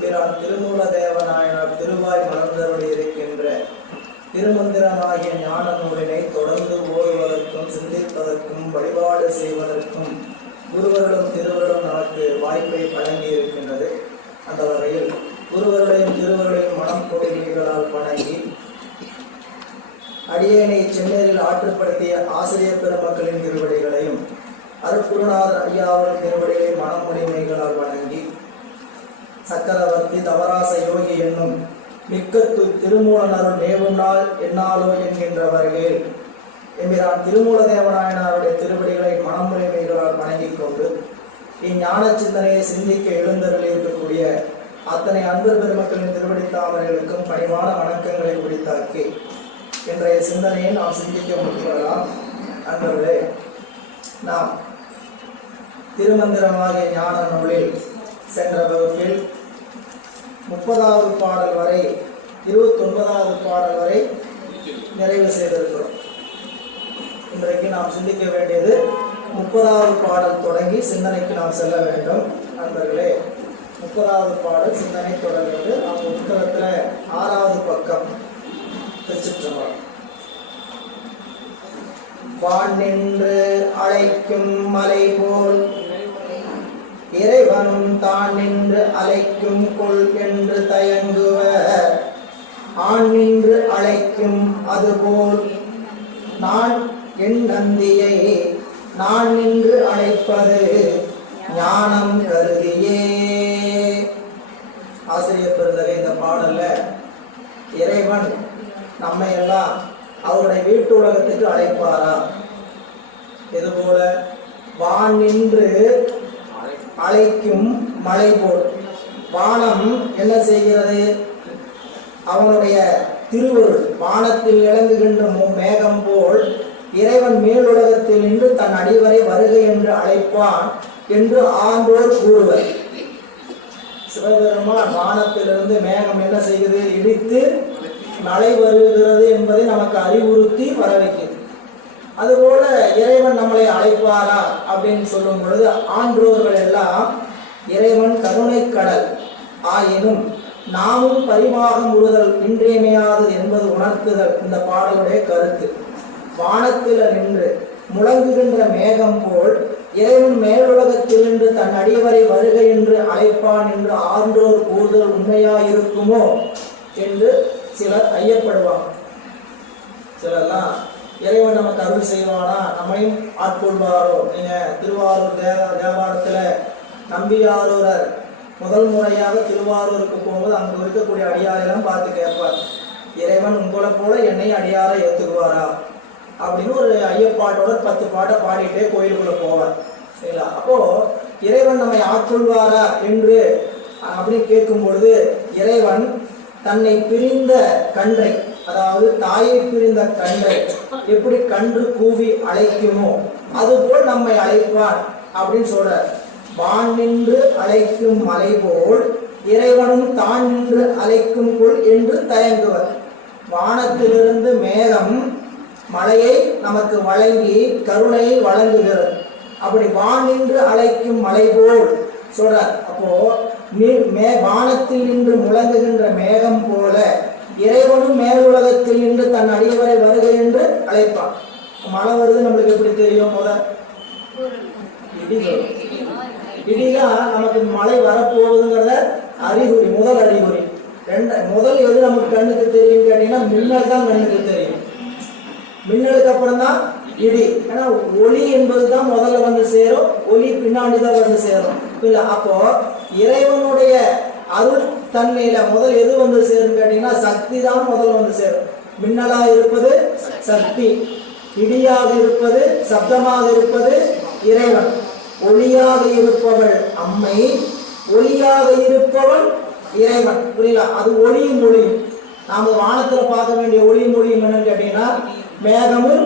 எம்பிரான் திருமூல தேவநாயனார் திருவாய் மலர்ந்தருளி இருக்கின்ற திருமந்திரமாகிய ஞான நூலினை தொடர்ந்து ஓதுவதற்கும் சிந்திப்பதற்கும் வழிபாடு செய்வதற்கும் குருவர்களும் திருவர்களும் நமக்கு வாய்ப்பை வழங்கி இருக்கின்றது. அந்த வகையில் குருவர்களையும் திருவர்களையும் மனம் கோரிக்கைகளால் வணங்கி அடியேனை சென்னேரில் ஆற்றுப்படுத்திய ஆசிரியர் பெருமக்களின் திருவடிகளையும் அருட்குருநாதர் ஐயாவின் திருவடிகளை மனமுடிமைகளால் வணங்கி சக்கரவர்த்தி தவராச யோகி என்னும் மிக்கத்து திருமூலனருள் மேவும் நாள் என்னாலோ என்கின்ற வகையில் எம்பிரான் திருமூல தேவநாயனாருடைய திருவடிகளை மனமுறைமைகளால் வணங்கிக் கொண்டு இஞ்ஞான சிந்தனையை சிந்திக்க எழுந்தருளி இருக்கக்கூடிய அத்தனை அன்பர் பெருமக்களின் திருவடி தாமரைகளுக்கும் பணிவான வணக்கங்களை உரித்தாக்கி இன்றைய சிந்தனையை நாம் சிந்திக்க முற்படலாம். அன்பர்களே, நாம் திருமந்திரமாகிய ஞான நூலில் சென்ற வகுப்பில் 30வது பாடல் வரை 29வது பாடல் வரை நிறைவு செய்திருக்கிறோம். இன்றைக்கு நாம் சிந்திக்க வேண்டியது 30வது பாடல் தொடங்கி சிந்தனைக்கு நாம் செல்ல வேண்டும். நண்பர்களே, 30வது பாடல் சிந்தனை தொடர்கிறது. நாம் புத்தகத்தில் 6வது பக்கம் திருச்சிற்றம்பலம். வான் நின்று அழைக்கும் மலை போல் இறைவனும் தான் நின்று அழைக்கும் கொள் என்று தயங்குவர். ஆண் நின்று அழைக்கும் அதுபோல் நான் என் நந்தியை நான் நின்று அழைப்பது ஞானம் கருதியே. ஆசிரியர் பெருந்தகை இந்த பாடல்ல இறைவன் நம்மை எல்லாம் அவருடைய வீட்டு உலகத்துக்கு அழைப்பாரா? இதுபோல வான் நின்று அழைக்கும் மலை போல் வானம் என்ன செய்கிறது? அவனுடைய திருவருள் வானத்தில் இறங்குகின்ற மேகம் போல் இறைவன் மேலுலகத்தில் நின்று தன் அடிவரை வருகை என்று அழைப்பான் என்று ஆண்டோர் கூறுவர். சிவபெருமான் வானத்திலிருந்து மேகம் என்ன செய்கிறது? இடித்து மழை வருகிறது என்பதை நமக்கு அறிவுறுத்தி வர வைக்கிறது. அதுபோல இறைவன் நம்மளை அழைப்பாரா அப்படின்னு சொல்லும் பொழுது ஆன்றோர்கள் எல்லாம் இறைவன் கருணை கடல் ஆயினும் நாமும் பரிமாகம் உறுதல் இன்றியமையாதது என்பது உணர்த்துதல் இந்த பாடலுடைய கருத்து. வானத்தில் நின்று முழங்குகின்ற மேகம் போல் இறைவன் மேலுலகத்தில் நின்று தன் அடிவரை வருகை என்று அழைப்பான் என்று ஆன்றோர் கூறுதல் உண்மையாயிருக்குமோ என்று சிலர் ஐயப்படுவாங்க. சிலர்லாம் இறைவன் நமக்கு அருள் செய்வானா, நம்மையும் ஆட்கொள்வாரோ? நீங்க திருவாரூர் தேவாரத்துல நம்பியாரூரர் முதல் முறையாக திருவாரூருக்கு போகும்போது அங்கு இருக்கக்கூடிய அடியாரெல்லாம் பார்த்து கேட்பார், இறைவன் உங்களை போல என்னை அடியாரை ஏற்றுக்குவாரா அப்படின்னு ஒரு ஐயப்பாட்டோட 10 பாட்டை பாடிட்டே கோயிலுக்குள்ள போவார். சரிங்களா? அப்போ இறைவன் நம்மை ஆட்கொள்வாரா என்று அப்படின்னு கேட்கும் பொழுது இறைவன் தன்னை பிரிந்த கன்றை, அதாவது தாயை பிரிந்த கன்றை எப்படி கன்று கூவி அழைக்குமோ அதுபோல் நம்மை அழைப்பான் அப்படின்னு சொல்ற. வான் நின்று அழைக்கும் மலை போல் இறைவனும் தான் நின்று அழைக்கும் கொள் என்று தயங்குவர். வானத்திலிருந்து மேகம் மழையை நமக்கு வழங்கி கருணையை வழங்குகிறது. அப்படி வான் நின்று அழைக்கும் மலை போல் சொல்றார். அப்போ வானத்தில் நின்று முழங்குகின்ற மேகம் போல இறைவனும் மேலுலகத்தில் நின்று தன் அடியவரை வருகை என்று அழைப்பான். மழை வருது நம்மளுக்கு எப்படி தெரியும்? இடிதான் நமக்கு மழை வரப்போகுதுங்கிறத அறிகுறி, முதல் அறிகுறி. முதல் எது நமக்கு கண்ணுக்கு தெரியும் கேட்டீங்கன்னா மின்னல் தான் கண்ணுக்கு தெரியும். மின்னலுக்கு அப்புறம் தான் இடி. ஏன்னா ஒளி என்பது தான் முதல்ல வந்து சேரும், ஒளி பின்னாடி தான் வந்து சேரும் இல்லை? அப்போ இறைவனுடைய அருள் தன்மையில முதல் எது வந்து சேரும் கேட்டீங்கன்னா சக்தி தான் முதல் வந்து சேரும். மின்னலா இருப்பது சக்தி, இடியாக இருப்பது சப்தமாக இருப்பது இறைவன், ஒளியாக இருப்பவள் அம்மை, ஒளியாக இருப்பவன் இறைவன். புரியல? அது ஒளியும் ஒளியும். நாம வானத்துல பார்க்க வேண்டிய ஒளியும் ஒளியும் என்னன்னு கேட்டீங்கன்னா மேகமும்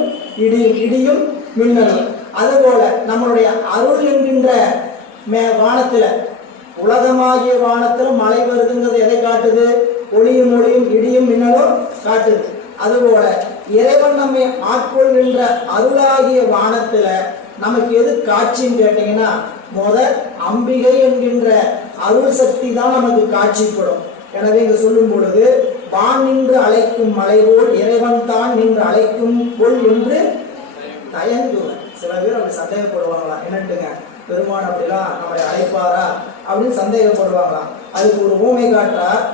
இடியும் மின்னலும். அதுபோல நம்மளுடைய அருள் என்கின்ற வானத்துல, உலகமாகிய வானத்துல மழை வருதுங்கிறது எதை காட்டுது? ஒளியும் ஒளியும் இடியும் மின்னலும் காட்டுது. அதுபோல இறைவன் நம்மை ஆட்கொள்கின்ற அருளாகிய வானத்துல நமக்கு எது காட்சின்னு கேட்டீங்கன்னா அம்பிகை என்கின்ற அருள் சக்தி தான் நமக்கு காட்சிப்படும். எனவே இங்க சொல்லும் பொழுது வான் நின்று அழைக்கும் மலைவோல் இறைவன் தான் நின்று அழைக்கும் கொள் என்று தயங்குவர். சில பேர் அப்படி சந்தேகப்படுவாங்களாம், என்னட்டுங்க பெருமான் அப்படிலாம் நம்மளை அழைப்பாரா அப்படின்னு சந்தேகப்படுவாங்களாம். அதுக்கு ஒரு ஊமை காட்டார்.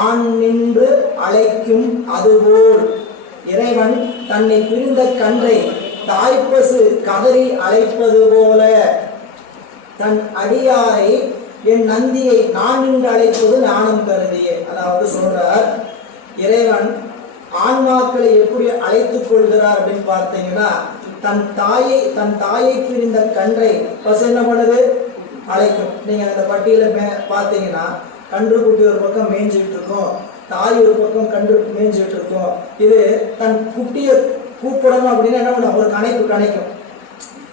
ஆண் நின்று அழைக்கும் அதுபோல் இறைவன் தன்னை பிரிந்த கன்றை தாய்ப்பசு கதறி அழைப்பது போல தன் அடியாரை என் நந்தியை நான் நின்று அழைப்பது ஞானம் கருதியே. அதாவது சொல்றார், இறைவன் ஆன்மாக்களை எப்படி அழைத்துக் கொள்கிறார் அப்படின்னு பார்த்தீங்கன்னா, தன் தாயை பிரிந்த கன்றை பசு என்ன பண்ணுது, அழைக்கும். நீங்க அந்த பட்டியல பார்த்தீங்கன்னா கன்று குட்டி ஒரு பக்கம் மேய்ஞ்சிட்டு இருக்கும், தாய் ஒரு பக்கம் கன்று மேய்ஞ்சிட்டு இருக்கும். இது தன் குட்டியை கூப்பிடணும் அப்படின்னா என்ன பண்ணும், ஒரு கணைக்கும்.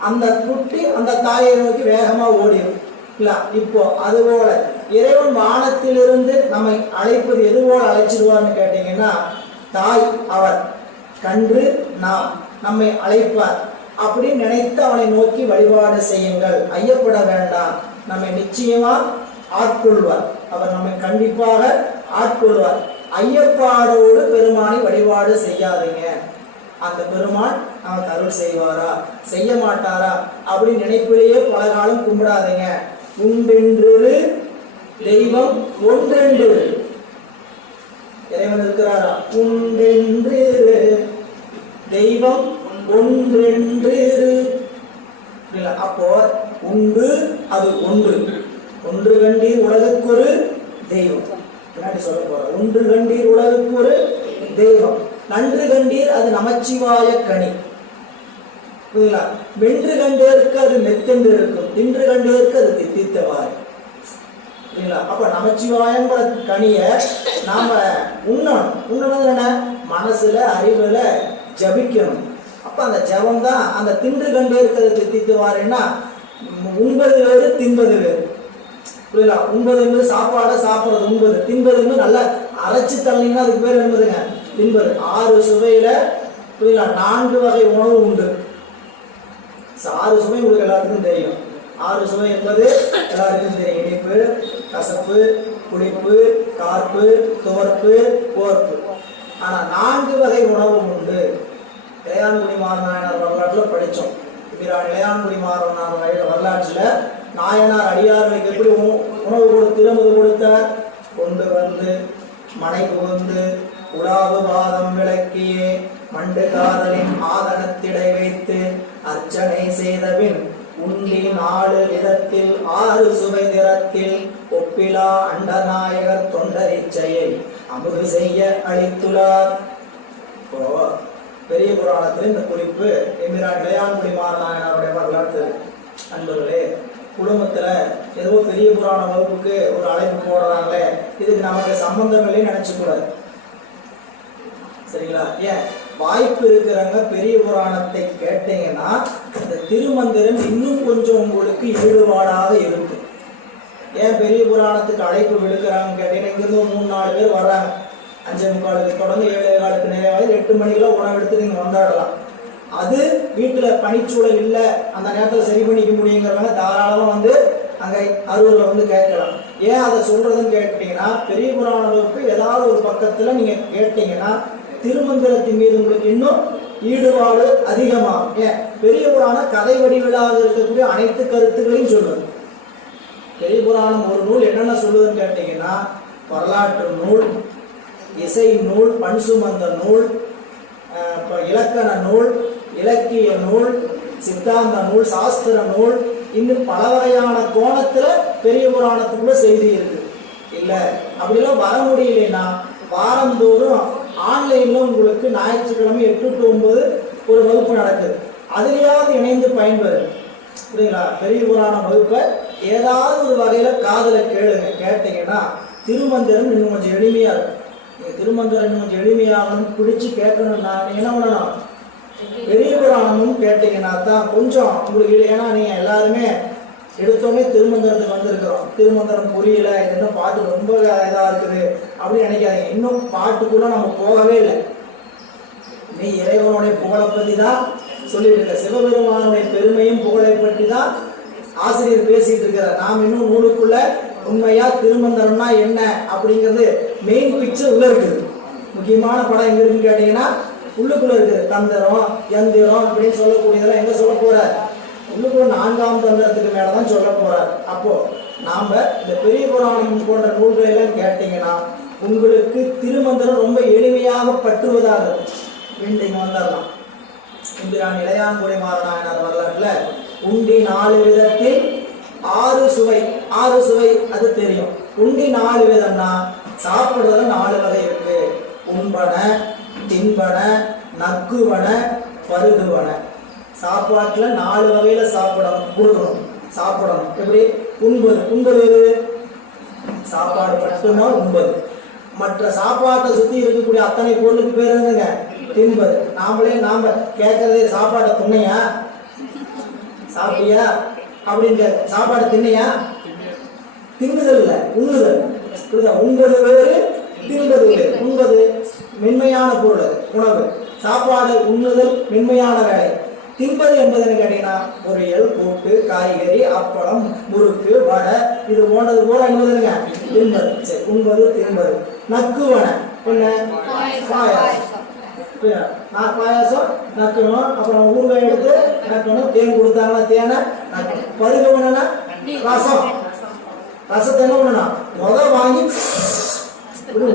அந்த குட்டி அந்த தாயை நோக்கி வேகமா ஓடிடும் இல்ல. இப்போ அதுபோல இறைவன் வானத்திலிருந்து நம்மை அழைப்பது எது போல அழைச்சிடுவார்னு கேட்டீங்கன்னா, தாய் அவர், கன்று நாம், நம்மை அழைப்பார். அப்படி நினைத்து அவனை நோக்கி வழிபாடு செய்யுங்கள், ஐயப்பட வேண்டாம், நம்மை நிச்சயமா ஆட்கொள்வார். அவர் நம்மை கண்டிப்பாக ஆட்கொள்வார். ஐயப்பாடோடு பெருமானை வழிபாடு செய்யாதீங்க, அந்த பெருமான் நமக்கு அருள் செய்வாரா செய்ய மாட்டாரா அப்படி நினைப்பிலேயே பல காலம் கும்பிடாதீங்க. உண்டென்று தெய்வம் ஒன்றென்று இறைவன் இருக்கிறாரா, உண்டென்று தெய்வம் ஒன்றென்று. அப்போ உண்டு அது ஒன்று, ஒன்று கண்டீர் உலகுக்கொரு தெய்வம். பின்னாடி சொல்ல போற, ஒன்று கண்டீர் உலகுக்கொரு தெய்வம், நன்று கண்டீர் அது நமச்சிவாய கனி. புரியுங்களா? வென்று கண்டேற்கு அது மெத்தென்று இருக்கும், தின்று கண்டேற்கு அது தித்தித்தவாறு. புரியுங்களா? அப்ப நமச்சிவாயங்கிற கனியை நாம உண்ணணும் என்ன, மனசுல அறிவுல ஜபிக்கணும். அப்ப அந்த ஜபம் தான் அந்த தின்று கண்டேற்கு அது தித்தித்தவாறுன்னா, உண்பது வேறு தின்பது வேறு. புரியல? உண்பது என்பது சாப்பாடை சாப்பிட்றது உண்பது, தின்பது என்பது நல்லா அரைச்சி தள்ளிங்கன்னா அதுக்கு பேர் என்பதுங்க தின்பது. 6 சுவையில புரியல 4 வகை உணவு உண்டு. 6 சுவை உங்களுக்கு எல்லாருக்கும் தெரியும். 6 சுவை என்பது எல்லாருக்கும் தெரியும். இனிப்பு, கசப்பு, புளிப்பு, கார்ப்பு, துவர்ப்பு, போர்ப்பு. ஆனா 4 வகை உணவு உண்டு. இளையான்குடி மாறனாயனார் வரலாற்றுல படித்தோம். இளையான்குடி மாறனார் வரலாற்றுல நாயனார் அடியார்களுக்கு எப்படி உணவு திருமது கொடுத்தார், கொண்டு வந்து மனை புகுந்து உலாவு பாதம் விளக்கியே மண்டு காதலின் ஆதனத்திடை வைத்து அர்ச்சனை செய்தபின் உண்டி 4 விதத்தில் 6 சுவை நிறத்தில் ஒப்பிலா அண்டநாயகர் தொண்டரிச்சையை அமுது செய்ய அளித்துள்ளார். இப்போ பெரிய புராணத்தில் இந்த குறிப்பு எம்பிரான் இளையான்குடி மாறனாயனாருடைய வரலாற்று. அன்பர்களே, குடும்பத்துல ஏதோ பெரிய புராண வகுப்புக்கு ஒரு அழைப்பு போடுறாங்களே, இதுக்கு நமக்கு சம்பந்தங்களே நினைச்சுக்கூடாது. சரிங்களா? ஏன் வாய்ப்பு இருக்கிறவங்க பெரிய புராணத்தை கேட்டீங்கன்னா இந்த திருமந்திரம் இன்னும் கொஞ்சம் உங்களுக்கு ஈடுபாடாக இருக்கும். ஏன் பெரிய புராணத்துக்கு அழைப்பு விழுக்கிறாங்கன்னு கேட்டீங்கன்னா, இங்கிருந்து 3-4 பேர் வர்றாங்க. 5:45 தொடர்ந்து 7:15 நிறைவாக 8 மணிக்கெல்லாம் உணவு எடுத்து நீங்க வந்தாடலாம். அது வீட்டுல பனிச்சூழல் இல்லை, அந்த நேரத்தில் சரி பண்ணிக்க முடியுங்கிறவங்க தாராளமா வந்து அங்க அருவூர்ல வந்து கேட்கலாம். ஏன் அதை சொல்றதுன்னு கேட்டீங்கன்னா, பெரிய புராண வகுப்பு ஏதாவது ஒரு பக்கத்துல நீங்க கேட்டீங்கன்னா திருமந்திரத்தின் மீது உங்களுக்கு இன்னும் ஈடுபாடு அதிகமாகும். ஏன் பெரிய புராணம் கதை வடிவிலாக இருக்கக்கூடிய அனைத்து கருத்துக்களையும் சொல்லுது. பெரிய புராணம் ஒரு நூல் என்னென்ன சொல்லுதுன்னு கேட்டீங்கன்னா, வரலாற்று நூல், இசை நூல், பன்சுமந்த நூல், இலக்கண நூல், இலக்கிய நூல், சித்தாந்த நூல், சாஸ்திர நூல், இன்னும் பல வகையான கோணத்துல பெரிய புராணத்துக்குள்ள செய்தி இருக்கு. இல்ல அப்படிலாம் வர முடியலன்னா வாரந்தோறும் ஆன்லைன்ல உங்களுக்கு ஞாயிற்றுக்கிழமை 8 to 9 ஒரு வகுப்பு நடக்குது. அதுலயாவது இணைந்து பயன்பெறு. புரியுங்களா? பெரிய புராண வகுப்பை ஏதாவது ஒரு வகையில காதல கேளுங்க. கேட்டீங்கன்னா திருமந்திரம் இன்னும் கொஞ்சம் எளிமையா இருக்கும். திருமந்திரம் இன்னும் கொஞ்சம் எளிமையாகணும், பிடிச்சு கேட்கணும்னா என்ன பண்ணணும், பெரிய புராணமும் கேட்டீங்கன்னா தான் கொஞ்சம் உங்களுக்கு. ஏன்னா நீங்க எல்லாருமே எடுத்தோடனே திருமந்திரத்துக்கு வந்திருக்கிறோம், திருமந்திரம் புரியல, இது இன்னும் பாட்டு ரொம்ப இதா இருக்குது அப்படின்னு நினைக்காதீங்க. இன்னும் பாட்டுக்குள்ள நம்ம போகவே இல்லை. நீ இறைவனுடைய புகழை பற்றி தான் சொல்லிட்டு இருக்க, சிவபெருமானுடைய பெருமையும் புகழை பற்றி தான் ஆசிரியர் பேசிட்டு இருக்கிறார். நாம் இன்னும் நூலுக்குள்ள உண்மையா திருமந்திரம்னா என்ன அப்படிங்கிறது மெயின் பிக்சர் உள்ள இருக்குது. முக்கியமான படம் எங்க இருக்குன்னு கேட்டீங்கன்னா உள்ளுக்குள்ள இருக்குது. தந்திரம் யந்திரம் அப்படின்னு சொல்லக்கூடியதெல்லாம் எங்க சொல்ல போற, உள்ளுக்குள்ள 4ஆம் தந்திரத்துக்கு மேலதான் சொல்ல போறார். அப்போ நாம இந்த பெரிய புராணம் போன்ற நூல்களை எல்லாம் கேட்டீங்கன்னா உங்களுக்கு திருமந்திரம் ரொம்ப எளிமையாக பற்றுவதாக இன்றைக்கு வந்துடலாம். இந்திரான் இளையான்குடி மாறனாயனார் வரலாற்றுல உண்டி 4 விதத்தில் 6 சுவை. 6 சுவை அது தெரியும். உண்டி 4 விதம்னா சாப்பிடுறதுல 4 வகை இருக்கு. உண்பன, தின்பன, நக்குவன, பருகுவன. சாப்பாட்டுல 4 வகையில சாப்பிடணும், கொடுக்கணும், சாப்பிடணும். எப்படி? உண்பது. உண்பது சாப்பாடு மட்டும்தான் உண்பது. மற்ற சாப்பாட்டை சுத்தி இருக்கக்கூடிய அத்தனை பொருளுக்கு பேர் என்னங்க? தின்பது. நாம கேட்கறதே சாப்பாட்டை துண்ணையா, சாப்பிட்டியா அப்படின்னு சாப்பாடு தின்னையா? தின்னுதல் இல்ல, உண்ணுதல். உண்பது வேறு, தின்பது வேறு. உண்பது மென்மையான பொருள், உணவு. சாப்பாடு உண்ணுதல் மென்மையான வேலை. தின்பது என்பதுன்னு கேட்டீங்கன்னா பொரியல், கூட்டு, காய்கறி, அப்பளம், முறுக்கு, வடை, இது போன்றது போல என்பதுங்க தின்பது. சரி, உண்பது தின்பது. நக்குவன என்ன? பாயாசம். பாயாசம் நக்கணும். அப்புறம் ஊறுகாய் எடுத்து நக்கணும். தேன் கொடுத்தாங்கன்னா தேனை நக்கணும். பருகவனா ரசம். ரசத்தை என்ன பண்ணணும்? வாங்கி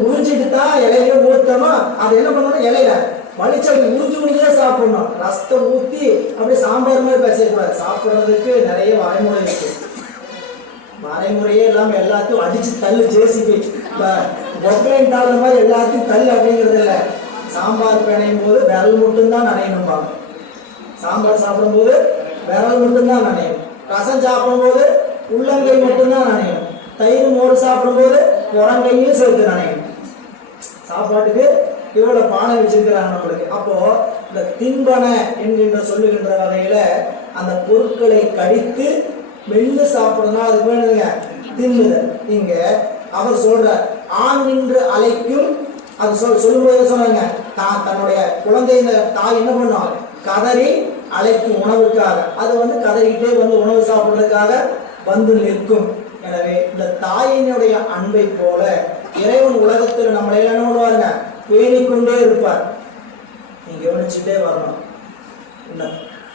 உறிஞ்சிட்டு தான் இலையில ஊற்றணும். அதை என்ன பண்ணணும்? இலையில வலிச்சு அப்படி உறிஞ்சுதான் சாப்பிடணும். ரசத்தை ஊற்றி அப்படியே சாம்பார் மாதிரி பேசக்கூடாது. சாப்பிட்றதுக்கு நிறைய வரைமுறை இருக்கு. வரைமுறையே இல்லாம எல்லாத்தையும் அடிச்சு தள்ளு, ஜேசிபி பொக்லைன் தாழ்ற மாதிரி எல்லாத்தையும் தள்ளு அப்படிங்கிறது இல்லை. சாம்பார் பிணையும் போது விரல் மட்டும்தான் நனையணும்பாங்க. சாம்பார் சாப்பிடும் போது விரல் மட்டும்தான் நனையும். ரசம் சாப்பிடும் போது உள்ளங்கை மட்டும்தான் நனையும். தயிர் மோர் சாப்பிடும் போது புறங்கையும் சேர்த்து நனையும். சாப்பாட்டுக்கு இவ்வளவு பானை வச்சிருக்கிறாங்க நம்மளுக்கு. அப்போ இந்த தின்பன என்கின்ற சொல்லுகின்ற வகையில அந்த பொருட்களை கடித்து மென்னு சாப்பிடணும். அதுக்கு வேணுங்க தின்னுதல். இங்க அவர் சொல்ற ஆண் நின்று அழைக்கும். அது சொல்லும்போது சொன்னாங்க, தன்னுடைய குழந்தை தாய் என்ன பண்ணும்? கதறி அழைக்கும் உணவுக்காக. அது கதறிக்கிட்டே உணவு சாப்பிடுறதுக்காக நிற்கும். எனவே இந்த தாயினுடைய அன்பை போல இறைவன் உலகத்தில் நம்மளை என்ன பண்ணுவாருங்க? பேணிக்கொண்டே இருப்பார். நீங்க கவனிச்சுட்டே வரணும்.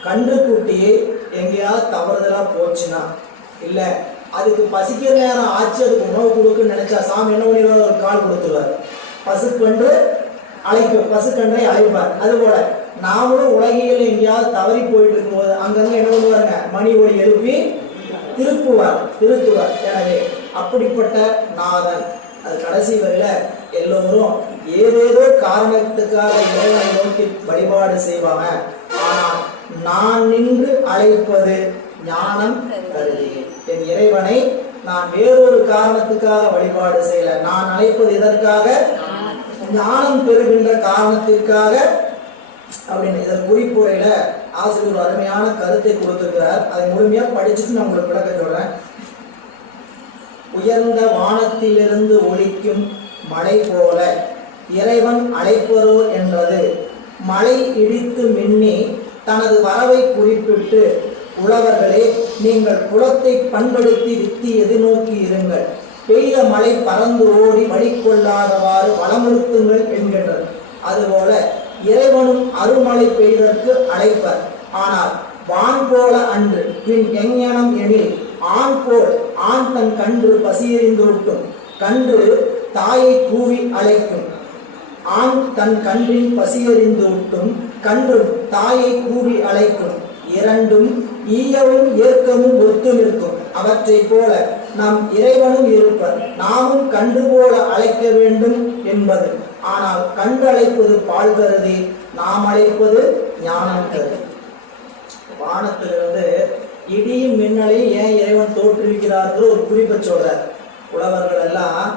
கன்று குட்டி எங்கேயாவது தவறுதலா போச்சுன்னா, இல்ல அதுக்கு பசிக்கிற நேரம் ஆச்சு, அதுக்கு உணவு கொடுக்குன்னு நினைச்சா சாமி என்ன பண்ணிடுவார்? ஒரு கால் கொடுத்துருவார். பசுக்கன்று அழைக்கும், பசுக்கன்றை அழைப்பார். அதுபோல நாமளும் உலகில் எங்கேயாவது தவறி போயிட்டு இருக்கும்போது அங்கங்க என்ன பண்ணுவாருங்க? மணி ஒளி எழுப்பி திருத்துவார். எனவே அப்படிப்பட்ட நாதன் அது கடைசி வரையில எல்லோரும் ஏதேதோ காரணத்துக்காக இறைவனை நோக்கி வழிபாடு செய்வாங்க. ஆனால் நான் நின்று அழைப்பது ஞானம் கருதி. என் இறைவனை நான் வேறொரு காரணத்துக்காக வழிபாடு செய்யல. நான் அழைப்பது எதற்காக? ஞானம் பெறுகின்ற காரணத்திற்காக அப்படின்னு இதன் குறிப்புரையில ஆசிரியர் ஒரு அருமையான கருத்தை கொடுத்திருக்கிறார். அதை முழுமையா படிச்சுட்டு நான் உங்களுக்கு விளக்க சொல்றேன். உயர்ந்த வானத்திலிருந்து ஒலிக்கும் மழை போல இறைவன் அழைப்பரோ என்றது. மழை இடித்து மின்னி தனது வரவை குறிப்பிட்டு, உழவர்களே நீங்கள் குளத்தை பண்படுத்தி வித்தி எதிர்நோக்கி இருங்கள், பெய்த மழை பறந்து ஓடி வழிகொள்ளாதவாறு வளமுறுத்துங்கள் என்கின்றது. அதுபோல இறைவனும் அருமழை பெய்தற்கு அழைப்பர். ஆனால் வான் போல அன்று பின் எங்ஙனம் எனில் ஆண் போல் ஆண் தன் கன்று பசியறிந்தூட்டும். கன்று தாயை கூவி அழைக்கும். ஆண் தன் கன்றின் பசியறிந்தூட்டும். கன்று தாயை கூவி அழைக்கும். இரண்டும் ஈயவும் ஏற்கவும் ஒத்து நிற்கும். அவற்றை போல நம் இறைவனும் இருப்பர். நாமும் கன்று போல அழைக்க வேண்டும் என்பது. ஆனால் கன்று அழைப்பது பால் கருதி, நாம் அழைப்பது ஞானம் கருதி. வானத்திலிருந்து இடியும் மின்னலையும் ஏன் இறைவன் தோற்றுவிக்கிறார்கள் ஒரு குறிப்பை சொல்றார். உழவர்கள் எல்லாம்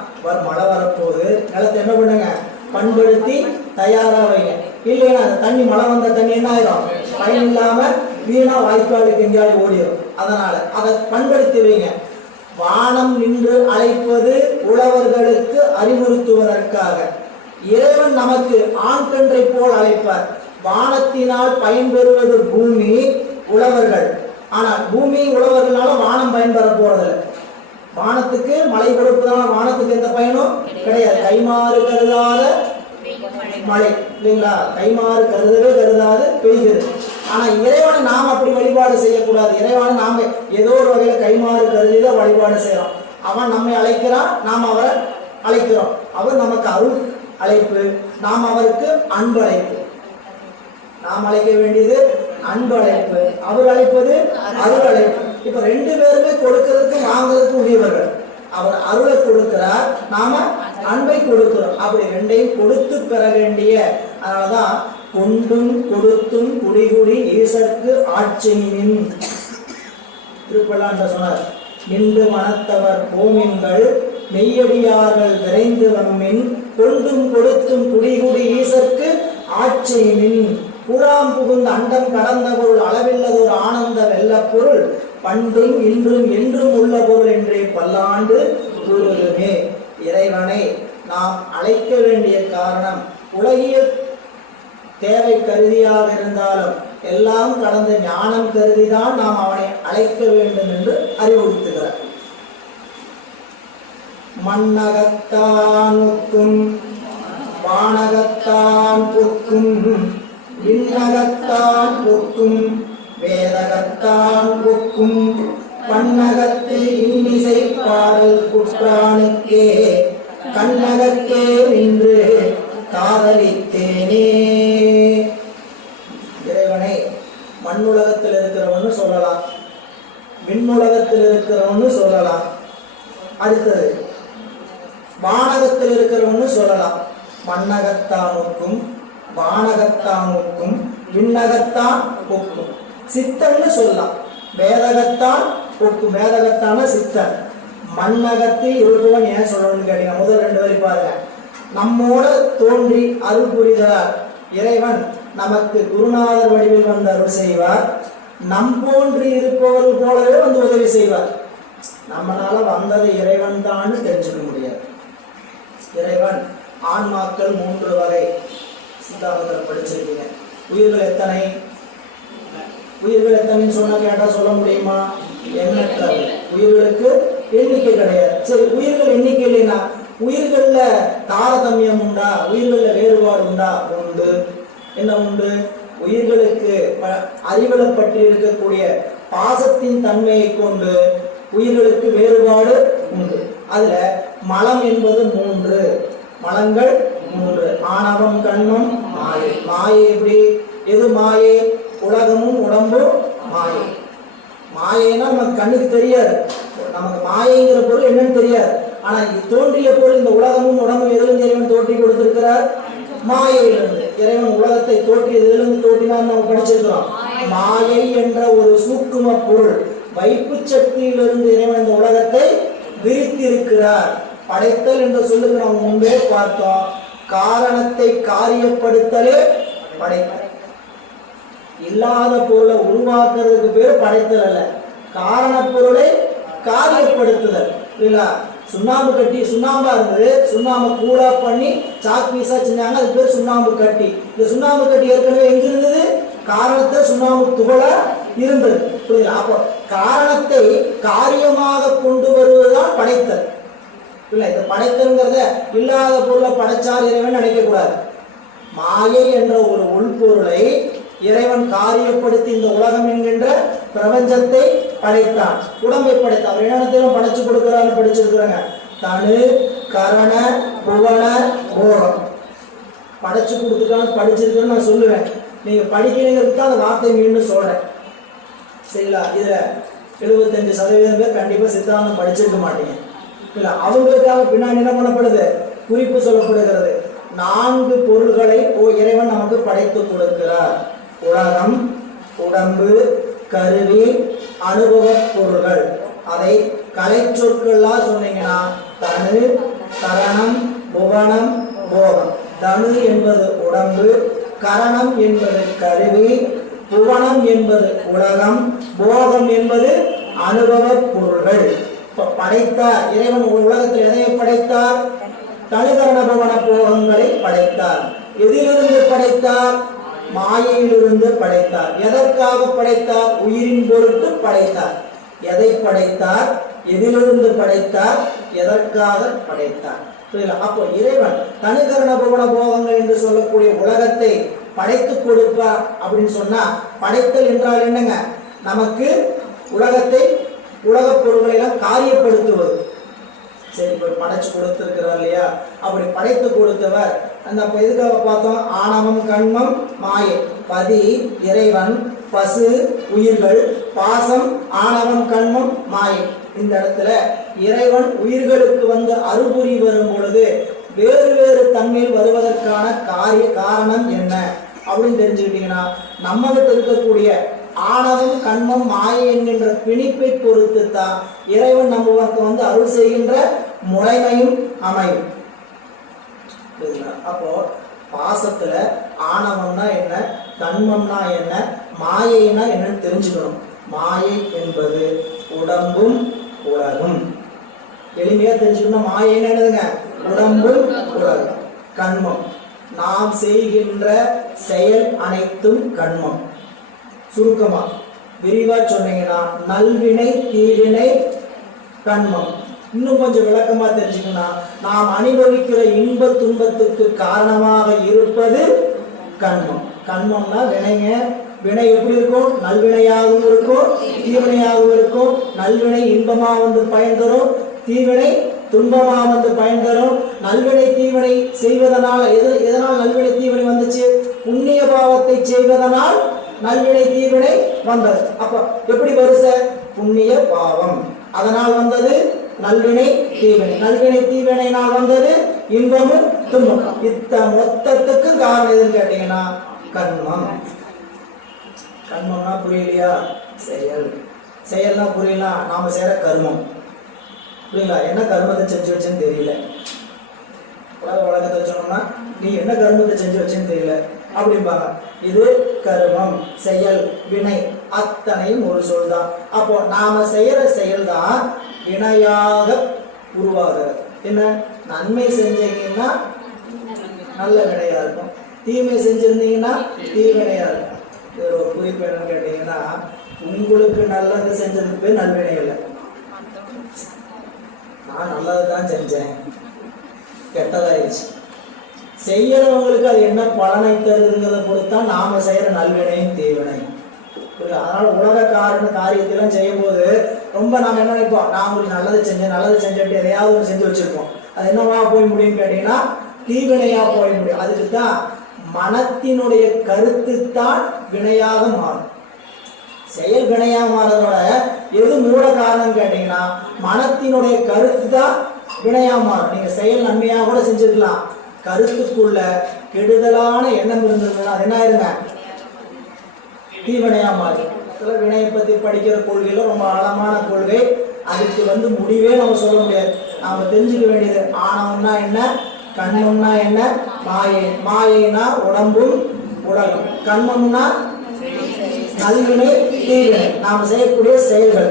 மழை வரப்போகுது, நிலத்தை என்ன பண்ணுங்க? பண்படுத்தி தயாரா வைங்க. இல்லைன்னா அந்த தண்ணி, மழை வந்த தண்ணி என்ன ஆயிரும்? பயன் இல்லாம வீணா வாய்க்காலுக்கு எங்கேயாவது ஓடிடும். அதனால அதை பண்படுத்தி வைங்க. வானம் நின்று அழைப்பது உழவர்களுக்கு அறிவுறுத்துவதற்காக. இறைவன் நமக்கு ஆண் கன்றை போல் அழைப்பார். வானத்தினால் பயன்பெறுவது பூமி, உழவர்கள். ஆனால் பூமி உழவர்களால வானம் பயன்பெற போறதில்லை. வானத்துக்கு மழை கொடுப்பதான வானத்துக்கு எந்த பயனும் கிடையாது. கைமாறு கருதாத மழை இல்லைங்களா, கைமாறு கருதாது பெய்கிறது. ஆனா இறைவனை நாம் அப்படி வழிபாடு செய்யக்கூடாது. இறைவனை நாம ஏதோ ஒரு வகையில கைமாறு கருதிதான் வழிபாடு செய்யறோம். அவன் நம்மை அழைக்கிறான், நாம் அவரை அழைக்கிறோம். அவர் நமக்கு அருள் அழைப்பு, நாம் அவருக்கு அன்பு அழைப்பு. நாம் அழைக்க வேண்டியது அன்பு அழைப்பு, அவர் அழைப்பது அருள் அழைப்பு. இப்ப ரெண்டு பேருமே கொடுக்கிறதுக்கு வாங்குறதுக்கு உரியவர்கள். அவர் அருளை கொடுக்கிறார், நாம அன்பை கொடுக்கிறோம். அப்படி ரெண்டையும் கொடுத்து பெற வேண்டிய, அதனாலதான் கொண்டும் கொடுத்தும் குடிகுடி ஈசற்கு ஆட்சியின் திருப்பல்லாண்ட சொன்னார். நின்று மனத்தவர் போமின்கள் மெய்யடியார்கள் விரைந்து வம்மின் கொண்டும் கொடுத்தும் குடிகுடி ஈசற்கு ஆட்சியின் புறாம் புகுந்த அண்டம் கடந்த பொருள் அளவில்லதொரு ஆனந்த வெள்ள பொருள் பண்டும் இன்றும் என்றும் உள்ள பொருள் என்றே பல்லாண்டு கூறுதுமே. இறைவனை நாம் அழைக்க வேண்டிய காரணம் உலகிய தேவை கருதியாக இருந்தாலும் எல்லாம் கடந்த ஞானம் கருதிதான் நாம் அவனை அழைக்க வேண்டும் என்று அறிவுறுத்துகிறார். மண்ணகத்தான் வானகத்தான் பொக்கும் விண்ணகத்தான் பொக்கும் வேதகத்தான் பொக்கும் பன்னகத்து இன்னிசை பாடல் குற்றானுக்கே கண்ணகத்தே நின்று காதலித்தேனே. இறைவனை மண்ணுலகத்தில் இருக்கிறவன்னு சொல்லலாம், விண்ணுலகத்தில் இருக்கிறவன்னு சொல்லலாம், அடுத்தது வானகத்தில் இருக்கிறவன்னு சொல்லலாம். மண்ணகத்தானுக்கும் வானகத்தானுக்கும் விண்ணகத்தான் பொக்கும் சித்தன்னு சொல்லலாம். வேதகத்தான் பொக்கும், வேதகத்தான சித்தன். மண்ணகத்தில் இருப்பவன் ஏன் சொல்லணும்னு கேட்டீங்க, முதல் ரெண்டு வரி பாருங்க. நம்மோட தோன்றி அருள் புரிகிறார் இறைவன், நமக்கு குருநாதர் வடிவில் வந்து அருள் செய்வார். நம் போன்று இருப்பவர்கள் போலவே வந்து உதவி செய்வார். நம்மளால வந்தது இறைவன் தான் தெரிஞ்சுக்க முடியாது. இறைவன் ஆன்மாக்கள் மூன்று வகை, சித்தாந்தத்தில் படிச்சிருக்கீங்க. உயிர்கள் எத்தனை? உயிர்கள் எத்தனைன்னு சொன்னா கேட்டா சொல்ல முடியுமா? எண்ணற்றது. உயிர்களுக்கு எண்ணிக்கை கிடையாது. சரி, உயிர்கள் எண்ணிக்கை இல்லைன்னா உயிர்கள்ல தாரதமியம் உண்டா? உயிர்கள்ல வேறுபாடு உண்டா? உண்டு. என்ன உண்டு? உயிர்களுக்கு அறிவுல பற்றி இருக்கக்கூடிய பாசத்தின் தன்மையை கொண்டு உயிர்களுக்கு வேறுபாடு உண்டு. அதுல மலம் என்பது மூன்று, மலங்கள் மூன்று. ஆணவம், கண்மம், மாயை. மாயை எப்படி? எது மாயை? உலகமும் உடம்பும் மாயை. மாயைன்னா நமக்கு கண்ணுக்கு தெரியாது, நமக்கு மாயைங்கிற பொருள் என்னன்னு தெரியாது. ஆனா இது தோன்றிய பொருள், இந்த உலகமும் உடம்பும் எதிலிருந்து இறைவன் தோற்றி கொடுத்திருக்கிறார்? மாயையிலிருந்து. இறைவன் உலகத்தை தோற்றியது எதிலிருந்து தோற்றினார் நம்ம படிச்சிருக்கிறோம். மாயை என்ற ஒரு சூக்கும பொருள் வைப்பு சக்தியிலிருந்து இறைவன் இந்த உலகத்தை விரித்திருக்கிறார். படைத்தல் என்ற சொல்லுக்கு நாம் முன்பே பார்த்தோம். காரணத்தை காரியப்படுத்தலே படைத்தல். இல்லாத பொருளை உருவாக்குறதுக்கு பேர் படைத்தல் அல்ல, காரண பொருளை காரியப்படுத்துதல். இல்லைங்களா? சுண்ணாம்பு கட்டி, சுண்ணாம்பா இருந்தது, சுண்ணாம்பு கூடா பண்ணி சாக் பீஸா செஞ்சாங்க, அது பேர் சுண்ணாம்பு கட்டி. இந்த சுண்ணாம்பு கட்டி ஏற்கனவே எங்க இருந்தது? காரணத்தை சுண்ணாம்பு துகளா இருந்தது. புரியுது? அப்போ காரணத்தை காரியமாக கொண்டு வருவதுதான் படைத்தல். இல்லை, இந்த படைத்தல்ங்கிறத இல்லாத பொருளை படைச்சார் இறைவன் நினைக்க கூடாது. மாயை என்ற ஒரு உள்பொருளை இறைவன் காரியப்படுத்தி இந்த உலகம் என்கின்ற பிரபஞ்சத்தை படைத்தான், உடம்பை படைத்தான். அவர் என்னென்னத்தையும் படைச்சு கொடுக்கிறான்னு படிச்சிருக்கிறாங்க. தனு, கரண, புவன, போகம் படைச்சு கொடுத்துட்டான்னு படிச்சிருக்கேன்னு நான் சொல்லுவேன். நீங்க படிக்கிறீங்கிறதுக்கு தான் அந்த வார்த்தை மீண்டும் சொல்றேன். சரிங்களா? இதுல 75% பேர் கண்டிப்பா சித்தாந்தம் படிச்சிருக்க மாட்டீங்க. இல்ல, அவங்களுக்காக பின்னாடி என்ன பண்ணப்படுது? குறிப்பு சொல்லப்படுகிறது. 4 பொருள்களை இறைவன் நமக்கு படைத்து கொடுக்கிறார். உலகம், உடம்பு, கருவி, அனுபவ பொருள்கள். அதை கலை சொற்களா சொன்னீங்கன்னா தனு, கரணம், புவனம், போகம். தனு என்பது உடம்பு, கரணம் என்பது கருவி, புவனம் என்பது உலகம், போகம் என்பது அனுபவ பொருள்கள். படைத்தார் இறைவன் உலகத்தில் எதை படைத்தார்? தனுகரண புவன போகங்களை படைத்தார். எதிலிருந்து படைத்தார்? மாயையிலிருந்து படைத்தார். எதற்காக படைத்தார்? உயிரின் பொருட்டு படைத்தார். எதை படைத்தார்? எதிலிருந்து படைத்தார், எதற்காக படைத்தார்? புரியல? அப்போ இறைவன் தனிகரண புவன போகங்கள் என்று சொல்லக்கூடிய உலகத்தை படைத்து கொடுப்பார் அப்படின்னு சொன்னா, படைத்தல் என்றால் என்னங்க? நமக்கு உலகத்தை, உலக பொருள்களை எல்லாம் காரியப்படுத்துவது. சரி, இப்போ படைச்சு கொடுத்திருக்கிறார் இல்லையா? அப்படி படைத்து கொடுத்தவர் அந்த எதுக்காக பார்த்தோம்? ஆணவம், கண்மம், மாயை. பதி இறைவன், பசு உயிர்கள், பாசம் ஆணவம், கண்மம், மாயை. இந்த இடத்துல இறைவன் உயிர்களுக்கு வந்து அருள்புரி வரும் பொழுது வேறு வேறு தன்மையில் வருவதற்கான காரணம் என்ன அப்படின்னு தெரிஞ்சுக்கிட்டீங்கன்னா, நம்ம கிட்ட இருக்கக்கூடிய ஆணவம், கண்மம், மாயை என்கின்ற பிணிப்பை பொறுத்து தான் இறைவன் நமக்கு வந்து அருள் செய்கின்ற முறைமையும் அமையும். அப்போ பாசத்துல ஆணவம்னா என்ன, கண்மம்னா என்ன, மாயைனா என்னன்னு தெரிஞ்சுக்கணும். மாயை என்பது உடம்பும் உலகும். எளிமையா தெரிஞ்சுக்கணும். மாயைன்னு என்னதுங்க? உடம்பும் உலகம். கண்மம் நாம் செய்கின்ற செயல் அனைத்தும் கண்மம். சுருக்கமா விரிவா சொன்னீங்கன்னா நல்வினை, தீவினை, கண்மம். இன்னும் கொஞ்சம் விளக்கமா தெரிஞ்சுக்கணும், நாம் அனுபவிக்கிற இன்ப துன்பத்துக்கு காரணமாக இருப்பது கண்மம். கண்மம்னா வினைங்க. வினை எப்படி இருக்கும்? நல்வினையாகவும் இருக்கும், தீவினையாகவும் இருக்கும். நல்வினை இன்பமா வந்து பயன் தரும், தீவினை துன்பமா வந்து பயன் தரும். நல்வினை தீவினை செய்வதனால எதனால் நல்வினை தீவினை வந்துச்சு? புண்ணிய பாவத்தை செய்வதனால் நல்வினை தீவினை வந்தது. அப்ப எப்படி வருஷ? புண்ணிய பாவம், அதனால் வந்தது நல்வினை தீவினை. நல்வினை தீவினைனால் வந்தது இன்பமும் துன்பம். இத்த மொத்தத்துக்கு காரணம் எதுன்னு கேட்டீங்கன்னா கர்மம். கர்மம்னா புரியலையா? செயல். செயல்னா புரியலாம், நாம செய்யற கர்மம். புரியல? என்ன கர்மத்தை செஞ்சு வச்சேன்னு தெரியல. உலகத்தை சொன்னோம்னா நீ என்ன கர்மத்தை செஞ்சு வச்சேன்னு தெரியல அப்படிம்பாங்க. இது கர்மம், செயல், வினை அத்தனையும் ஒரு சொல் தான். அப்போ நாம செய்யற செயல் தான் வினையாக உருவாகிறது. என்ன? நன்மை செஞ்சீங்கன்னா நல்ல வினையா இருக்கும், தீமை செஞ்சிருந்தீங்கன்னா தீவினையா இருக்கும். இதுல ஒரு குறிப்பு என்னன்னு கேட்டீங்கன்னா, உங்களுக்கு நல்லது செஞ்சதுக்கு பேர் நல்வினை இல்லை. நான் நல்லது தான் செஞ்சேன், கெட்டதாயிடுச்சு. செய்யறவங்களுக்கு அது என்ன பலனை தருதுங்கிறத பொறுத்தான் நாம செய்யற நல்வினையும் தீவினையும். அதனால உலக காரியத்தெல்லாம் செய்யும் போது ரொம்ப நாம என்ன நினைப்போம்? நான் உங்களுக்கு நல்லது செஞ்சுட்டு எதையாவது ஒன்று செஞ்சு வச்சிருப்போம். அது என்னவா போய் முடியும் கேட்டீங்கன்னா தீவினையா போய் முடியும். அதுக்கு தான் மனத்தினுடைய கருத்து தான் வினையாக மாறும். செயல் வினையா மாறதோட எது மூல காரணம் கேட்டீங்கன்னா மனத்தினுடைய கருத்து தான் வினையா மாறும். நீங்க செயல் நன்மையா கூட செஞ்சிருக்கலாம், கருத்துக்குள்ள கெடுதலான எண்ணம் இருந்திருந்ததுன்னா அது என்ன ஆயிருங்க? தீவினையா மாறும். வினையை பத்தி படிக்கிற கொள்கையில ரொம்ப ஆழமான கொள்கை. அதுக்கு முடிவே நம்ம சொல்ல முடியாது. நாம தெரிஞ்சுக்க வேண்டியது ஆணவம்னா என்ன, கண்மம்னா என்ன, மாயைனா உடம்பும் உடலும், கண்மம்னா நல்வினை தீவினை நாம செய்யக்கூடிய செயல்கள்.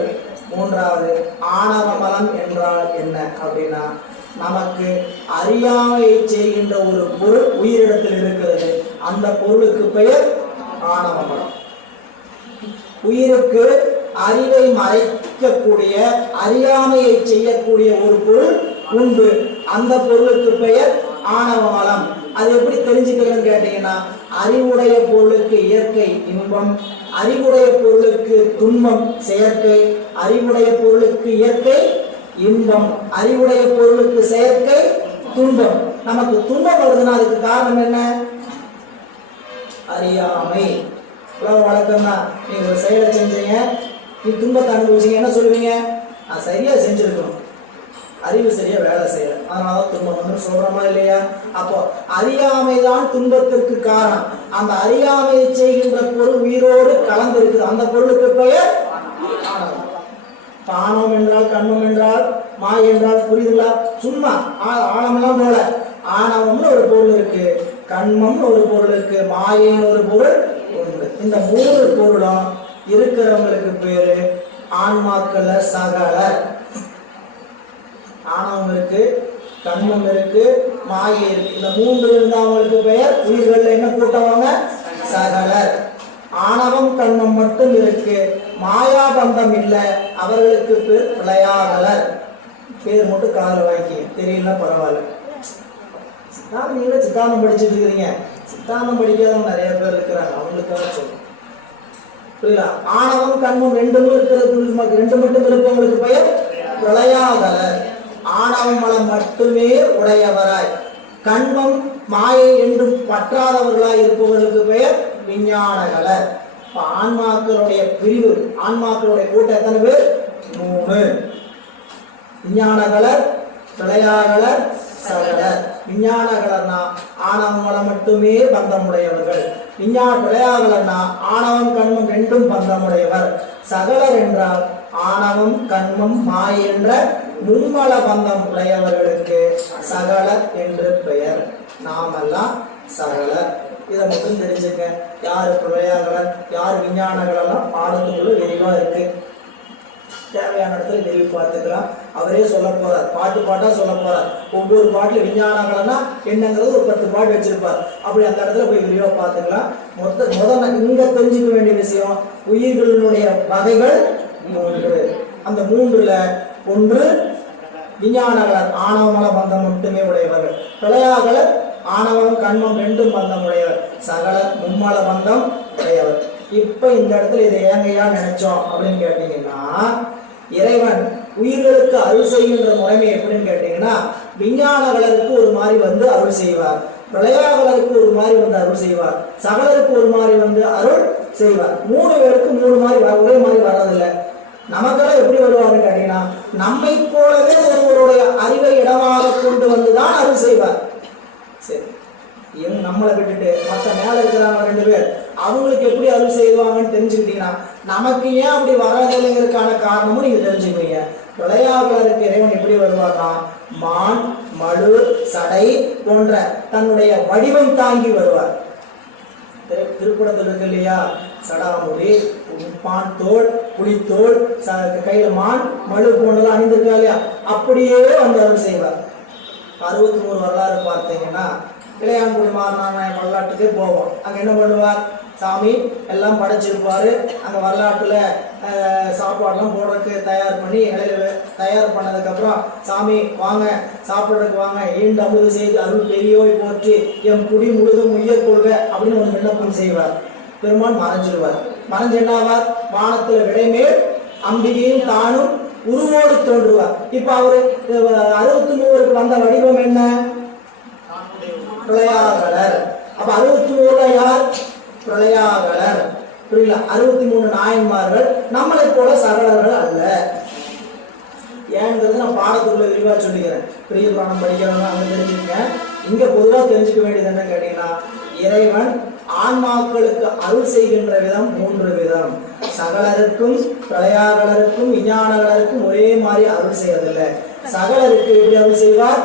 மூன்றாவது ஆணவ மலம் என்றால் என்ன அப்படின்னா, நமக்கு அறியாமையை செய்கின்ற ஒரு பொருள் உயிரிடத்தில் இருக்கிறது. அந்த பொருளுக்கு பெயர் ஆணவ மலம். உயிருக்கு அறிவை மறைக்கக்கூடிய, அறியாமையை செய்யக்கூடிய ஒரு பொருள் உண்டு. அந்த பொருளுக்கு பெயர் ஆணவ மலம். அது எப்படி தெரிஞ்சுக்கிறதுன்னு கேட்டீங்கன்னா, அறிவுடைய பொருளுக்கு இயற்கை இன்பம், அறிவுடைய பொருளுக்கு துன்பம் செயற்கை, அறிவுடைய பொருளுக்கு இயற்கை இன்பம், அறிவுடைய பொருளுக்கு செயற்கை துன்பம். நமக்கு துன்பம் வருதுன்னா அதுக்கு காரணம் என்ன? அறியாமை. உலக வழக்கம் தான். நீங்க ஒரு செயலை செஞ்சீங்க, நீ துன்பத்தை அனுபவிச்சீங்க, என்ன சொல்லுவீங்க? நான் சரியா செஞ்சிருக்கணும், அறிவு சரியா வேலை செய்யல, அதனால துன்பம் வந்து சொல்றோமா இல்லையா? அப்போ அறியாமை தான் துன்பத்திற்கு காரணம். அந்த அறியாமையை செய்கின்ற பொருள் உயிரோடு கலந்து இருக்குது. அந்த பொருளுக்கு பெயர் ஆணவம். ஆணவம் என்றால் கண்மம் என்றால் மாய் என்றால் புரியுதுங்களா? சும்மா ஆணவம்லாம் போல. ஆணவம்னு ஒரு பொருள் இருக்கு, கண்மம்னு ஒரு பொருள் இருக்கு, மாயின்னு ஒரு பொருள் உண்டு. இந்த மூணு பொருளும் இருக்கிறவங்களுக்கு பேரு ஆன்மாக்கள சகலர். ஆணவம் இருக்கு, கண்மம் இருக்கு, மாயை இருக்கு. இந்த மூன்று இருந்தவங்களுக்கு பெயர் உயிர்கள் என்ன கூட்டவங்க? சகலர். ஆணவம் கண்மம் மட்டும் இருக்கு, மாயாபந்தம் இல்லை, அவர்களுக்கு பேர் பிரளயாகலர். பேர் மட்டும் காதல் வாங்கி தெரியல, பரவாயில்ல. சித்தாந்தம் நீங்களே சித்தாந்தம் படிச்சுட்டு இருக்கிறீங்க, சித்தாந்தம் படிக்காதவங்க நிறைய பேர் இருக்கிறாங்க, அவங்களுக்காக சொல்லுங்க. புரியல? ஆணவம் கண்மம் ரெண்டும் இருக்கிறது, ரெண்டு மட்டும் இருப்பவங்களுக்கு பெயர் பிரளயாகலர். ஆணவம் மலம் மட்டுமே உடையவராய், கண்மம் மாயை என்றும் பற்றாதவர்களாய் இருப்பவர்களுக்கு பெயர் விஞ்ஞானகலர். இப்ப ஆன்மாக்களுடைய பிரிவு, ஆன்மாக்களுடைய கூட்டம் எத்தனை பேர்? 3. விஞ்ஞானகலர், பிரளயாகலர், சகலர். விஞ்ஞானகலர்னா ஆணவம் மலம் மட்டுமே பந்தமுடையவர்கள். பிரளயாகலர்னா ஆணவம் கண்மம் ரெண்டும் பந்தமுடையவர். சகலர் என்றால் ஆணவம் கண்மம் மாய் என்ற மும்மல பந்தம் உடையவர்களுக்கு சகலர் என்று பெயர். நாமெல்லாம் சகலர். இதை மட்டும் தெரிஞ்சுக்க. யாரு பிரளயாகலர், யார் விஞ்ஞானகலர்லாம் பாடத்துக்குள்ள விரிவா இருக்கு. தேவையான இடத்துல விரிவு பார்த்துக்கலாம். அவரே சொல்ல போறார், பாட்டு பாட்டா சொல்ல போறார். ஒவ்வொரு பாட்டுல விஞ்ஞானங்கள்னா என்னங்கிறது ஒரு 10 பாட்டு வச்சிருப்பார். அப்படி அந்த இடத்துல போய் விரிவா பார்த்துக்கலாம். முதல்ல இங்க தெரிஞ்சுக்க வேண்டிய விஷயம், உயிர்களினுடைய வகைகள் 3. அந்த 3ல ஒன்று விஞ்ஞானகலர், ஆணவமல பந்தம் மட்டுமே உடையவர்கள். பிரளயாகலர் ஆணவம் கண்மம் ரெண்டும் பந்தம் உடையவர். சகலர் மும்மல பந்தம் உடையவர். இப்ப இந்த இடத்துல இதை ஏங்கையா நினைச்சோம் அப்படின்னு கேட்டீங்கன்னா, இறைவன் உயிர்களுக்கு அருள் செய்கின்ற முறைமை எப்படின்னு கேட்டீங்கன்னா, விஞ்ஞானகலருக்கு ஒரு மாதிரி வந்து அருள் செய்வார், பிரளயாகலருக்கு ஒரு மாதிரி வந்து அருள் செய்வார், சகலருக்கு ஒரு மாதிரி வந்து அருள் செய்வார். 3 பேருக்கு 3 மாதிரி ஒரே மாதிரி வர்றதில்லை. நமக்கெல்லாம் எப்படி வருவாருன்னு கேட்டீங்கன்னா, நம்மை போலவே ஒருவருடைய அறிவை இடமாக கொண்டு வந்துதான் அருள் செய்வார். சரி, இவங்க நம்மளை விட்டுட்டு மற்ற மேல இருக்கிறாங்க 2 பேர், அவங்களுக்கு எப்படி அருள் செய்வாங்கன்னு தெரிஞ்சுக்கிட்டீங்கன்னா, நமக்கு ஏன் அப்படி வராதுங்கிறதுக்கான காரணமும் நீங்க தெரிஞ்சுக்குவீங்க. பிரளயாகலருக்கு இறைவன் எப்படி வருவார்னா, மான் மழு சடை போன்ற தன்னுடைய வடிவம் தாங்கி வருவார். திருக்குறத்தில் இருக்கு இல்லையா, சடாமுடி, பான் தோல், புலித்தோல், கையில மான் மழு போன்றதெல்லாம் அணிந்திருக்கா இல்லையா, அப்படியே வந்து அருள் செய்வார். 63 வரலாறு பார்த்தீங்கன்னா, இளையான்குடி மாறனாய் வரலாற்றுக்கே போவோம். அங்க என்ன பண்ணுவார், சாமி எல்லாம் படைச்சிருப்பாரு. அங்க வரலாற்றுல சாப்பாடுலாம் போடுறதுக்கு தயார் பண்ணி இலையில தயார் பண்ணதுக்கப்புறம், சாமி வாங்க சாப்பிட்றதுக்கு வாங்க, ஈண்டு அமுது செய்து அருள் பெரியோய் போற்றி என் குடி முழுதும் உயர் கொள்க அப்படின்னு ஒரு விண்ணப்பம் செய்வார். பெருமான் மறைஞ்சிருவார். மறைஞ்சு என்னாவார், வானத்துல விடைமேல் அம்பிகையும் தானும் உருவோடு தோன்றுவார். இப்ப அவரு 63க்கு வந்த வடிவம் என்ன, பிரளயாகலர். அப்ப 63 யார், பிரளயாகலர். புரியல? 63 நாயன்மார்கள் நம்மளை போல சகலர்கள் அல்ல. ஏன்றது நான் பாடத்துக்குள்ள விரிவா சொல்லிக்கிறேன். பெரிய புராணம் படிக்கிறவங்க அங்க தெரிஞ்சுக்கேன். இங்க பொதுவாக தெரிஞ்சுக்க வேண்டியது என்ன கேட்டீங்கன்னா, இறைவன் ஆன்மாக்களுக்கு அருள் செய்கின்ற விதம் 3 விதம். சகலருக்கும் பிரளயாகலருக்கும் விஞ்ஞானகலருக்கும் ஒரே மாதிரி அருள் செய்யறதில்லை. சகலருக்கு எப்படி அருள் செய்வார்,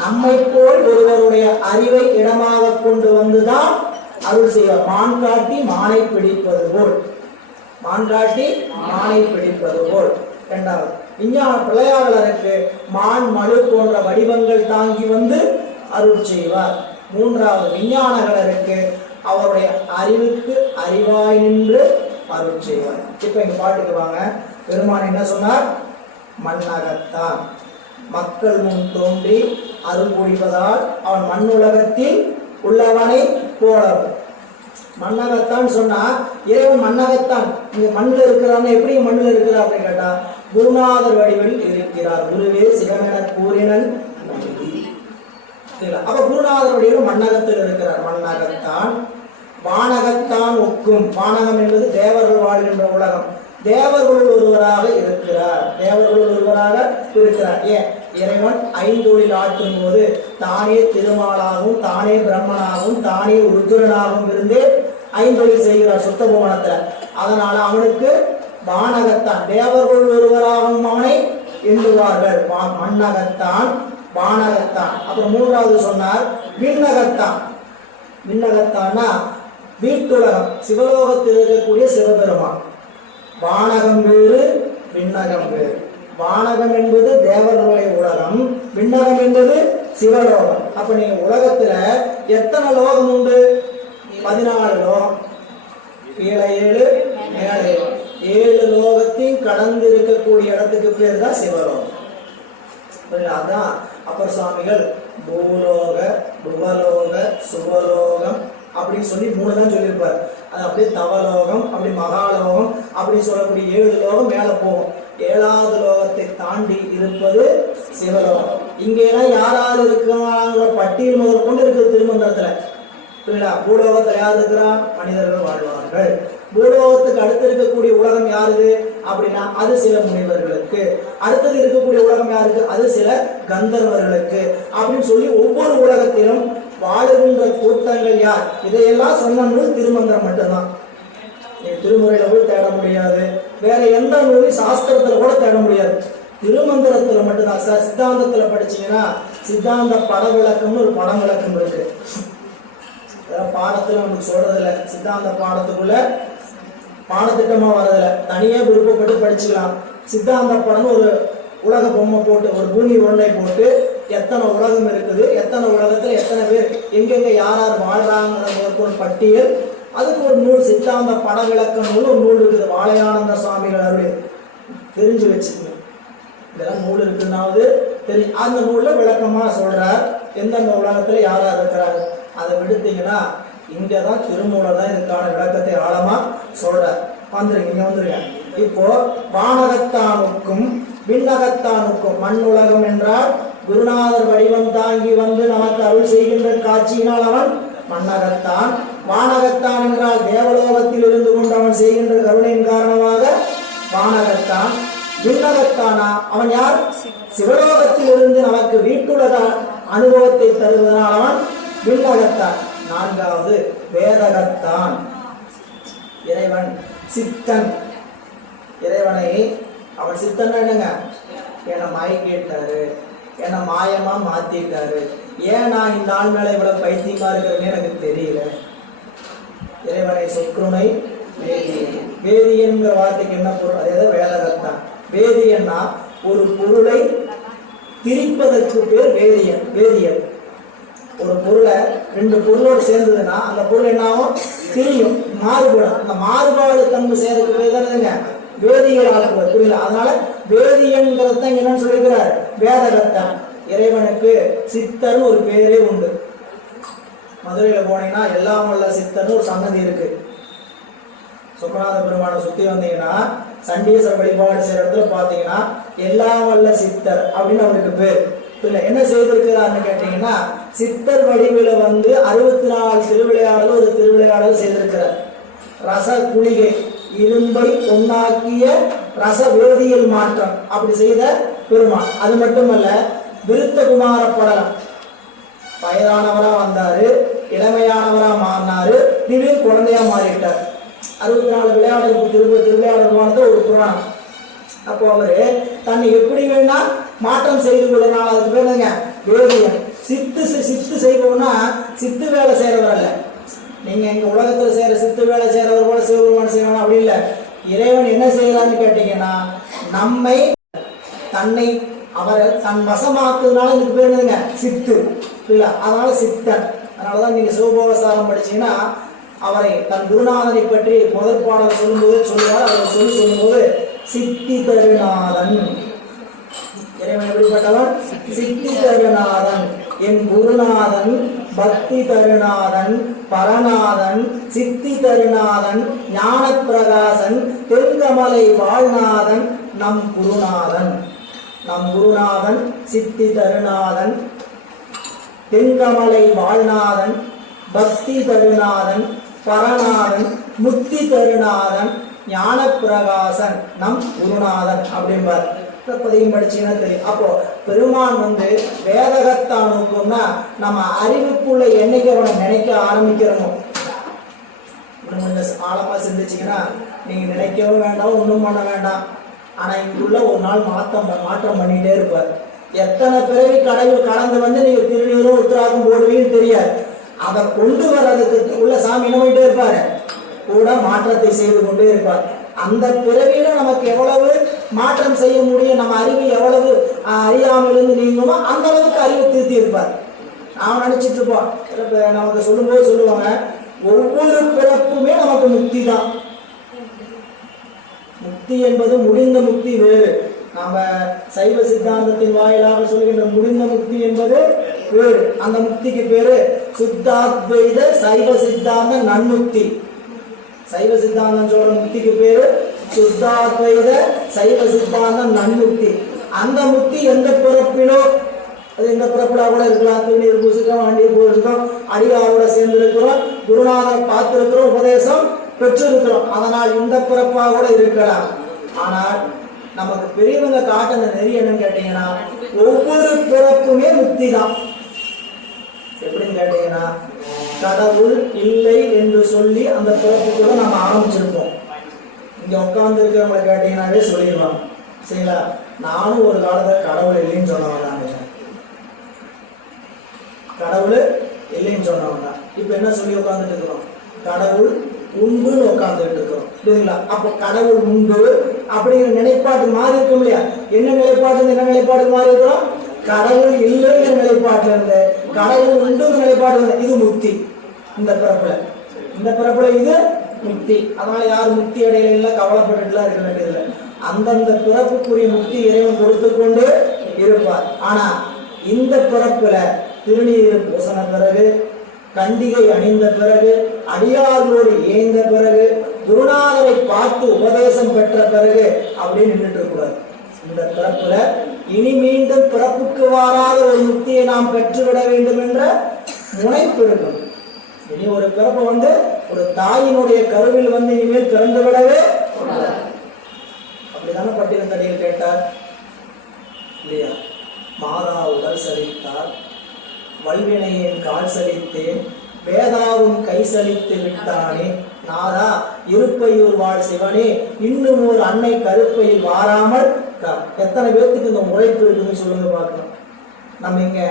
நம்மை போல் ஒருவருடைய அறிவை இடமாக கொண்டு வந்துதான் அருள் செய்வார். மான் காட்டி மானை பிடிப்பது போல், மான் காட்டி மானை பிடிப்பது போல். 2வது விஞ்ஞான பிரளயாகலருக்கு மான் மழு போன்ற வடிவங்கள் தாங்கி வந்து அருள் செய்வார். 3வது விஞ்ஞானகலருக்கு அவருடைய அறிவுக்கு அறிவாய் நின்று அருள் செய்வார். இப்ப எங்க பாட்டுக்கு வாங்க. பெருமான் என்ன சொன்னார், மண்ணகத்தான் மக்கள் முன் தோன்றி அருள் புரிவதால் அவன் மண்ணுலகத்தில் உள்ளவனை போலவும். மண்ணகத்தான் சொன்னா, இறைவன் மண்ணகத்தான். நீங்க மண்ணில் இருக்கிறான்னு எப்படி மண்ணில் இருக்கிறார் அப்படின்னு கேட்டா, குருநாதர் வடிவில் இருக்கிறார். குருவே சிவமென கூறினன். அப்ப குருநாதர் வடிவில் மண்ணகத்தில் இருக்கிறார். மண்ணகத்தான் வானகத்தான் ஒக்கும். வானகம் என்பது தேவர்கள் வாழ்கின்ற உலகம். தேவர்களுள் ஒருவராக இருக்கிறார். தேவர்களுள் ஒருவராக இருக்கிறார். ஏன், இறைவன் ஐந்தொழில் ஆற்றும் போது தானே திருமாலாகவும் தானே பிரம்மனாகவும் தானே ருத்ரனாகவும் இருந்து ஐந்தொழில் செய்கிறார் சுத்த புவனத்துல. அதனால அவனுக்கு வானகத்தான், தேவர்களுள் ஒருவராகவும் அவனை எண்ணுவார்கள். மண்ணகத்தான் வானகத்தான். அப்புறம் 3வது சொன்னார் விண்ணகத்தான். விண்ணகத்தான்னா வீட்டுலகம், சிவலோகத்தில் இருக்கக்கூடிய சிவபெருமான். வானகம் வேறு விண்ணகம் வேறு. வானகம் என்பது தேவர்களுடைய உலகம், விண்ணகம் என்பது சிவலோகம். அப்ப நீங்க உலகத்துல எத்தனை லோகம் உண்டு, 14 லோகம். கீழே 7 மேலே 7 லோகத்தையும் கடந்து இருக்கக்கூடிய இடத்துக்கு பேர் தான் சிவலோகம். அதான் அப்பர் சுவாமிகள் பூலோக, புவலோக, சுவலோகம் அப்படின்னு சொல்லி 3 தான் சொல்லியிருப்பார். அது அப்படியே தவலோகம், அப்படி மகாலோகம் அப்படின்னு சொல்லக்கூடிய 7 லோகம் மேலே போகும். 7வது லோகத்தை தாண்டி இருப்பது சிவலோகம். இங்கெல்லாம் யார் யார் இருக்கிறாங்கிற பட்டியல் முதல் கொண்டு இருக்குது திருமந்திரத்துல. புரியல? பூலோகத்தில் யார் இருக்கிறா? மனிதர்கள் வாழ்வார்கள். பூலோகத்துக்கு அடுத்து இருக்கக்கூடிய உலகம் யாருக்கு அப்படின்னா அது சில முனிவர்களுக்கு. அடுத்தது இருக்கக்கூடிய உலகம் யாருக்கு? அது சில கந்தர்வர்களுக்கு அப்படின்னு சொல்லி ஒவ்வொரு உலகத்திலும் வாழுகின்ற கூட்டங்கள் யார்? இதையெல்லாம் சொன்ன நூல் திருமந்திரம் மட்டும்தான். திருமுறையில கூட தேட முடியாது, வேற எந்த நூலையும் சாஸ்திரத்துல கூட தேட முடியாது. திருமந்திரத்துல மட்டும்தான். சித்தாந்தத்துல படிச்சீங்கன்னா சித்தாந்த பட விளக்கம்னு ஒரு படம் விளக்கம் இருக்கு. பாடத்துல நமக்கு சொல்றது இல்லை, சித்தாந்த பாடத்துக்குள்ள பாடத்திட்டமா வர்றதில்ல, தனியா விருப்பப்பட்டு படிச்சுக்கலாம். சித்தாந்த படம் ஒரு உலக பொம்மை போட்டு, ஒரு பூமி உருண்டை போட்டு எத்தனை உலகம் இருக்குது, எத்தனை உலகத்துல எத்தனை பேர் எங்கெங்க யார் யார் வாழ்றாங்கிற ஒரு பட்டியல், அதுக்கு ஒரு நூல் சித்தாந்த பட விளக்க நூல் ஒரு நூல் இருக்குது. வாழையானந்த சுவாமிகள் அருள் தெரிஞ்சு வச்சுக்கணும். இதெல்லாம் நூல் இருக்குன்னாவது தெரியும். அந்த நூல்ல விளக்கமா சொல்றார் எந்தெந்த உலகத்துல யார் யார் இருக்கிறாரு. அதை விடுத்தீங்கன்னா இங்கதான் திருமூலர் தான் இதுக்கான விளக்கத்தை ஆழமா சொல்றார். வந்துருங்க, இங்க வந்துருங்க. இப்போ வானகத்தானுக்கும் விண்ணகத்தானுக்கும், மண் உலகம் என்றால் குருநாதர் வடிவம் தாங்கி வந்து நமக்கு அருள் செய்கின்ற காட்சியினால் அவன் மண்ணகத்தான். வானகத்தான் என்றால் தேவலோகத்தில் இருந்து கொண்டு அவன் செய்கின்ற கருணையின் காரணமாக வானகத்தான். விண்ணகத்தானா அவன் யார்? சிவலோகத்தில் இருந்து நமக்கு வீட்டுலக அனுபவத்தை தருவதனால் அவன் விண்ணகத்தான். 4வது வேதகத்தான். இறைவன் சித்தன். இறைவனை அவன் சித்தன் என்னங்க? என்னை மயக்கிட்டாரு, என்னை மாயமா மாத்திட்டாரு, ஏன் நான் இந்த ஆள் மேல இவ்வளவு பைத்தியமா இருக்கிறேன்னு எனக்கு தெரியல. இறைவனை சொற்குணை வேதியன். வேதியன்கிற வார்த்தைக்கு என்ன பொருள்? அதே வேதகத்தான். வேதியன்னா ஒரு பொருளை திரிப்பதற்கு பேர் வேதியன். வேதியன் ஒரு பொருளை 2 பொருளோடு சேர்ந்ததுன்னா அந்த பொருள் என்ன ஆகும்? திரியும், மாறுபடும். அந்த மாறுபாடு தன்மை சேர்றதுக்கு பேர் தானேங்க வேதியல் ஆக்குவது. புரியல? அதனால வேதியன்கிறது தான் என்னன்னு சொல்லியிருக்கிறார், வேதகத்தான். இறைவனுக்கு சித்தர்னு ஒரு பேரே உண்டு. மதுரையில போனீங்கன்னா எல்லாம் வல்ல சித்தர்னு ஒரு சன்னதி இருக்கு. சுப்ரநாத பெருமானை சுத்தி வந்தீங்கன்னா சண்டீஸ்வர வழிபாடு செய்யற இடத்துல பாத்தீங்கன்னா எல்லாம் வல்ல சித்தர் அப்படின்னு அவருக்கு பேர். என்ன செய்திருக்கிறார்னு கேட்டீங்கன்னா சித்தர் வடிவில வந்து 64 திருவிளையாடல் ஒரு திருவிளையாடல் செய்திருக்கிறார். ரச குளிகை, இரும்பை பொன்னாக்கிய ரச வேதியியல் மாற்றம் அப்படி செய்த பெருமான். அது மட்டுமல்ல, விருத்த குமார படலம். வயதானவரா வந்தாரு, இளமையானவரா மாறினாரு, திடீர் குழந்தையா மாறிட்டார். 64 விளையாடல் திருவிளையாடல் ஒரு புராணம். அப்போ அவரு தன்னை எப்படி வேணா மாற்றம் செய்து கொள்ளனால அதுக்கு வேணுங்க வேதியன். சித்து செய்வோம்னா சித்து வேலை செய்யறவர் அல்ல. நீங்க எங்க உலகத்துல செய்யற சித்து வேலை செய்யறவர் போல சிவபெருமான் செய்யணும் அப்படி இல்லை. இறைவன் என்ன செய்யறான்னு கேட்டீங்கன்னா நம்மை தன்னை அவரை தன் வசமாக்குறதுனால இதுக்கு பேர் என்னதுங்க சித்து இல்ல. அதனால சித்தன். அதனாலதான் நீங்க சிவபோகசாரம் படிச்சீங்கன்னா அவரை தன் குருநாதனை பற்றி முதல் பாடல் சொல்லும்போது சொல்லுவார். அவர் சொல்லும்போது சித்தி தருநாதன். இறைவன் எப்படிப்பட்டவன்? சித்தி தருநாதன், என் குருநாதன், பக்தி தருநாதன், பரநாதன், சித்தி தருநாதன், ஞான பிரகாசன், தென்கமலை வாழ்நாதன், நம் குருநாதன். நம் குருநாதன் சித்தி தருநாதன், தென்கமலை வாழ்நாதன், பக்தி தருநாதன், பரநாதன், முத்தி தருநாதன், ஞான பிரகாசன், நம் குருநாதன் அப்படின்பார். பதியும் படிச்சீங்கன்னா தெரியும். அப்போ பெருமான் வந்து வேதகத்தானுக்கும்னா நம்ம அறிவுக்குள்ள என்னைக்கு அவனை நினைக்க ஆரம்பிக்கிறோமோ, கொஞ்சம் ஆழமா சிந்திச்சிங்கன்னா நீங்க நினைக்கவும் வேண்டாம், ஒன்றும் பண்ண வேண்டாம். ஆனா இங்குள்ள ஒரு நாள் மாற்றம் பண்ணிட்டே இருப்பார். எத்தனை பிறவி கடந்து வந்து நீங்க திருநீரும் உத்தராகம் போடுவீங்கன்னு தெரியாது. அதை கொண்டு வர்றதுக்கு உள்ள சாமி என்ன பண்ணிட்டே இருப்பாரு, கூட மாற்றத்தை செய்து கொண்டே இருப்பார். அந்த பிறவியில நமக்கு எவ்வளவு மாற்றம் செய்ய முடியும், நம்ம அறிவு எவ்வளவு அறியாமலிருந்து நீங்குமோ அந்த அளவுக்கு அறிவு திருத்தி இருப்பார். நாம் நினைச்சிட்டு இருப்போம், நமக்கு சொல்லும்போது சொல்லுவாங்க ஒவ்வொரு பிறப்புமே நமக்கு முக்தி தான். முக்தி என்பது முடிந்த முக்தி வேறு. நாம சைவ சித்தாந்தத்தின் வாயிலாக சொல்கின்ற முடிந்த முக்தி என்பது வேறு. அந்த முக்திக்கு பேரு சுத்தாத்வைத சைவ சித்தாந்த நன்முக்தி. சைவ சித்தாந்தம் சொல்ற முக்திக்கு பேரு சுத்தாத்வைத சைவ சித்தாந்த நன்முக்தி. அந்த முக்தி எந்த பிறப்பிலோ, அது எந்த பிறப்பிலா கூட இருக்கலாம். திருநீர் பூசிக்கிறோம், வண்டியை போயிருக்கோம், அடியாரோட சேர்ந்து இருக்கிறோம், குருநாதரை பார்த்திருக்கிறோம், உபதேசம் பெற்றிருக்கிறோம். அதனால் இந்த பிறப்பாக கூட இருக்கலாம். ஆனால் நமக்கு பெரியவங்க காட்டின நெறி என்னன்னு கேட்டீங்கன்னா, ஒவ்வொரு பிறப்புமே முக்தி தான். எப்படின்னு கேட்டீங்கன்னா, கடவுள் இல்லை என்று சொல்லி அந்த பிறப்புக்குள்ள நம்ம ஆரம்பிச்சிருப்போம். இங்க உட்கார்ந்து இருக்கிறவங்களை கேட்டீங்கன்னாவே சொல்லிடலாம். சரிங்களா? நானும் ஒரு காலத்துல கடவுள் இல்லைன்னு சொன்னவங்க தான். கடவுள் இல்லைன்னு சொன்னவங்க தான். இப்ப என்ன சொல்லி உட்கார்ந்துட்டு இருக்கிறோம்? கடவுள் உண்டுன்னு உட்கார்ந்துட்டு இருக்கிறோம். புரியுதுங்களா? அப்போ கடவுள் உண்டு அப்படிங்கிற நிலைப்பாடு மாறி இருக்கும் இல்லையா? என்ன நிலைப்பாடு, என்ன நிலைப்பாடு மாறி இருக்கிறோம்? கடவுள் இல்லைங்கிற நிலைப்பாட்டுல இருந்து கடவுள் உண்டுங்கிற நிலைப்பாடு. இது முக்தி. இந்த பிறப்புல இது முக்தி. அதனால யாரும் முக்தி அடையில கவலைப்பட்டுலாம் இருக்க வேண்டியதில்லை. அந்தந்த பிறப்புக்குரிய முக்தி இறைவன் கொடுத்து கொண்டு இருப்பார். ஆனா இந்த பிறப்புல திருநீர் பூசண பிறகு, கண்டிகை அணிந்த பிறகு, அடியார்களோடு ஏந்த பிறகு, குருநாதரை பார்த்து உபதேசம் பெற்ற பிறகு அப்படின்னு நின்றுட்டு இருக்கக்கூடாது. இந்த பிறப்புல இனி மீண்டும் பிறப்புக்கு வாராத ஒரு முக்தியை நாம் பெற்றுவிட வேண்டும் என்ற முனைப்பு இருக்கும். இனி ஒரு பிறப்பு ஒரு தாயினுடைய கருவில் இனிமேல் பிறந்து விடவே அப்படிதானே பட்டினத்தடியில் கேட்டார் இல்லையா? மாதா உடல் சலித்தார், வல்வினையின் கால் சலித்தேன், வேதாவும் கை சலித்து விட்டானே, நாதா இருப்பையூர் வாழ் சிவனே, இன்னும் ஒரு அன்னை கருப்பையில் வாராமல். எத்தனை பேர்த்துக்கு இந்த உழைப்பு இருக்குன்னு சொல்லுங்க பார்க்கலாம். நம்ம இங்க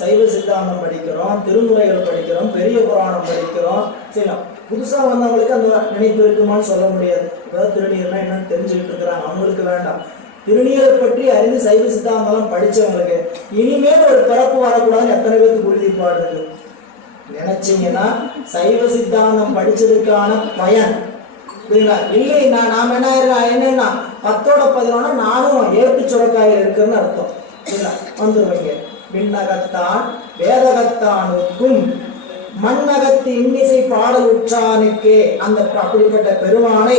சைவ சித்தாந்தம் படிக்கிறோம், திருமுறைகள் படிக்கிறோம், பெரிய புராணம் படிக்கிறோம். சரி, புதுசா வந்தவங்களுக்கு அந்த நினைப்பு இருக்குமான்னு சொல்ல முடியாது. அதாவது திருநீர்னா என்னன்னு தெரிஞ்சுக்கிட்டு இருக்கிறாங்க, அவங்களுக்கு வேண்டாம். திருநீரை பற்றி அறிந்து சைவ சித்தாந்தம் படிச்சவங்களுக்கு இனிமேல் ஒரு பிறப்பு வரக்கூடாதுன்னு எத்தனை பேருக்கு உறுதிப்பாடு இருக்கு நினைச்சீங்கன்னா சைவ சித்தாந்தம் படிச்சதுக்கான பயன் இல்லை. நாம என்னன்னா 10-11 நானும் ஏற்று சுரக்காயில் இருக்குன்னு அர்த்தம். வந்துருவீங்க. விண்ணகத்தான் வேதகத்தானுக்கும் மண்ணகத்து இன்னிசை பாடல் உற்றானுக்கே அந்த அப்படிப்பட்ட பெருமானை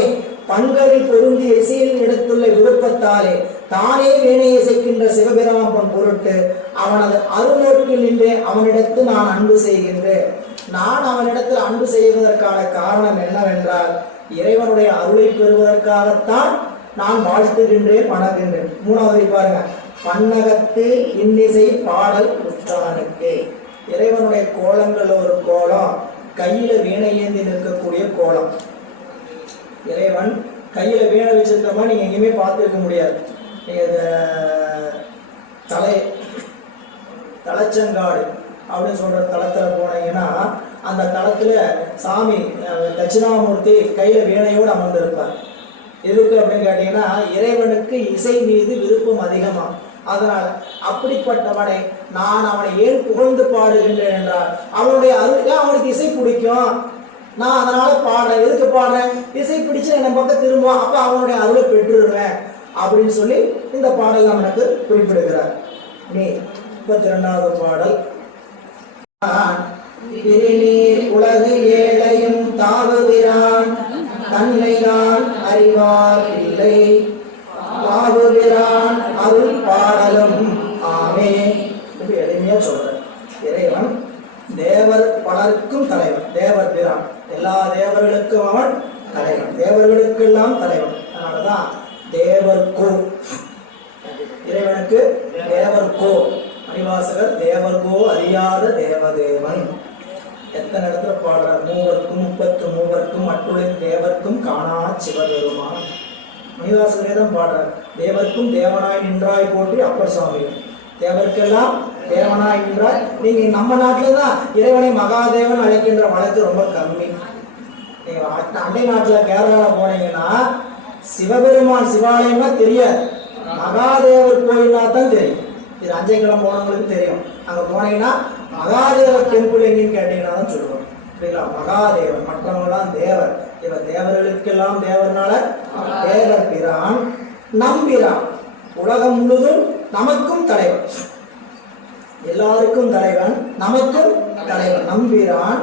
பண்களில் பொருந்தி இசையில் எடுத்துள்ள விருப்பத்தாலே தானே வீணை இசைக்கின்ற சிவபெருமான் பொருட்டு அவனது அருளோட்டில் நின்று அவனிடத்து நான் அன்பு செய்கின்றேன். நான் அவனிடத்தில் அன்பு செய்வதற்கான காரணம் என்னவென்றால் இறைவனுடைய அருளை பெறுவதற்காகத்தான் நான் வாழ்த்துகின்றேன், வணங்குகின்றேன். 3வது பாருங்க, பன்னகத்து இன்னிசை பாடல் உற்றானுக்கு. இறைவனுடைய கோலங்கள் ஒரு கோலம், கையில வீணை ஏந்தி நிற்கக்கூடிய கோலம். இறைவன் கையில வீணை வச்சிருக்க மாதிரி நீங்க எங்கேயுமே பார்த்துருக்க முடியாது. நீங்க தலைச்சங்காடு அப்படின்னு சொல்ற தளத்துல போனீங்கன்னா அந்த தளத்துல சாமி தட்சிணாமூர்த்தி கையில வீணையோடு அமர்ந்திருப்பார். எதுக்கு அப்படின்னு கேட்டீங்கன்னா இறைவனுக்கு இசை மீது விருப்பம் அதிகமா. அதனால் அப்படிப்பட்டவனை நான் அவனை ஏன் புகழ்ந்து பாடுகின்றேன் என்றால் அவனுடைய அவனுக்கு இசை பிடிக்கும், நான் அதனால பாடுறேன். எதுக்கு பாடுறேன்? இசை பிடிச்சு என்னை பக்கம் திரும்புவான், அப்ப அவனுடைய அருளை பெற்றுடுறேன் அப்படின்னு சொல்லி இந்த பாடல் நமக்கு குறிப்பிடுகிறார். நீ 32வது பாடல். திருநீர் உலகு ஏழையும் தாவுகிறான், தன்னைதான் அறிவார் இல்லை, பாவுகிறான் அருள் பாடலும் ஆமே. இப்படி எளிமையா சொல்றேன். இறைவன் தேவர் பலருக்கும் தலைவன், தேவர் பிரான், எல்லா தேவர்களுக்கும் அவன் தலைவன், தேவர்களுக்கெல்லாம் தலைவன். அதனாலதான் தேவர்கோ, இறைவனுக்கு தேவர்கோ. மணிவாசகர் தேவர்கோ அறியாத தேவதேவன். எத்தனை இடத்துல பாடுறார்? 33 மற்றுளின் தேவர்க்கும் காணா சிவபெருமான். மணிவாசகரே தான் பாடுறார். தேவர்க்கும் தேவனாய் நின்றாய் போற்றி அப்பர் சுவாமி. தேவருக்கெல்லாம் தேவனாய் நின்றாய். நீங்க நம்ம நாட்டுல தான் இறைவனை மகாதேவன் அழைக்கின்ற வழக்கு ரொம்ப கம்மி. நீங்க அண்டை நாட்டுல கேரளாவில் போனீங்கன்னா சிவபெருமான் சிவாலயமா தெரியாது, மகாதேவர் கோயில்னா தான் தெரியும். இது அஞ்சைக்கிழமை போனவங்களுக்கு தெரியும். அங்க போனீங்கன்னா மகாதேவர் டெம்பிள் எங்கன்னு கேட்டீங்கன்னா தான் சொல்லுவோம். மகாதேவன், மற்றவங்களாம் தேவர். இவர் தேவர்களுக்கெல்லாம் தேவர்னால தேவர் பிரான். நம்பிரான், உலகம் முழுதும் நமக்கும் தலைவன், எல்லாருக்கும் தலைவன், நமக்கும் தலைவன் நம்பிரான்.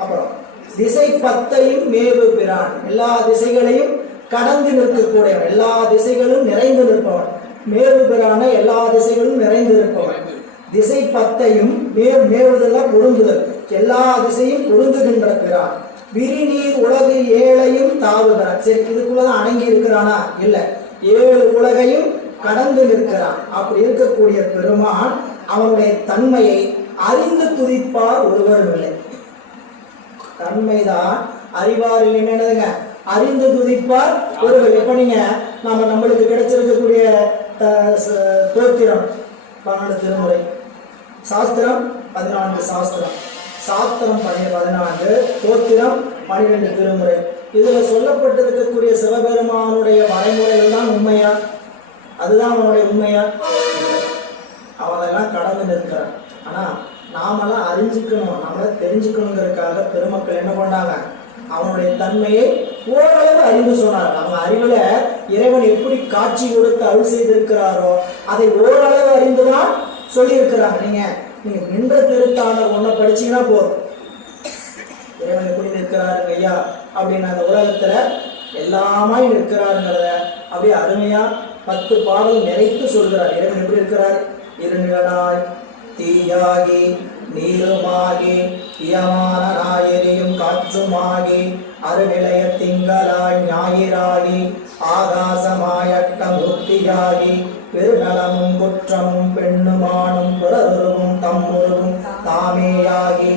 அப்புறம் திசை பத்தையும் மேவு பிரான், எல்லா திசைகளையும் கடந்து நிற்கக்கூடியவன், எல்லா திசைகளும் நிறைந்து நிற்பவன். மேவு பிரான எல்லா திசைகளும் நிறைந்து இருப்பவன். திசை பத்தையும் மேவுதல் பொருந்துதல், எல்லா திசையும் பொருந்துகின்ற பிரான். விரிநீர் உலகு ஏழையும் தாவுகிறான். சரி, இதுக்குள்ளதான் அடங்கி இருக்கிறானா? இல்ல, 7 உலகையும் கடந்து நிற்கிறான். அப்படி இருக்கக்கூடிய பெருமான் அவனுடைய தன்மையை அறிந்து துதிப்பார் ஒருவரும் இல்லை. தன்மைதான் அறிவார் என்னதுங்க, அறிந்து துதிப்பார் ஒருவர். எப்ப நீங்க நம்மளுக்கு கிடைச்சிருக்கக்கூடிய தோத்திரம் 12 திருமுறை, சாஸ்திரம் 14 சாஸ்திரம், சாஸ்திரம் 14, தோத்திரம் 12 திருமுறை. இதுல சொல்லப்பட்டிருக்கக்கூடிய சிவபெருமானுடைய வரைமுறைகள் தான் உண்மையா? அதுதான் அவனுடைய உண்மையா? அவனெல்லாம் கடந்து நிற்கிறான். ஆனா நாமெல்லாம் அறிஞ்சுக்கணும், நம்மள தெரிஞ்சுக்கணுங்கிறதுக்காக பெருமக்கள் என்ன பண்ணாங்க, அவனுடைய தன்மையை ஓரளவு அறிந்து சொன்னார். அவங்க அறிவுல இறைவன் எப்படி காட்சி கொடுத்து அருள் செய்திருக்கிறாரோ அதை ஓரளவு அறிந்துதான் சொல்லியிருக்கிறாங்க. நீங்க நின்ற திருத்தாண்டர் ஒன்ன படிச்சீங்கன்னா போதும், இறைவன் எப்படி நிற்கிறாருங்க ஐயா அப்படின்னு அந்த உலகத்துல எல்லாமாய் நிற்கிறாருங்கிறத அப்படியே அருமையா 10 பாடல் நிறைத்து சொல்கிறார். இறைவன் எப்படி இருக்கிறார்? இருநிலனாய் தீயாகி நீருமாகி இயமான நாயரியும் காற்றுமாகி அருநிலைய திங்களாய் ஞாயிறாகி ஆகாசமாயட்ட மூர்த்தியாகி பெருநலமும் குற்றமும் பெண்ணுமானும் பிறருவும் தம்முருவும் தாமேயாகி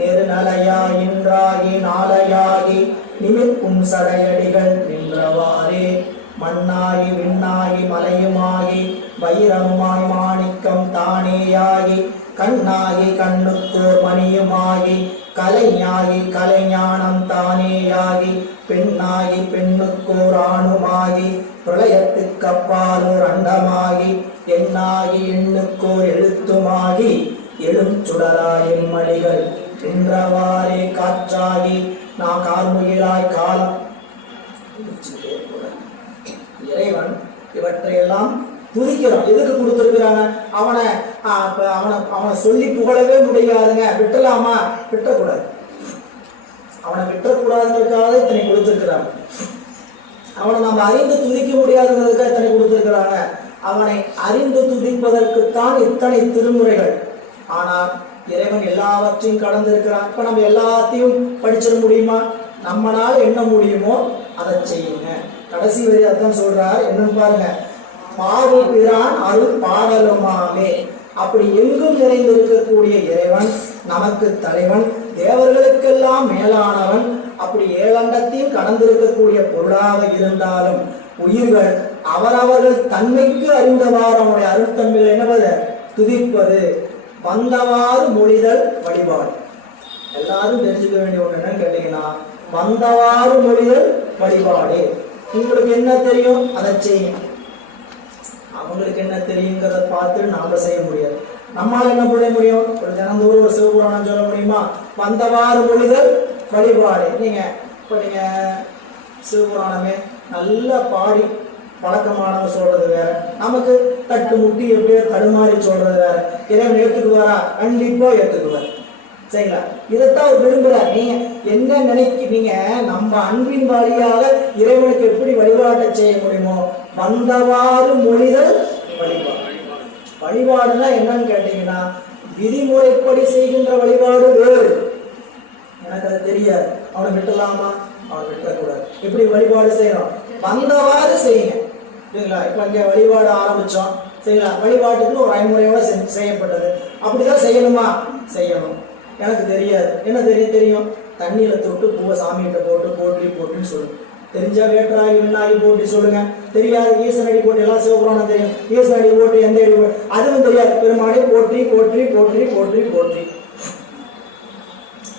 நெருநலையாயின்றாகி நாளையாகி நிமிர்க்கும் சடையடிகள் நின்றவாறே மண்ணாகி விண்ணாகி மலையுமாகி வைரமுமாய் மாணிக்கம் தானேயாகி கண்ணாகி கண்ணுக்கோர் மணியுமாகி கலைஞாகி கலைஞானம் தானேயாகி பெண்ணாகி பெண்ணுக்கோர் ஆணுமாகி பிரளயத்துக்கப்பாலோர் அண்டமாகி எண்ணாகி எண்ணுக்கோர் எழுத்துமாகி எழும் சுடராயின் மணிகள் நின்றவாறே காற்றாகி நான் கார்முகிலாய் காலம். இறைவன் இவற்றையெல்லாம் துதிக்கிறோம். எதுக்கு கொடுத்திருக்கிறாங்க? அவனை சொல்லி புகழவே முடியாதுங்க. விட்டலாமா? விட்டக்கூடாது. அவனை விட்டக்கூடாதுங்கிறதுக்காக இத்தனை கொடுத்திருக்கிறாங்க. அவனை நம்ம அறிந்து துதிக்க முடியாதுங்கிறதுக்காக இத்தனை கொடுத்திருக்கிறாங்க. அவனை அறிந்து துதிப்பதற்குத்தான் இத்தனை திருமுறைகள். ஆனால் இறைவன் எல்லாவற்றையும் கடந்திருக்கிறான். இப்ப நம்ம எல்லாத்தையும் படிச்சிட முடியுமா? நம்மளால என்ன முடியுமோ அதை செய்யுங்க. கடைசி வரி அதான் சொல்றார். என்னன்னு பாருங்க, பாவு பிரான் அருள் பாடலுமாமே. அப்படி எங்கும் நிறைந்திருக்கக்கூடிய இறைவன் நமக்கு தலைவன், தேவர்களுக்கெல்லாம் மேலானவன். அப்படி ஏழண்டத்தையும் கடந்திருக்கக்கூடிய பொருளாக இருந்தாலும் உயிர்கள் அவரவர்கள் தன்மைக்கு அறிந்தவாறு அவனுடைய அருட்தன்மைகள் என்னவது துதிப்பது, வந்தவாறு மொழிதல் வழிபாடு. எல்லாரும் தெரிஞ்சுக்க வேண்டிய ஒன்று என்னன்னு கேட்டீங்கன்னா, வந்தவாறு மொழிதல் வழிபாடு. உங்களுக்கு என்ன தெரியும் அதை செய்யுங்க. அவங்களுக்கு என்ன தெரியுங்கிறத பார்த்து நாம செய்ய முடியாது. நம்மளால என்ன பண்ண முடியும்? ஒரு தினந்தோறும் ஒரு சிவபுராணம் சொல்ல முடியுமா? வந்தவாறு மொழிதல் வழிபாடு. நீங்க சிவபுராணமே நல்லா பாடி பழக்கமானவங்க சொல்றது வேற, நமக்கு தட்டு முட்டி எப்படியோ தடுமாறி சொல்றது வேற. இறைவன் ஏற்றுக்குவாரா? கண்டிப்பா ஏற்றுக்குவார். சரிங்களா? இதைத்தான் விரும்புறார். நீங்க என்ன நினைக்கிறீங்க? நம்ம அன்பின் வழியாக இறைவனுக்கு எப்படி வழிபாட்டை செய்ய முடியுமோ வந்தவாறு மொழிதல் வழிபாடு. வழிபாடுனா என்னன்னு கேட்டீங்கன்னா, விதிமுறைப்படி செய்கின்ற வழிபாடு வேறு. எனக்கு அது தெரியாது, அவனை விட்டுலாமா? அவனை விட்டுறக்கூடாது. எப்படி வழிபாடு செய்யறோம்? வந்தவாறு செய்யுங்க. சரிங்களா? இப்ப இங்க வழிபாடு ஆரம்பிச்சோம். சரிங்களா? வழிபாட்டுக்கு ஒரு ஐமுறையோட செய்யப்பட்டது. அப்படிதான் செய்யணுமா? செய்யணும். எனக்கு தெரியாது. என்ன தெரியும்? தண்ணியில தொட்டு பூவை சாமிகிட்ட போட்டு போற்றி போட்டுன்னு சொல்லுங்க. தெரிஞ்சா வேற்றாகி விண்ணாகி போட்டி சொல்லுங்க. தெரியாது ஈசனடி போட்டு எல்லாம் சிவபுராணம் தெரியும். ஈசனடி போட்டு எந்த அடி போட்டு அதுவும் தெரியாது. பெருமானை போற்றி போற்றி போற்றி போற்றி போற்றி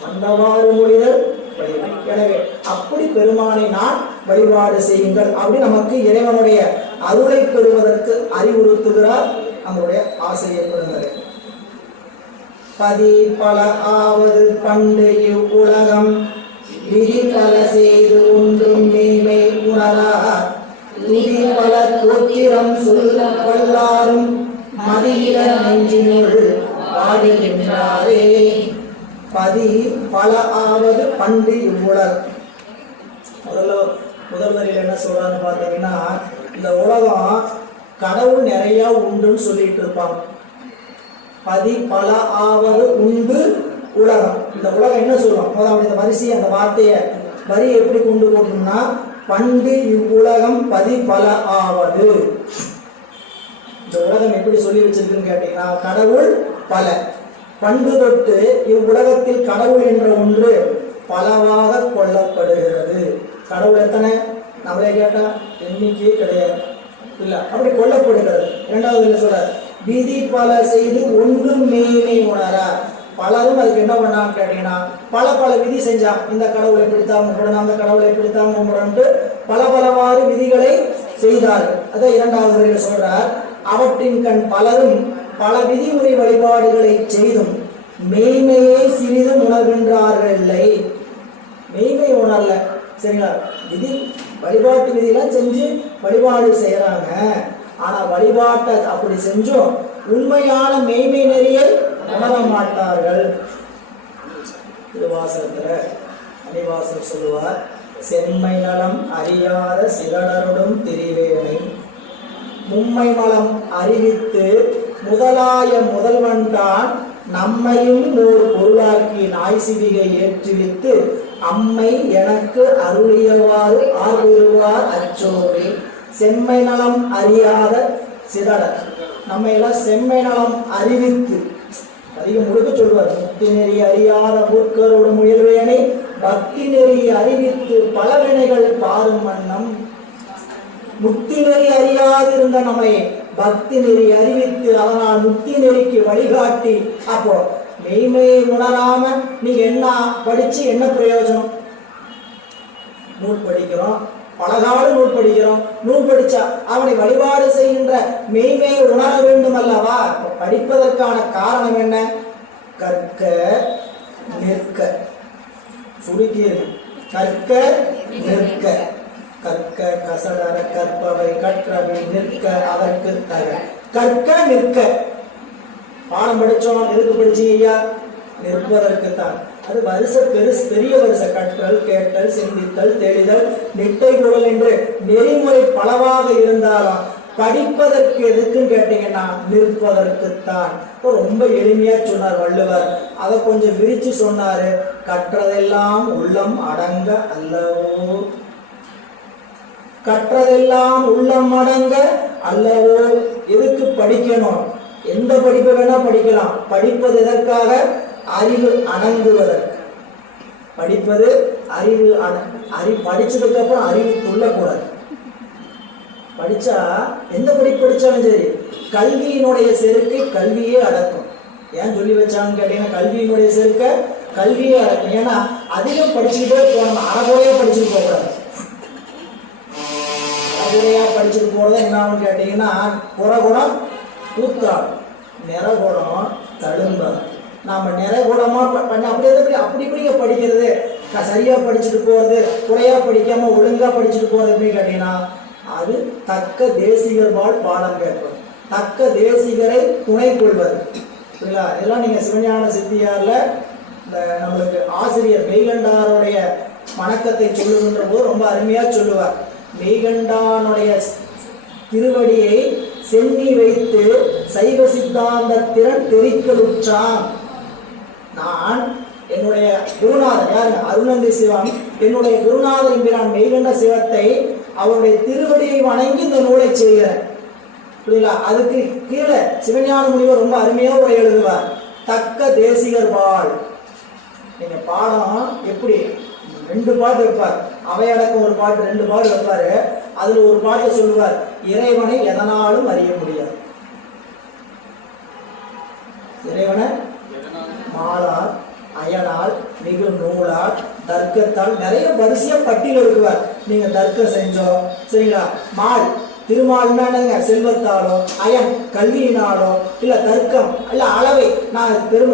வந்தவாறு மொழிதல் வழிபாடு. எனவே அப்படி பெருமானை நான் வழிபாடு செய்யுங்கள் அப்படி நமக்கு இறைவனுடைய அருளை பெறுவதற்கு அறிவுறுத்துகிறார் நம்முடைய ஆசிரியர் பெருந்தகை. பதி பல ஆவது பண்டு இவ்வுலகம் விதி பல செய்து ஒன்றும் மெய்மை உணரா விதி பல தோத்திரம் சொல்ல வல்லாரும் மதியில நெஞ்சினுள் பாடுகின்றாரே. பதி பல ஆவது பண்டு இவ்வுலகம். முதல் வரியில் என்ன சொல்றான்னு பார்த்தீங்கன்னா, இந்த உலகம் கடவுள் நிறைய உண்டுன்னு சொல்லிட்டு இருப்பாங்க. பதி பல ஆவது உண்டு உலகம். இந்த உலகம் என்ன சொல்றோம்? முதல்ல இந்த வரிசை அந்த வார்த்தையை வரி எப்படி கொண்டு போட்டோம்னா, பண்டு இவ்வுலகம் பதி பல ஆவது. இந்த உலகம் எப்படி சொல்லி வச்சிருக்குன்னு கேட்டீங்கன்னா, கடவுள் பல. பண்டு தொட்டு இவ்வுலகத்தில் கடவுள் என்ற ஒன்று பலவாக கொள்ளப்படுகிறது. கடவுள் எத்தனை? நம்மளே கேட்டா எண்ணிக்கையே கிடையாது, இல்ல அப்படி கொல்லப்படுகிறது. இரண்டாவது என்ன சொல்ற? விதி பல செய்து ஒன்றும் மெய்மை உணரா. பலரும் அதுக்கு என்ன பண்ணான்னு கேட்டீங்கன்னா, பல பல விதி செஞ்சான். இந்த கடவுளை பிடித்தான் கும்பிடணும், அந்த கடவுளை பிடித்தான் கும்பிடணும்ட்டு பல பலவாறு விதிகளை செய்தார். அதான் இரண்டாவது வரையில் சொல்றார். அவற்றின் கண் பலரும் பல விதிமுறை வழிபாடுகளை செய்தும் மெய்மையை சிறிதும் உணர்கின்றார்கள் இல்லை. மெய்மை உணரல. சரிங்களா? விதி வழிபாட்டு விதியெல்லாம் செஞ்சு வழிபாடு செய்யறாங்க. ஆனா வழிபாட்டை அப்படி செஞ்சும் உண்மையான மெய்மை நெறியை உணர மாட்டார்கள். திருவாசகத்துல அணிவாசல் சொல்லுவார், செம்மை நலம் அறியாத சிலடருடும் திரிவேனை மும்மை மலம் அறிவித்து முதலாய முதல்வன் தான் நம்மையும் ஓர் பொருளாக்கி நாய் சிவிகை ஏற்றுவித்து அம்மை எனக்கு அருளியவாறு ஆர்வருவார் அச்சோவே. செம்மை நலம் அறியாத சிதடர். நம்ம எல்லாம் செம்மை நலம் அறிவித்து அதிகம் முழுக்க சொல்வார். முக்தி நெறி அறியாத மூர்க்கரோடு முயல்வேனை பக்தி நெறி அறிவித்து பல வினைகள் பாரும் வண்ணம். முக்தி நெறி அறியாதிருந்த நம்மை பக்தி நெறி அறிவித்து அதனால் முக்தி நெறிக்கு வழிகாட்டி. அப்போ மெய்மையை உணராம நீங்க என்ன படிச்சு என்ன பிரயோஜனம்? நூல் படிக்கிறோம், பலகாடு நூல் படிக்கிறோம். நூல் படிச்சா அவனை வழிபாடு செய்கின்ற மெய்மையை உணர வேண்டும் அல்லவா? படிப்பதற்கான காரணம் என்ன? கற்க நிற்க. சுருக்கியது கற்க நிற்க. கற்க கசடர கற்பவை கற்றவை நிற்க அதற்கு தக. கற்க நிற்க. பாடம் படிச்சோம், எதுக்கு படிச்சீங்க ஐயா? நிற்பதற்கு தான். அது பெரிய வருஷ கற்றல், கேட்டல், சிந்தித்தல், தெளிதல், நிட்டை குடல் என்று நெறிமுறை பலவாக இருந்தாலும் படிப்பதற்கு எதுக்குன்னு கேட்டீங்கன்னா நிற்பதற்குத்தான். ரொம்ப எளிமையா சொன்னார் வள்ளுவர். அதை கொஞ்சம் விரிச்சு சொன்னாரு. கற்றதெல்லாம் உள்ளம் அடங்க அல்லவோ. கற்றதெல்லாம் உள்ளம் அடங்க அல்லவோ. எதுக்கு படிக்கணும்? எந்த படிப்பை வேணா படிக்கலாம். படிப்பது எதற்காக? அறிவு அடங்குவதற்கு. படிப்பது அறிவு படிச்சதுக்கு அப்புறம் அறிவு துள்ளக்கூடாது. படிச்சா எந்த படிப்பு படிச்சாலும் சரி கல்வியினுடைய செருக்கை கல்வியே அடக்கும். ஏன் சொல்லி வச்சாங்கன்னு கேட்டீங்கன்னா, கல்வியினுடைய செருக்கை கல்வியே அடக்கும். ஏன்னா அதிகம் படிச்சுக்கிட்டே போகணும். அறகுறையா படிச்சுட்டு போகக்கூடாது. அறகுறையா படிச்சுட்டு போறதா என்ன கேட்டீங்கன்னா, புறகுணம் கூத்தாடும், நிறகுணம் தழும்பாது. நாம நிறைகுணமா பண்ண அப்படி இப்படிங்க படிக்கிறது, சரியா படிச்சுட்டு போறது, குறையா படிக்காம ஒழுங்கா படிச்சுட்டு போறது எப்படி கேட்டீங்கன்னா, அது தக்க தேசிகர்பால் பாடம் கேட்பது, தக்க தேசிகரை துணை கொள்வது. சரிங்களா? இதெல்லாம் நீங்க சிவஞான சித்தியார்ல இந்த நம்மளுக்கு ஆசிரியர் மெய்கண்டாருடைய வணக்கத்தை சொல்லுகின்ற போது ரொம்ப அருமையா சொல்லுவார். மெய்கண்டானுடைய திருவடியை சென்னி வைத்து சைவ சித்தாந்த திறன் தெரிக்கலுற்றான். நான் என்னுடைய குருநாதர் யாரு? அருணந்தி சிவம். என்னுடைய குருநாதர் என்கிறான் மெய்கண்ட சிவத்தை அவருடைய திருவடியை வணங்கி இந்த நூலை செய்கிறேன். புரியுங்களா? அதுக்கு கீழே சிவஞான முனிவர் ரொம்ப அருமையா உரை எழுதுவார். தக்க தேசிகர் பால். நீங்க பாடம் எப்படி 2 பாட்டு வைப்பார். அவையடக்கம் ஒரு பாட்டு, 2 பாட்டு வைப்பாரு. அதுல ஒரு பாட்டை சொல்லுவார், இறைவனை எதனாலும் அறிய முடியாது. இறைவனை மாலால், அயனால், மிகு நூலால், தர்க்கத்தால் நிறைய வரிசையா பட்டியல் இருக்குவார். நீங்க தர்க்கம் செஞ்சோம், சரிங்களா? மால் திருமால்னா என்னங்க, செல்வத்தாலோ அயன் கல்வியினாலோ இல்ல தர்க்கம் இல்ல அளவை, நான்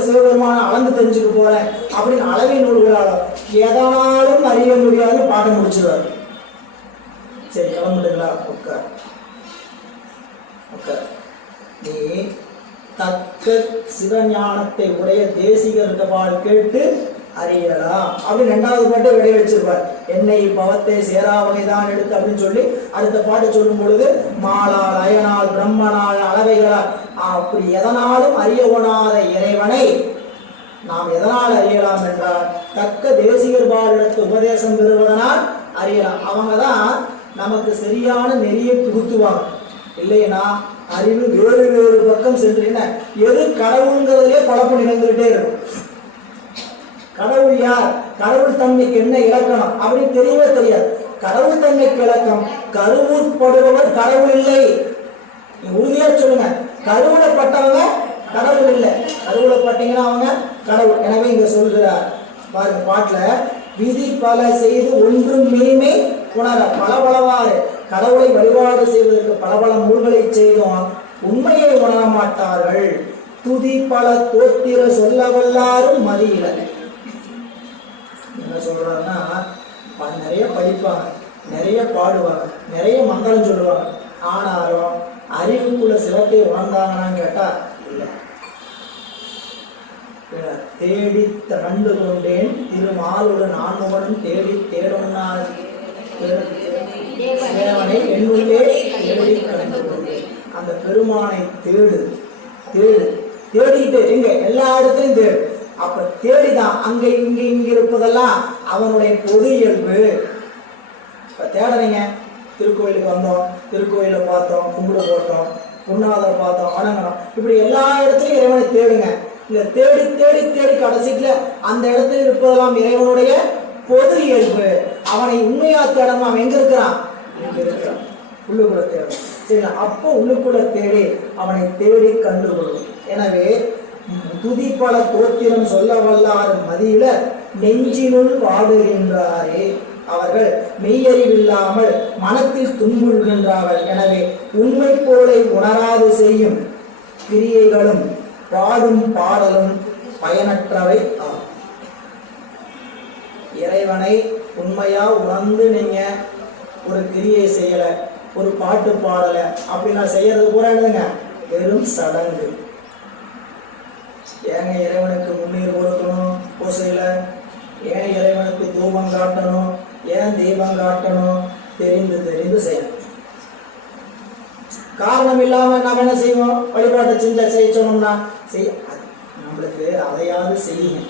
சிவபெருமான அளந்து தெரிஞ்சுக்க போறேன் அப்படின்னு அளவை நூல்களாலோ எதனாலும் அறிய முடியாதுன்னு பாடம் முடிச்சிருவாரு. சரி கிளம்பிட்டுங்களா? உட்கார் உட்கார். நீ தக்க சிவஞானத்தை உடைய தேசிகர்கள் கேட்டு அறியலாம் அப்படின்னு 2வது பாட்டை விடை வச்சிருப்பார். என்னை பவத்தை சேரா வகைதான் எடுத்து அப்படின்னு சொல்லி அடுத்த பாட்டை சொல்லும் பொழுது மாலால் அயனால் பிரம்மனால் அளவைகளால் அப்படி எதனாலும் அறியவனாத இறைவனை நாம் எதனால் அறியலாம் என்றால் தக்க தேசிகர்பாலிடத்து உபதேசம் பெறுவதனால் அறியலாம். அவங்க தான் நமக்கு சரியான நெறியை புகுத்துவாங்க. இல்லைன்னா அறிவு வேறு வேறு பக்கம் சென்றீங்கன்னா எது கடவுளுங்கிறதுலே குழப்பம் நிகழ்ந்துகிட்டே இருக்கும். கடவுள் யார், கடவுள் தன்மைக்கு என்ன இலக்கணம் அப்படின்னு தெரியவே தெரியாது. கடவுள் தன்மைக்கு இலக்கம் கருவுட்படுபவர் கடவுள் இல்லை. உறுதியா சொல்லுங்க, கருவிடப்பட்டவங்க கடவுள் இல்லை. கருவிடப்பட்டீங்கன்னா அவங்க கடவுள். எனவே இங்க சொல்கிறார் பாருங்க பாட்டுல, விதி பல செய்து ஒன்றும் மீமே உணர பலவாறு கடவுளை வழிபாடு செய்வதற்கு பல நூல்களை செய்தோம், உண்மையை உணர மாட்டார்கள். துதி பல தோத்திர சொல்ல வல்லாரும் மதியில. என்ன சொல்றாருன்னா, நிறைய படிப்பாங்க, நிறைய பாடுவாங்க, நிறைய மந்திரம் சொல்லுவாங்க, ஆனாலும் அறிவுக்குள்ள சிவத்தை உணர்ந்தாங்கன்னு கேட்டா இல்லை. தேடி கண்டு கொண்டேன் திருமாலுடன் ஆன்மகனும் தேடி தேடும்னா தேவனை என்னுள்ளே தேடி கண்டு கொண்டேன். அந்த பெருமானை தேடு தேடு தேடிட்டு எங்க எல்லா இடத்துலையும் தேடு. அப்ப தேடிதான் அங்க இங்க இருப்பதெல்லாம் அவனுடைய பொது இயல்பு. இப்ப தேடுறீங்க, திருக்கோயிலுக்கு வந்தோம், திருக்கோயில பார்த்தோம், கும்பிடு போட்டோம், குருநாதர் பார்த்தோம், வணங்கணும், இப்படி எல்லா இடத்துலையும் இறைவனை தேடுங்க. இந்த தேடி தேடி தேடி கடைசியில அந்த இடத்துல இருப்பதெல்லாம் இறைவனுடைய பொது இயல்பு. அவனை உண்மையா தேடணும். அவன் எங்க இருக்கிறான்? இங்க இருக்கிறான், உள்ளுக்குள்ள தேடும். சரிங்களா? அப்போ உள்ளுக்குள்ள தேடி அவனை தேடி கண்டுகொள்ளும். எனவே துதி பல தோத்திரம் சொல்ல வல்லாறு மதியில நெஞ்சினுள் வாடுகின்றாரே, அவர்கள் மெய்யறிவில்லாமல் மனத்தில் துன்புறுகின்றார்கள். எனவே உண்மை போலை உணராது செய்யும் கிரியைகளும் பாடும் பாடலும் பயனற்றவை ஆகும். இறைவனை உண்மையா உணர்ந்து நீங்க ஒரு கிரியை செய்யல, ஒரு பாட்டு பாடல அப்படின்னா செய்யறது பூரா என்னதுங்க? வெறும் சடங்கு. ஏங்க இறைவனுக்கு முன்னீர் கொடுக்கணும் பூசையில? ஏன் இறைவனுக்கு தூபம் காட்டணும்? ஏன் தீபம் காட்டணும்? தெரிந்து தெரிந்து செய்யணும். காரணம் இல்லாம நாம் என்ன செய்வோம்? வழிபாட்டை செய்ய சொன்னோம்னா செய்ய, நம்மளுக்கு அதையாவது செய்யுங்க.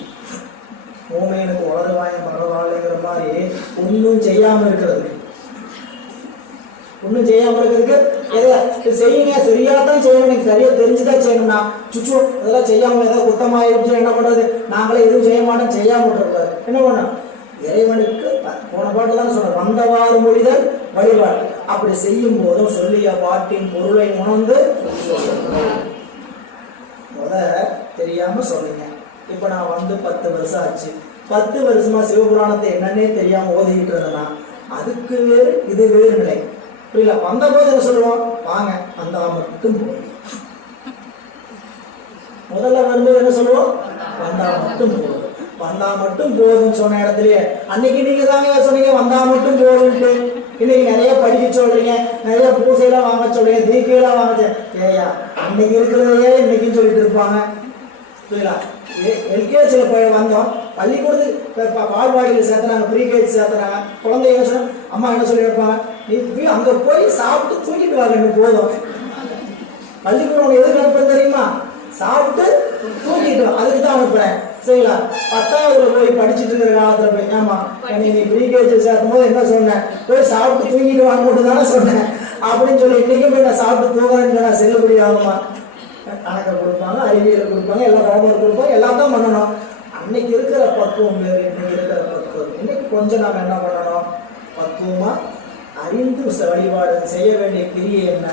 ஊமையனுக்கு உளறுவாயம் பரவாயில்லைங்கிற மாதிரி ஒன்றும் செய்யாம இருக்கிறது, ஒன்றும் செய்யாம இருக்கிறதுக்கு செய்யுங்க. சரியா தான் செய்யணும், எனக்கு சரியா தெரிஞ்சுதான் செய்யணும்னா சுச்சு இதெல்லாம் செய்யாம ஏதாவது குத்தமாயிருச்சு என்ன பண்றது? நாங்களே எதுவும் செய்ய மாட்டோம், செய்யாம விட்டுருக்காரு. என்ன பண்ணோம்? இறைவனுக்கு போன பாட்டு தான் சொல்றேன், வந்தவாறு மொழிதல் வழிபாடு. அப்படி செய்யும் போதும் சொல்லிய பாட்டின் பொருளை உணர்ந்து தெரியாம சொல்லுங்க. இப்ப நான் வந்து 10 வருஷம் ஆச்சு, 10 வருஷமா சிவபுராணத்தை என்னன்னே தெரியாம ஓதிக்கிட்டு இருந்தேன்னா அதுக்கு வேறு இது வேறு நிலை. புரியல? வந்த போது என்ன சொல்லுவோம்? வாங்க வந்தா மட்டும் போதும். முதல்ல வரும்போது என்ன சொல்லுவோம்? வந்தா மட்டும் போதும். வந்தா மட்டும் போதும் சொன்ன இடத்துலயே அன்னைக்கு நீங்க தாங்க சொன்னீங்க வந்தா மட்டும் போதும்ட்டு. இன்னைக்கு நிறைய படிக்க சொல்றீங்க, நிறைய பூசையெல்லாம் வாங்க சொல்றீங்க, தீக்கையெல்லாம் வாங்க. ஏயா அன்னைக்கு இருக்கிறதையே இன்னைக்குன்னு சொல்லிட்டு இருப்பாங்க. புரியலா? எல்கேஜியில் போய் வந்தோம், பள்ளிக்கூடத்துக்கு பால்வாடியில் சேர்த்துறாங்க, ப்ரீகேஜி சேர்த்துறாங்க. குழந்தை என்ன சொன்ன அம்மா என்ன சொல்லி வைப்பாங்க? நீ அங்கே போய் சாப்பிட்டு தூக்கிட்டு வாங்க, இன்னும் போதும். பள்ளிக்கூடம் எதுக்கு அனுப்புறது தெரியுமா? சாப்பிட்டு தூக்கிட்டு வா, அதுக்கு தான் அனுப்புறேன். சரிங்களா? 10ஆவதுல போய் படிச்சுட்டு இருக்கிற காலத்துல போய் ஆமா நீ ப்ரீகேஜி சேர்க்கும் போது என்ன சொன்னேன்? போய் சாப்பிட்டு தூங்கிட்டு வாங்க மட்டும் தானே சொன்னேன் அப்படின்னு சொல்லி இன்னைக்கும் போய் நான் சாப்பிட்டு தூங்குறேன்னு சொன்னா செல்லுபடி ஆகுமா? கணக்கை கொடுப்பாங்க, அறிவியலை கொடுப்பாங்க, எல்லாம் ஹோம்ஒர்க் கொடுப்பாங்க, எல்லாம் தான் பண்ணணும். அன்னைக்கு இருக்கிற பக்குவம் வேறு, இன்னைக்கு இருக்கிற பக்குவம். இன்னைக்கு கொஞ்சம் நம்ம என்ன பண்ணணும்? பக்குவமா அறிந்து வழிபாடு செய்ய வேண்டிய கிரியை என்ன,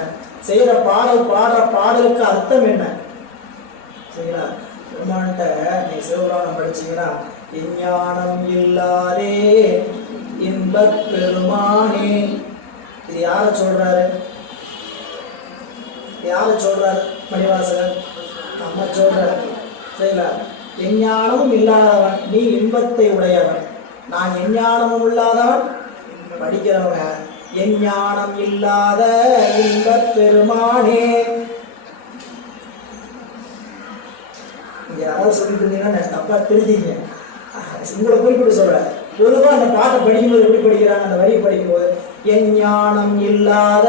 செய்யற பாடுற பாடலுக்கு அர்த்தம் என்ன? சரிங்களா? பெருமான்கிட்ட நீ சிவபுராணம் படிச்சீங்கன்னா, விஞ்ஞானம் இல்லாதே இன்பப் பெருமானே, இது யார சொல்றாரு? யாரை சொல்றார் மணிவாசகர்? நம்ம சொல்றார். சரிங்களா? எஞ்ஞானமும் இல்லாதவன் நீ இன்பத்தை உடையவன், நான் எஞ்ஞானமும் இல்லாதவன் படிக்கிறவங்க. எஞ்ஞானம் இல்லாத இன்பப் பெருமானே. இங்க யாராவது சொல்லிட்டு இருந்தீங்கன்னா தப்பா தெரிஞ்சுங்க. உங்களை குறிப்பிட்டு சொல்றேன். பொதுவாக அந்த பாட்டை படிக்கும்போது எப்படி படிக்கிறாங்க? அந்த வரி படிக்கும்போது என் ஞானம் இல்லாத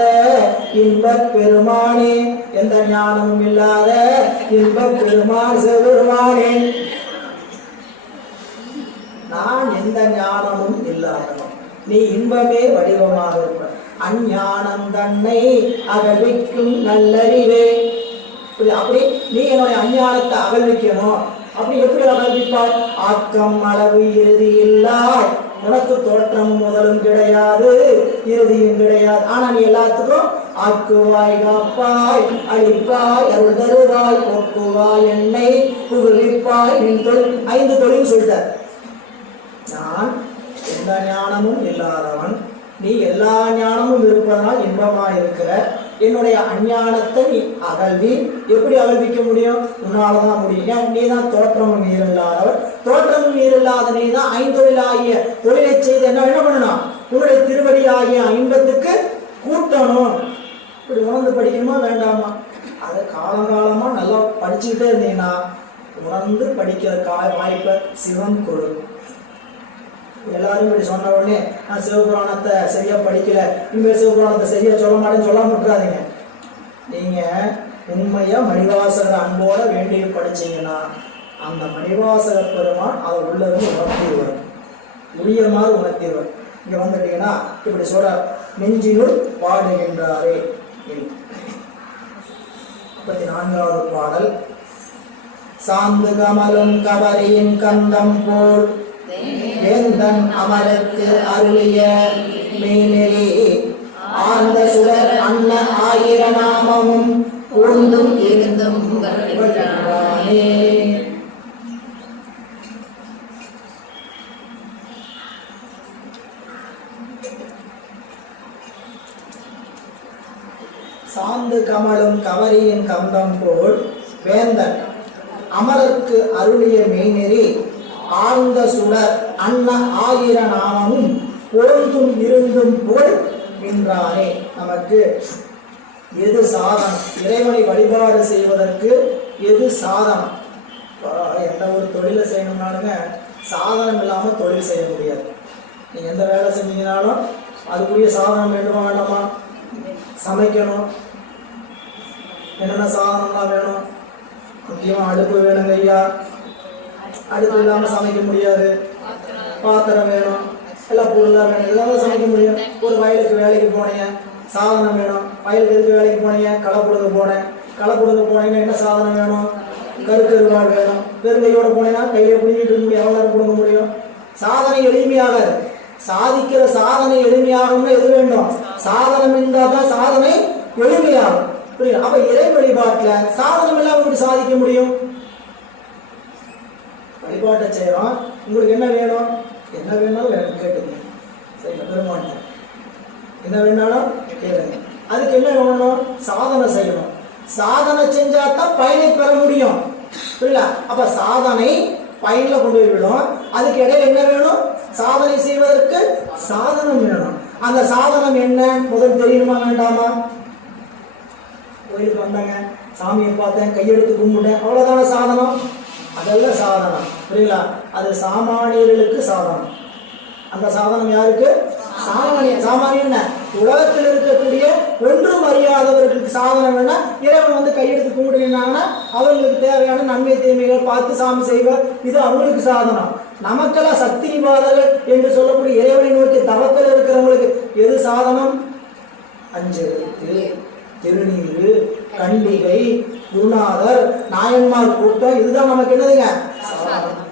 இன்பப் பெருமானே, எந்த ஞானமும் இல்லாத இன்பப் பெருமான் சிவபெருமானே, நான் எந்த ஞானமும் இல்லாதவன், நீ இன்பமே வடிவமாக இருப்ப, அஞ்ஞானம் தன்னை அகழ்விக்கும் நல்லறிவே. அப்படி நீ என்னுடைய அஞ்ஞானத்தை அகழ்விக்கணும். அப்படி எப்படி அகழ்விப்பார்? ஆக்கம் அளவு இறுதி இல்லா, உனக்கு தோற்றம் முதலும் கிடையாது, இறுதியும் கிடையாது. ஆனா நீ எல்லாத்துக்கும் ஆக்குவாய், காப்பாய், அழிப்பாய், அருள் தருவாய், போக்குவாய், என்னை புகழிப்பாய், நின் தொழில் 5 தொழில் சொல்லிட்டார். நான் எந்த ஞானமும் இல்லாதவன், நீ எல்லா ஞானமும் இருப்பதனால் இன்பமாய் இருக்கிற, என்னுடைய அஞ்ஞானத்தை நீ அகழ்வி. எப்படி அகழ்விக்க முடியும்? உன்னாலதான் முடியும். ஏன்? நீ தான் தோற்றமும் நீர் இல்லாதவர். தோற்றமும் நீர் இல்லாத நீ தான் 5 தொழில் ஆகிய தொழிலை செய்து என்ன பண்ணணும்? உன்னுடைய திருவடி ஆகிய இன்பத்துக்கு கூட்டணும். இப்படி உணர்ந்து படிக்கணுமா வேண்டாமா? அதை காலங்காலமா நல்லா படிச்சுக்கிட்டே இருந்தீங்கன்னா உணர்ந்து படிக்கிற வாய்ப்பை சிவன் கொடுக்கும். எல்லாரும் இப்படி சொன்ன உடனே நான் சிவபுராணத்தை சரியா படிக்கல, இனிமேல் சிவபுராணத்தை சரியா சொல்ல மாட்டேன்னு சொல்லாம விட்டுறாதீங்க. நீங்க உண்மையா மணிவாசகர் அன்போட வேண்டி படிச்சீங்கன்னா அந்த மணிவாசகர் பெருமான் அதை உள்ளவங்க உணர்த்திடுவார், உரிய மாதிரி உணர்த்திடுவார். இங்க வந்துட்டீங்கன்னா இப்படி சொல்ற நெஞ்சினுள் பாடுகின்றாரே. 34வது பாடல். சாந்து கமலும் கவரியின் கந்தம் போல் வேந்தன் அமரத்து அருளிய மெய்நெறி, ஆர்ந்த சுடர் அன்ன 1000 நாமமும் ஒன்றும் இருந்தும் வருகின்றானே. சாந்து கமலும் கவரியின் கந்தம் போல் வேந்தன் அமரர்க்கு அருளிய மெய்நெறி, ஆழ்ந்த சுடர் அன்ன 1000 நாமமும் பொருந்தும் இருந்தும் போல் நின்றானே. நமக்கு எது சாதனம்? இறைவனை வழிபாடு செய்வதற்கு எது சாதனம்? எந்த ஒரு தொழிலை செய்யணும்னாலுங்க சாதனம் இல்லாமல் தொழில் செய்ய முடியாது. நீங்கள் எந்த வேலை செஞ்சீங்கனாலும் அதுக்குரிய சாதனம் வேண்டுமா வேண்டாமா? சமைக்கணும், என்னென்ன சாதனம்லாம் வேணும்? முக்கியமாக அடுப்பு வேணுங்க ஐயா, அடுப்பு இல்லாமல் சமைக்க முடியாது. பாத்திரம் வேணும், எல்லா பொருளாக வேணும், எல்லாமே சமைக்க முடியும். ஒரு வயலுக்கு வேலைக்கு போனீங்க, சாதனம் வேணும். வயலுக்கு எதுக்கு வேலைக்கு போனீங்க? களை புடுங்க போனேன். களை புடுங்க போனீங்கன்னா என்ன சாதனம் வேணும்? கருக்கருவாள் வேணும். பெருங்கையோட போனீங்கன்னா கையை பிடிங்கிட்டு இருக்க முடியும், எவ்வளோ நேரம் பிடுங்க முடியும்? சாதனை எளிமையாகாது. சாதிக்கிற சாதனை எளிமையாகும்னா எது வேண்டும்? சாதனம் இருந்தால் தான் சாதனை எளிமையாகும். புரியுது? அப்ப இறை வழிபாட்டில் சாதனம் இல்லாமல் எப்படி சாதிக்க முடியும்? வழிபாட்டை செய்யறோம், உங்களுக்கு என்ன வேணும்? என்ன வேணாலும் கேட்டுங்க. சரிங்களா? பெருமான் என்ன வேணாலும் கேளுங்க. அதுக்கு என்ன வேணும்? சாதனை செய்யணும். சாதனை செஞ்சா தான் பயனை பெற முடியும். புரியல? அப்ப சாதனை பயனில் கொண்டு போய் விடும். அதுக்கு இடையில என்ன வேணும்? சாதனை செய்வதற்கு சாதனம் வேணும். அந்த சாதனம் என்ன முதல் தெரியணுமா வேண்டாமா? கோயிலுக்கு வந்தாங்க, சாமியை பார்த்தேன், கையெடுத்து கும்பிட்டேன், அவ்வளவுதான சாதனம்? அதெல்லாம் சாதனம். புரியுங்களா? அது சாமானியர்களுக்கு சாதனம். அந்த சாதனம் யாருக்கு? சாமானியன். உலகத்தில் இருக்கக்கூடிய ஒன்றும் அறியாதவர்களுக்கு சாதனம் என்ன? இறைவன் வந்து கையெடுத்து கும்பிடுனாங்கன்னா அவர்களுக்கு தேவையான நன்மை தீமைகள் பார்த்து சாமி செய்வார். இது அவங்களுக்கு சாதனம். நமக்கெல்லாம் சக்தி நிபாதர்கள் என்று சொல்லக்கூடிய இறைவனை நோக்கி தவத்தில் இருக்கிறவங்களுக்கு எது சாதனம்? அஞ்செழுத்து, திருநீரு, கண்டிகை, குருநாதர், நாயன்மார் கூட்டம், இதுதான் நமக்கு என்னதுங்க? சாதனம்.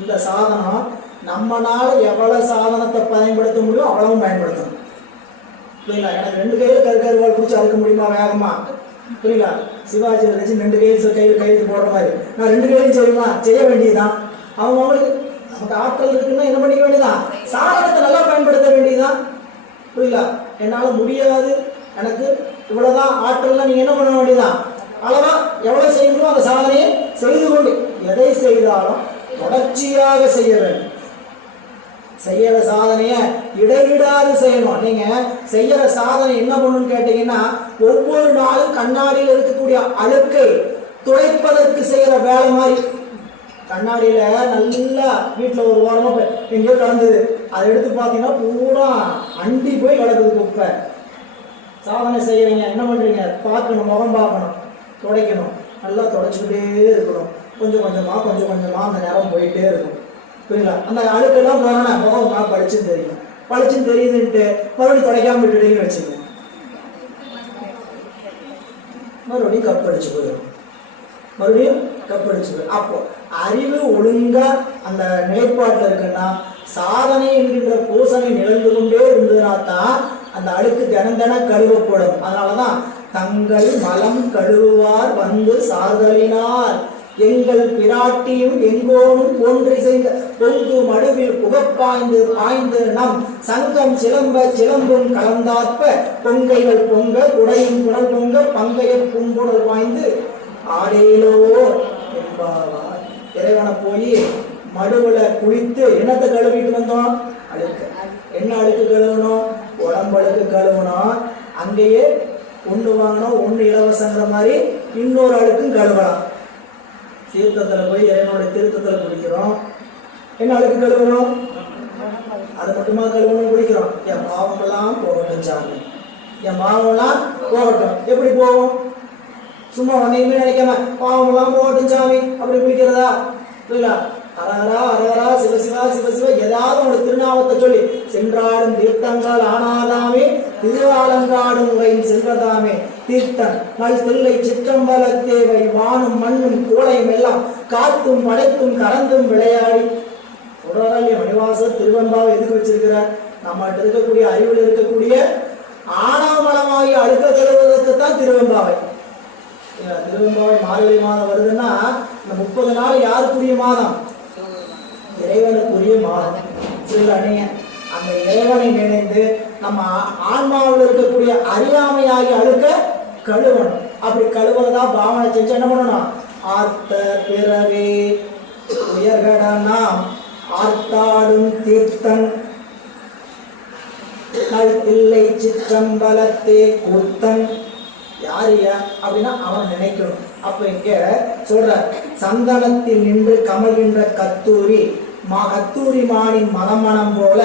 இந்த சாதனம் நம்மனால எவ்வளவு சாதனத்தை பயன்படுத்த முடியும் அவ்வளவும் பயன்படுத்தணும். புரியுங்களா? எனக்கு 2 கையில் கருவாள் பிடிச்சி அறுக்க முடியுமா வேகமா? புரியுங்களா? சிவாஜி வச்சு 2 கையில் கையெழுத்து போடுற மாதிரி நான் 2 கையிலும் செய்யுமா? செய்ய வேண்டியதுதான். அவங்களுக்கு நமக்கு ஆற்றல் இருக்குன்னா என்ன பண்ணிக்க வேண்டியதான்? சாதனத்தை நல்லா பயன்படுத்த வேண்டியதுதான். புரியுங்களா? என்னால் முடியாது, எனக்கு இவ்வளவுதான் ஆற்றல்ல நீங்க என்ன பண்ண வேண்டியதான், அளவா எவ்வளவு செய்யணுமோ அந்த சாதனையை செய்து கொண்டு, எதை செய்தாலும் தொடர்ச்சியாக செய்ய வேண்டும். செய்யற சாதனைய இடைவிடாது செய்யணும். நீங்க செய்யற சாதனை என்ன பண்ணணும்னு கேட்டீங்கன்னா, ஒவ்வொரு நாளும் கண்ணாடியில் இருக்கக்கூடிய அழுக்கை துடைப்பதற்கு செய்யற வேலை மாதிரி. கண்ணாடியில நல்லா வீட்டுல ஒரு வாரமா எங்கேயோ கலந்தது, அதை எடுத்து பார்த்தீங்கன்னா பூரா அண்டி போய் கிடக்குது குப்பை. சாதனை செய்யறீங்க, என்ன பண்றீங்க, பார்க்கணும், முகம் பார்க்கணும், துடைக்கணும், நல்லா துடைச்சிக்கிட்டே இருக்கணும். கொஞ்சம் கொஞ்சமா அந்த நேரம் போயிட்டே இருக்கும். புரியுங்களா? அந்த அழுக்கெல்லாம் போனா முகம் பளிச்சுன்னு தெரியும். பளிச்சுன்னு தெரியுதுன்ட்டு மறுபடியும் துடைக்காம விட்டுட்டீங்கன்னு வச்சுக்கோங்க, மறுபடியும் கப் அடிச்சு போயிடும், மறுபடியும் கப் அடிச்சு போயிடும். அப்போ அறிவு ஒழுங்கா அந்த நிலைப்பாட்டில் இருக்குன்னா, சாதனை என்கின்ற பூசனை நிகழ்ந்து கொண்டே இருந்ததுனா தான் அந்த அழுக்கு தினம் கழுவப்படும். அதனாலதான் தங்கள் மலம் கழுவுவார் வந்து சாதலினார், எங்கள் பிராட்டியும் எங்கோனும் போன்றி செய்த பொங்கு மடுவில் புகப்பாய்ந்து பாய்ந்து நம் சங்கம் சிலம்பும் கலந்தாற்ப பொங்கைகள் பொங்க குடையும் குடல் பொங்க பங்கைய பூங்குடல் பாய்ந்து ஆடேலோ என்பாவார். இறைவனை போய் மடுவுல குளித்து என்னத்தை கழுவிட்டு வந்தோம், அழுக்கு. என்ன அழுக்கு கழுவணும், உடம்பு அழுக்கு கழுவணும். அங்கேயே ஒண்ணு வாங்கணும், ஒண்ணு இலவசங்கிற மாதிரி இன்னொரு அழுக்கும் கழுவலாம். தீர்த்தத்தில் போய் இறைவனுடைய தீர்த்தத்தில் குளிக்கிறோம், என்ன அழுக்கு கழுவணும், அது மட்டுமா கழுவணும், குளிக்கிறோம். என் பாவமெல்லாம் போகட்டும் சாமி, என் பாவமெல்லாம் போகட்டும். எப்படி போகும், சும்மா ஒன்னையுமே நினைக்காம பாவமெல்லாம் போகட்டும் சாமி அப்படி குளிக்கிறதா? இல்ல, அரகரா அரகரா சிவசிவா சிவசிவ ஏதாவது ஒரு திருநாமத்தை சொல்லி சென்றாடும் தீர்த்தங்கள் ஆனாதாமே திருவாலங்காடும் உரையும் செல்வதாமே தீர்த்தன் நல் தில்லை சிற்றம்பலத்தேவை வானும் மண்ணும் கோளையும் எல்லாம் காத்தும் படைத்தும் கறந்தும் விளையாடி சொல்றாரா இல்லையா? மணிவாசர் திருவெம்பாவை எதுக்கு வச்சிருக்கிறார்? நம்மகிட்ட இருக்கக்கூடிய அறிவில் இருக்கக்கூடிய ஆணவமலமாகி அழுக்க கழுவதற்கு தான் திருவெம்பாவை. திருவெம்பாவை மார்கழி மாதம் வருதுன்னா இந்த 30 நாள் யாருக்குரிய மாதம்? இறைவனுக்குரிய மாதம். சரிங்களா? அந்த இறைவனை நினைந்து நம்ம ஆன்மாவில் இருக்கக்கூடிய அறியாமையாகி அழுக்க கழுவணும். அப்படி கழுவுறதா பாவனை செஞ்சு என்ன பண்ணணும்? ஆர்த்த பிறவே உயர்கடனாம் ஆர்த்தாடும் தீர்த்தன் தில்லை சிற்றம்பலத்தே கூத்தன். யாரியா அப்படின்னா அவன் நினைக்கணும். அப்ப இங்க சொல்ற சந்தனத்தில் நின்று கமல்கின்ற கத்தூரி கத்தூரி மானின் மனமனம் போல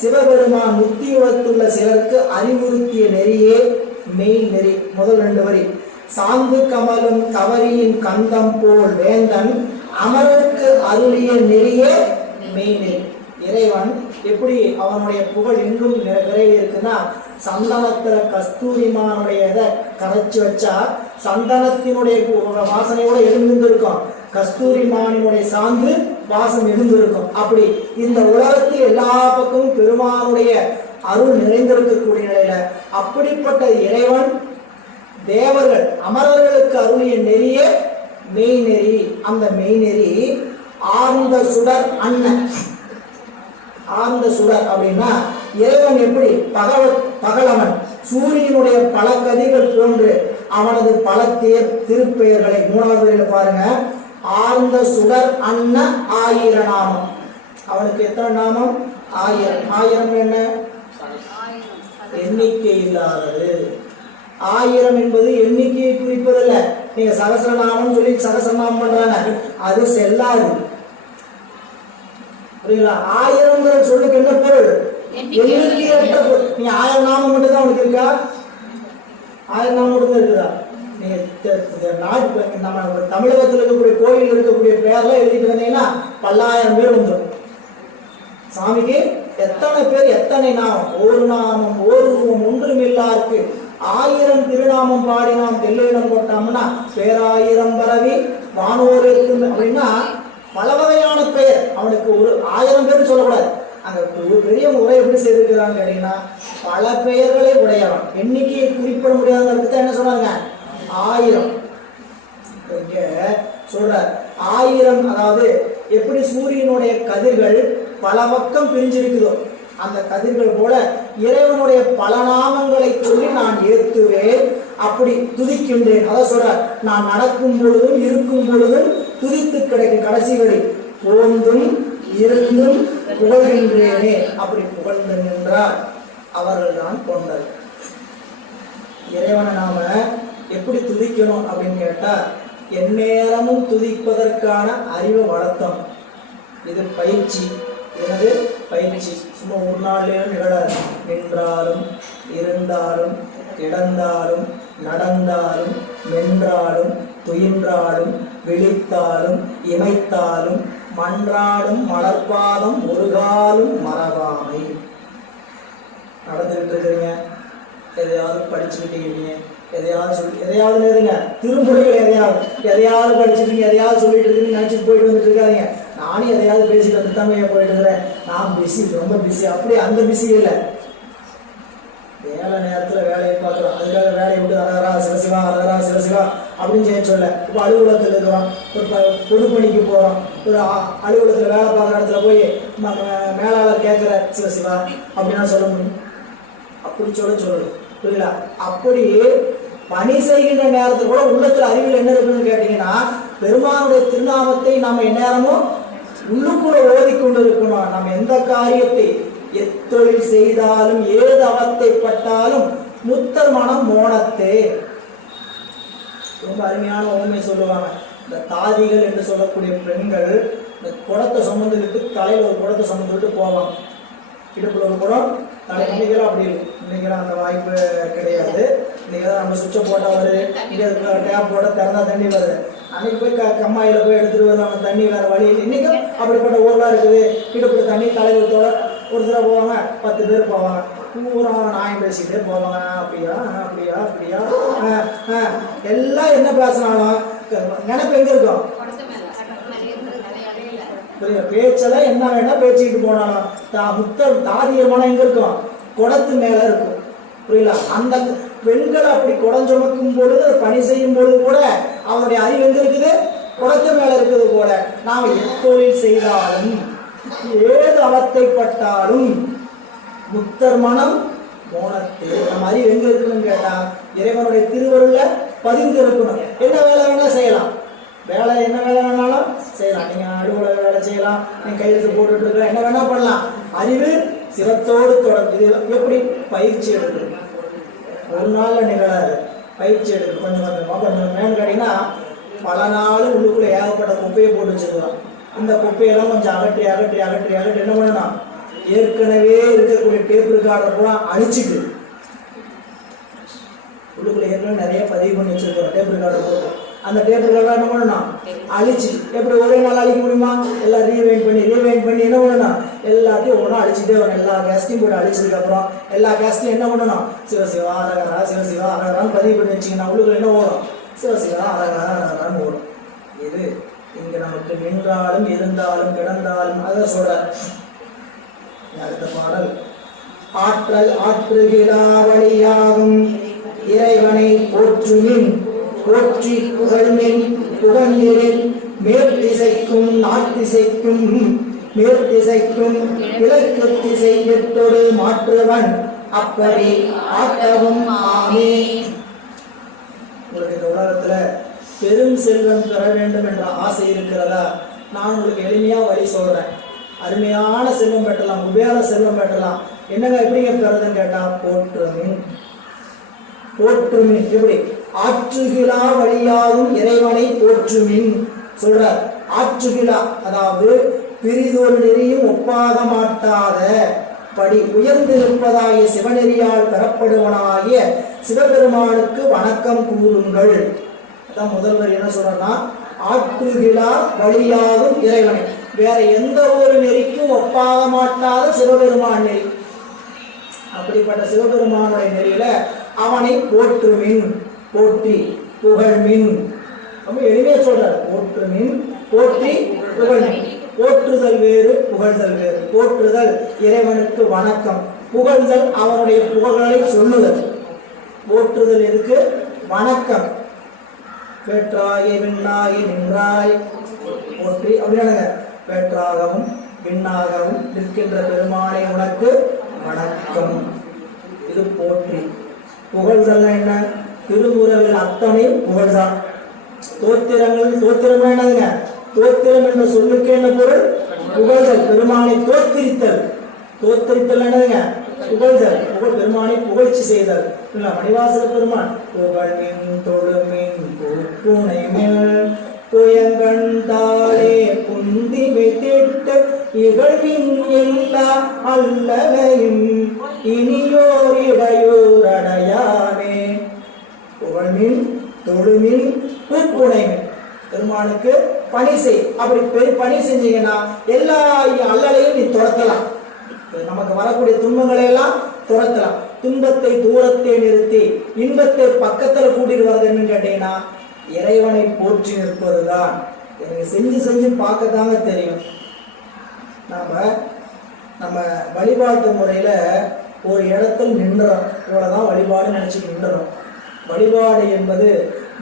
சிவபெருமான் முத்தியுடத்துள்ள சிலருக்கு அறிவுறுத்திய நெறியே மெய் நெறி. முதல் 2 வரி சாந்து கமலும் கவரியின் கந்தம் போல் வேந்தன் அமருக்கு அருளிய நெறியே மெய் நெறி. இறைவன் எப்படி அவனுடைய புகழ் எங்கும் விரைவி இருக்குன்னா, சந்தனத்துல கஸ்தூரிமானுடைய இதை கரைச்சி வச்சா சந்தனத்தினுடைய வாசனையோட எழுந்திருக்கும், கஸ்தூரிமானினுடைய சாந்து வாசம் எழுந்திருக்கும். அப்படி இந்த உலகத்தில் எல்லா பக்கமும் பெருமானுடைய அருள் நிறைந்திருக்கக்கூடிய நிலையில அப்படிப்பட்ட இறைவன் தேவர்கள் அமரர்களுக்கு அருளிய நெறிய மெய்நெறி. அந்த மெய்நெறி ஆர்ந்த சுடர் அண்ணன். ஆர்ந்த சுடர் அப்படின்னா இறைவன் எப்படி பகலவன் சூரியனுடைய பல கதிர்கள் போன்று அவனது பல திருப்பெயர்களை 3வது வரியில பாருங்க. ஆர்ந்த சுடர் அன்ன 1000 நாமம். அவனுக்கு எத்தனை நாமம்? 1000. 1000 என்ன? எண்ணிக்கை இல்லாதது. 1000 என்பது எண்ணிக்கையை குறிப்பதில்லை. நீங்க சகசரநாமம் சொல்லி சகசரநாமம் பண்றாங்க, அது செல்லாது. புரியுங்களா? 1000ங்கிற சொல்லுக்கு என்ன பொருள்? எண்ணிக்கையற்ற பொருள். நீ 1000 நாமம் மட்டும் தான் உனக்கு இருக்கா? 1000 நாமம் மட்டும் தான் இருக்குதா? நீங்க நம்ம தமிழகத்தில் இருக்கக்கூடிய கோயில் இருக்கக்கூடிய பேர்ல எழுதிட்டு வந்தீங்கன்னா 10,000 பேர் வந்துடும். சாமிக்கு எத்தனை பேர், எத்தனை நாமம்? ஒரு நாமம் ஒரு ரூபம் ஒன்றுமில்லாருக்கு 1000 திருநாமம் பாடி நாம் தெல்லையிடம் போட்டோம்னா பேராயிரம் பரவி வானோர் இருக்கு அப்படின்னா பல வகையான பெயர். அவனுக்கு ஒரு 1000 பேர் சொல்லக்கூடாது. அங்க ஒரு பெரிய முறை எப்படி செய்திருக்கிறான்னு கேட்டீங்கன்னா, பல பெயர்களை உடையவன், எண்ணிக்கையை குறிப்பிட முடியாததுக்கு தான் என்ன சொல்றாங்க? 1000. இங்க சொல்ற 1000, அதாவது எப்படி சூரியனுடைய கதிர்கள் பல பக்கம் பிரிஞ்சிருக்குதோ அந்த கதிர்கள் போல இறைவனுடைய பல நாமங்களை சொல்லி நான் ஏத்துவேன். அப்படி துதிக்கின்றேன். அதான் சொல்ற, நான் நடக்கும் பொழுதும் இருக்கும் பொழுதும் துதித்து கிடைக்கும். கடைசி வரை போந்தும் இருந்தும் புகழ்கின்றேனே. அப்படி புகழ்ந்து நின்றார் அவர்கள் தான் கொண்டது. இறைவனை நாம எப்படி துதிக்கணும் அப்படின்னு கேட்டா, எந்நேரமும் துதிப்பதற்கான அறிவை வளர்த்தோம். இது பயிற்சி. எனது பயிற்சி சும்மா ஒரு நாள்லயே நிகழாது. நின்றாலும் இருந்தாலும் கிடந்தாலும் நடந்தாலும் மென்றாலும் துயின்றாலும் விழித்தாலும் இமைத்தாலும் மன்றாடும் மலர்பாதம் ஒருகாலும் மறவாமை. நடந்துகிட்டு இருக்கிறீங்க, எதையாவது படிச்சுக்கிட்டு இருக்கீங்க, எதையாவது சொல்லி எதையாவது நேருங்க, திருமுறைகள் எதையாவது படிச்சுட்டு எதையாவது சொல்லிட்டு இருக்கீங்க, நினைச்சிட்டு போயிட்டு வந்துட்டு இருக்காதீங்க. நானும் எதையாவது பேசிட்டு வந்து தான் போயிட்டு இருக்கிறேன், நான் பிஸி, ரொம்ப பிஸி. அப்படி அந்த பிஸி இல்லை. வேலை நேரத்தில் வேலையை பார்க்குறோம், அதுக்காக வேலையை விட்டு அரகரா சிவசிவா அரகரா சிவசிவா அப்படின்னு செய்ய சொல்ல. இப்போ அலுவலகத்தில் இருக்கிறோம், இப்போ பொதுப்பணிக்கு போகிறோம், ஒரு அலுவலகத்தில் வேலை பார்க்குற இடத்துல போய் மேலாளர் கேட்குற சிவசிவா அப்படின்னா சொல்ல முடியும்? அப்படி சொல்லு, புரியல? அப்படி பணி செய்கின்ற நேரத்தில் கூட உள்ளத்துல அறிவில் என்ன இருக்குன்னு கேட்டீங்கன்னா, பெருமானுடைய திருநாமத்தை நாம எந்நேரமும் உள்ளுக்குள்ள ஓதிக்கொண்டு இருக்கணும். நம்ம எந்த காரியத்தை எத்தொழில் செய்தாலும் ஏது அவத்தைப்பட்டாலும் முத்தர் மனம் மோனத்தே. ரொம்ப அருமையான உண்மை சொல்லுவாங்க. இந்த தாதிகள் என்று சொல்லக்கூடிய பெண்கள் இந்த குடத்தை சுமந்துக்கிட்டு, தலையில் ஒரு குடத்தை சுமந்துக்கிட்டு போவாங்க. இடுப்புல ஒரு குடம், தலை. இன்னைக்கெல்லாம் அப்படி இல்லை, இன்னைக்கெல்லாம் அந்த வாய்ப்பு கிடையாது. இன்னைக்கு நம்ம சுவிட்சை போட்டால் வருது, இங்கே டேப் போட்டால் திறந்தா தண்ணி வருது. அன்னைக்கு போய் கம்மாயில் போய் எடுத்துகிட்டு வருவாங்க தண்ணி, வேறு வழி இல்லை. இன்றைக்கும் அப்படிப்பட்ட ஊரெலாம் இருக்குது. இடுப்புல தண்ணி, தலைவத்தோட ஒரு தடவை போவாங்க, 10 பேர் போவாங்க, பூரா நாயம் பேசிக்கிட்டே போவாங்க. அப்படியா அப்படியா அப்படியா எல்லாம் என்ன பேசினாலும் நினைப்பு எங்கே இருக்கும்? புரியுது? பேச்செல்லாம் என்ன வேணா பேச்சுக்கிட்டு போனாலும் முத்தர் தாதியர் மனம் எங்கே இருக்கும்? குடத்து மேலே இருக்கும். புரியல? அந்த பெண்கள் அப்படி குடம் சுமக்கும் பொழுது, பணி செய்யும் பொழுது கூட அவனுடைய அறிவு எங்க இருக்குது? குடத்து மேல இருக்குது போல. நாம் எத்தொழில் செய்தாலும் ஏது அவத்தைப்பட்டாலும் முத்தர் மனம் மோனத்து. நம்ம அறிவு எங்க இருக்குன்னு கேட்டா, இறைவனுடைய திருவருள்ல பதிந்து இருக்கணும். என்ன வேலை வேணா செய்யலாம், வேலை என்ன வேலை வேணாலும் செய்யலாம். நீங்க அலுவலக வேலை செய்யலாம், நீங்க கையெழுத்து போட்டுட்டு இருக்கலாம், என்ன வேணா பண்ணலாம். அறிவு சிரத்தோடு தொடர்ந்து. இது எப்படி? பயிற்சி எடுக்கணும். ஒரு நாள்ல நிகழாது, பயிற்சி எடுக்கணும். கொஞ்சம் கொஞ்சம் மேன் கேட்டீங்கன்னா, பல நாள் உள்ளுக்குள்ள ஏகப்பட்ட குப்பையை போட்டு வச்சிருக்கலாம். இந்த குப்பையெல்லாம் கொஞ்சம் அகற்றி அகற்றி அகற்றி அகற்றி என்ன பண்ணணும்? ஏற்கனவே இருக்கக்கூடிய டேப் ரெக்கார்டர் கூட அழிச்சுட்டு, உள்ளுக்குள்ள ஏற்கனவே நிறைய பதிவு பண்ணி வச்சிருக்கோம் டேப் ரெக்கார்டர் போட்டு, அந்த டேப் ரெக்கார்டர் என்ன பண்ணணும்? அழிச்சு. எப்படி ஒரே நாள் அழிக்க முடியுமா? எல்லாம் ரீவைண்ட் பண்ணி என்ன பண்ணணும்? எல்லாத்தையும் ஒவ்வொன்றா அழிச்சுட்டே வரணும். எல்லா கேஸ்டையும் போட்டு அழிச்சதுக்கு அப்புறம் எல்லா கேஸ்டையும் என்ன பண்ணணும்? சிவசிவா அரகரா சிவசிவா அரகரான்னு பதிவு பண்ணி வச்சிங்கன்னா உள்ளுக்குள்ள என்ன ஓடும்? சிவசிவா அரகரா அரகரான்னு ஓடும். இது இங்க நமக்கு நின்றாலும் இருந்தாலும் கிடந்தாலும் அதை சொல்ற. அடுத்த பாடல், ஆற்றல் ஆற்றுகிறா வழியாகும் இறைவனை போற்றுமின் போற்றி புகழ்மின் புகழ்ந்திரில் மேற்திசைக்கும் நாட்டிசைக்கும் மேற்திசைக்கும் கிழக்கு திசை விட்டொரு மாற்றுவன் அப்படி ஆட்டவும் ஆமே. உங்களுக்கு இந்த உலகத்துல பெரும் செல்வம் பெற வேண்டும் என்ற ஆசை இருக்கிறதா? நான் உங்களுக்கு எளிமையா வழி சொல்றேன். அருமையான செல்வம் பெற்றலாம், குபேர செல்வம் பெற்றலாம். என்னங்க எப்படிங்க பெறதுன்னு கேட்டா, போற்றுமின். போற்றுமின் எப்படி? ஆற்றுகிலா வழியாகும் இறைவனை போற்றுமின் சொல்றார். ஆற்றுகிலா அதாவது பிரிதொரு நெறியும் ஒப்பாக மாட்டாத படி உயர்ந்து நிற்பதாகிய சிவநெறியால் பெறப்படுவனாகிய சிவபெருமானுக்கு வணக்கம் கூறுங்கள். அதான் முதல்வர் என்ன சொல்றா, ஆற்றுகிலா வழியாகும் இறைவனை. வேற எந்த ஒரு நெறிக்கும் ஒப்பாக மாட்டாத சிவபெருமான் நெறி. அப்படிப்பட்ட சிவபெருமானுடைய நெறியில அவனை போற்றுமின், போற்றி புகழ்மின். ரொம்ப எளிமையா சொல்றார். போற்றுமின், போற்றி புகழ்மின். போற்றுதல் வேறு, புகழ்தல் வேறு. போற்றுதல் இறைவனுக்கு வணக்கம், புகழ்தல் அவனுடைய புகழ்களை சொல்லுதல். போற்றுதல் எதுக்கு? வணக்கம். வேற்றாகி விண்ணாகி நின்றாய் போற்றி அப்படின்னாங்க. வேற்றாகவும் விண்ணாகவும் நிற்கின்ற பெருமானை உனக்கு வணக்கம். இது போற்றி. புகழ்தல் என்ன? திருமுறைகள் அத்தனை புகழ்தான். தோத்திரங்கள், தோத்திரம் என்னதுங்க? தோத்திரம் என்ற சொல்லுக்கு என்ன பொருள்? புகழ்தல், பெருமானை தோத்திரித்தல். தோத்திரித்தல் என்னதுங்க? புகழ்தல், புகழ், பெருமானை புகழ்ச்சி செய்தல். மணிவாசக பெருமான் புகழ்மின் தொழுமின் புனைமின் புயங்கண் தாளே புந்திமை திட்டு இகழ்வின் எல்லா அல்லவையும் இனியோர் இடையூர் அடையானே. புகழ்மின் தொழுமின் புனைமின், பெருமானுக்கு பணி செய். அப்படி பணி செஞ்சீங்கன்னா எல்லா அல்லலையும் நீ துரத்தலாம். நமக்கு வரக்கூடிய துன்பங்களை எல்லாம் துரத்தலாம். துன்பத்தை தூரத்தை நிறுத்தி இன்பத்தை பக்கத்துல கூட்டிட்டு வர்றது என்னன்னு கேட்டீங்கன்னா இறைவனை போற்றி நிற்பதுதான். எனக்கு செஞ்சு செஞ்சு பார்க்கத்தாங்க தெரியும். நம்ம வழிபாட்டு முறையில ஒரு இடத்தில் நின்றோம், இவ்வளவுதான் வழிபாடு நினைச்சு நின்றோம். வழிபாடு என்பது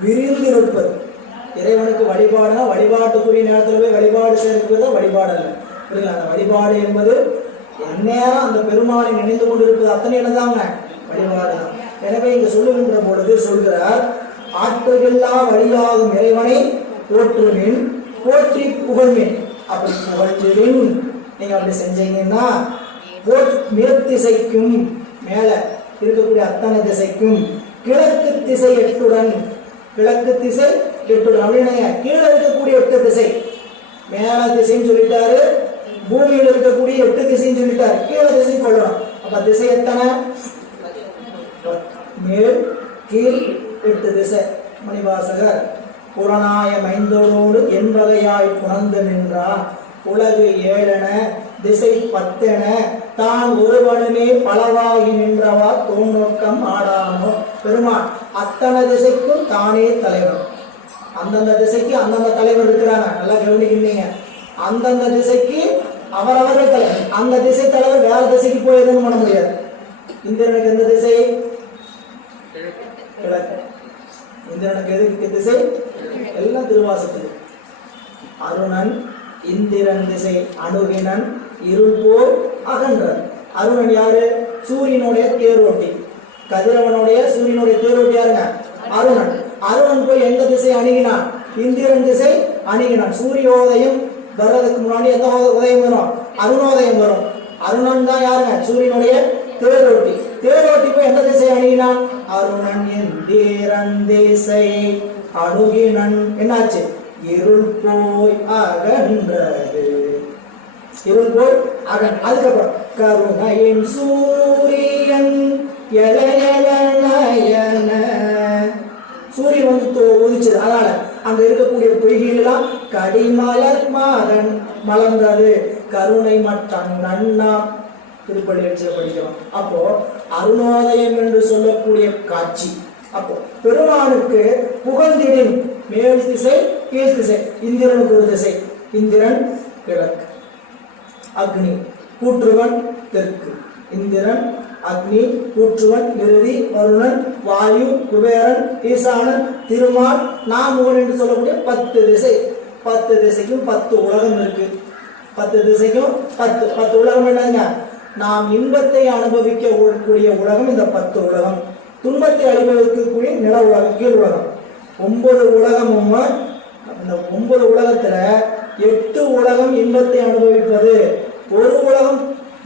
விரிந்திருப்பது. இறைவனுக்கு வழிபாடுனா வழிபாட்டுக்குரிய நேரத்தில் போய் வழிபாடு செய்யறது தான் வழிபாடு அல்ல. புரியுங்களா? அந்த வழிபாடு என்பது அந்நேரம் அந்த பெருமானை நினைந்து கொண்டிருப்பது அத்தனை என்னதாங்க? வழிபாடு தான். எனவே இங்க சொல்லுகின்ற பொழுது சொல்கிறார், ஆற்றுகளா வழியாகும் இறைவனை போற்றுமின் போற்றி புகழ்மின். அப்படி புகழ்ச்சின் நீங்க அப்படி செஞ்சீங்கன்னா மேற்திசைக்கும், மேல இருக்கக்கூடிய அத்தனை திசைக்கும், கிழக்கு திசை எட்டுடன், கிழக்கு திசை எட்டுடன் அப்படின்னு கீழே இருக்கக்கூடிய 8 திசை, மேல திசைன்னு சொல்லிட்டாரு, பூமியில் இருக்கக்கூடிய 8 திசைன்னு சொல்லிட்டாரு, கீழே திசை கொள்ளணும். அப்ப திசை எத்தனை? மேல் கீழ் 8 திசை. மணிவாசகர் புறநாய மைந்தோடு என்பதையாய் புணர்ந்து நின்றான், உலகு 7என திசை 10என தான் ஒருவனுமே பலவாகி நின்றவா தோநோக்கம் ஆடானோ. பெருமான் அத்தனை திசைக்கும் தானே தலைவர். அந்தந்த திசைக்கு அந்தந்த தலைவர் இருக்கிறாங்க, நல்லா கவனிக்கிறீங்க. அந்தந்த திசைக்கு அவரவர்கள் தலைவர். அந்த திசை தலைவர் வேற திசைக்கு போய் எதுவும் பண்ண முடியாது. இந்திரனுக்கு எந்த திசை? கிழக்கு. இந்திரனுக்கு எதுக்கு திசை? எல்லாம் திருவாசத்துக்கு. அருணன் இந்திரன் திசை அணுகினன் இருள் போர் அகன்றன். அருணன் யாரு? சூரியனுடைய தேரோட்டி. கதிரவனுடைய சூரியனுடைய தேரோட்டி யாருங்க? அருணன். அருணன் போய் எந்த திசை அணுகினான்? இந்திரன் திசை அணுகினான். சூரியோதயம் வர்றதுக்கு முன்னாடி எந்த உதயம் வரும்? அருணோதயம் வரும். அருணன் தான் யாருங்க? சூரியனுடைய தேரோட்டி. தேரோட்டி போய் எந்த திசை அணுகினான்? அருணன் இந்திரன் திசை அணுகினன். என்னாச்சு? இருள் போய் அகன்றது. இருள் போய் அகன். அதுக்கப்புறம் கருணையின் சூரியன் எலையன. சூரியன் வந்து உதிச்சது. அதனால அங்க இருக்கக்கூடிய பொய்கையெல்லாம் கடிமலர் மாதன் மலர்ந்தது. கருணை மட்டம் நன்னா திருப்பள்ளி எழுச்சியை படிக்கலாம். அப்போ அருணோதயம் என்று சொல்லக்கூடிய காட்சி. அப்போ பெருமானுக்கு புகழ்ந்திடின் மேல் திசை கீழ் திசை. இந்திரனுக்கு ஒரு திசை, இந்திரன் கிழக்கு, அக்னி கூற்றுவன் தெற்கு. இந்திரன் அக்னி கூற்றுவன் நிருதி வருணன் வாயு குபேரன் ஈசானன் திருமால் நாமுகன் என்று சொல்லக்கூடிய 10 திசை. 10 திசைக்கும் 10 உலகம் இருக்கு. 10 திசைக்கும் 10 உலகம் என்னங்க? நாம் இன்பத்தை அனுபவிக்க கூடிய உலகம் இந்த 10 உலகம். துன்பத்தை அனுபவிக்கக்கூடிய நில உலகம், கீழ் உலகம். 9 உலகமும். இந்த 9 உலகத்துல 8 உலகம் இன்பத்தை அனுபவிப்பது. ஒரு உலகம்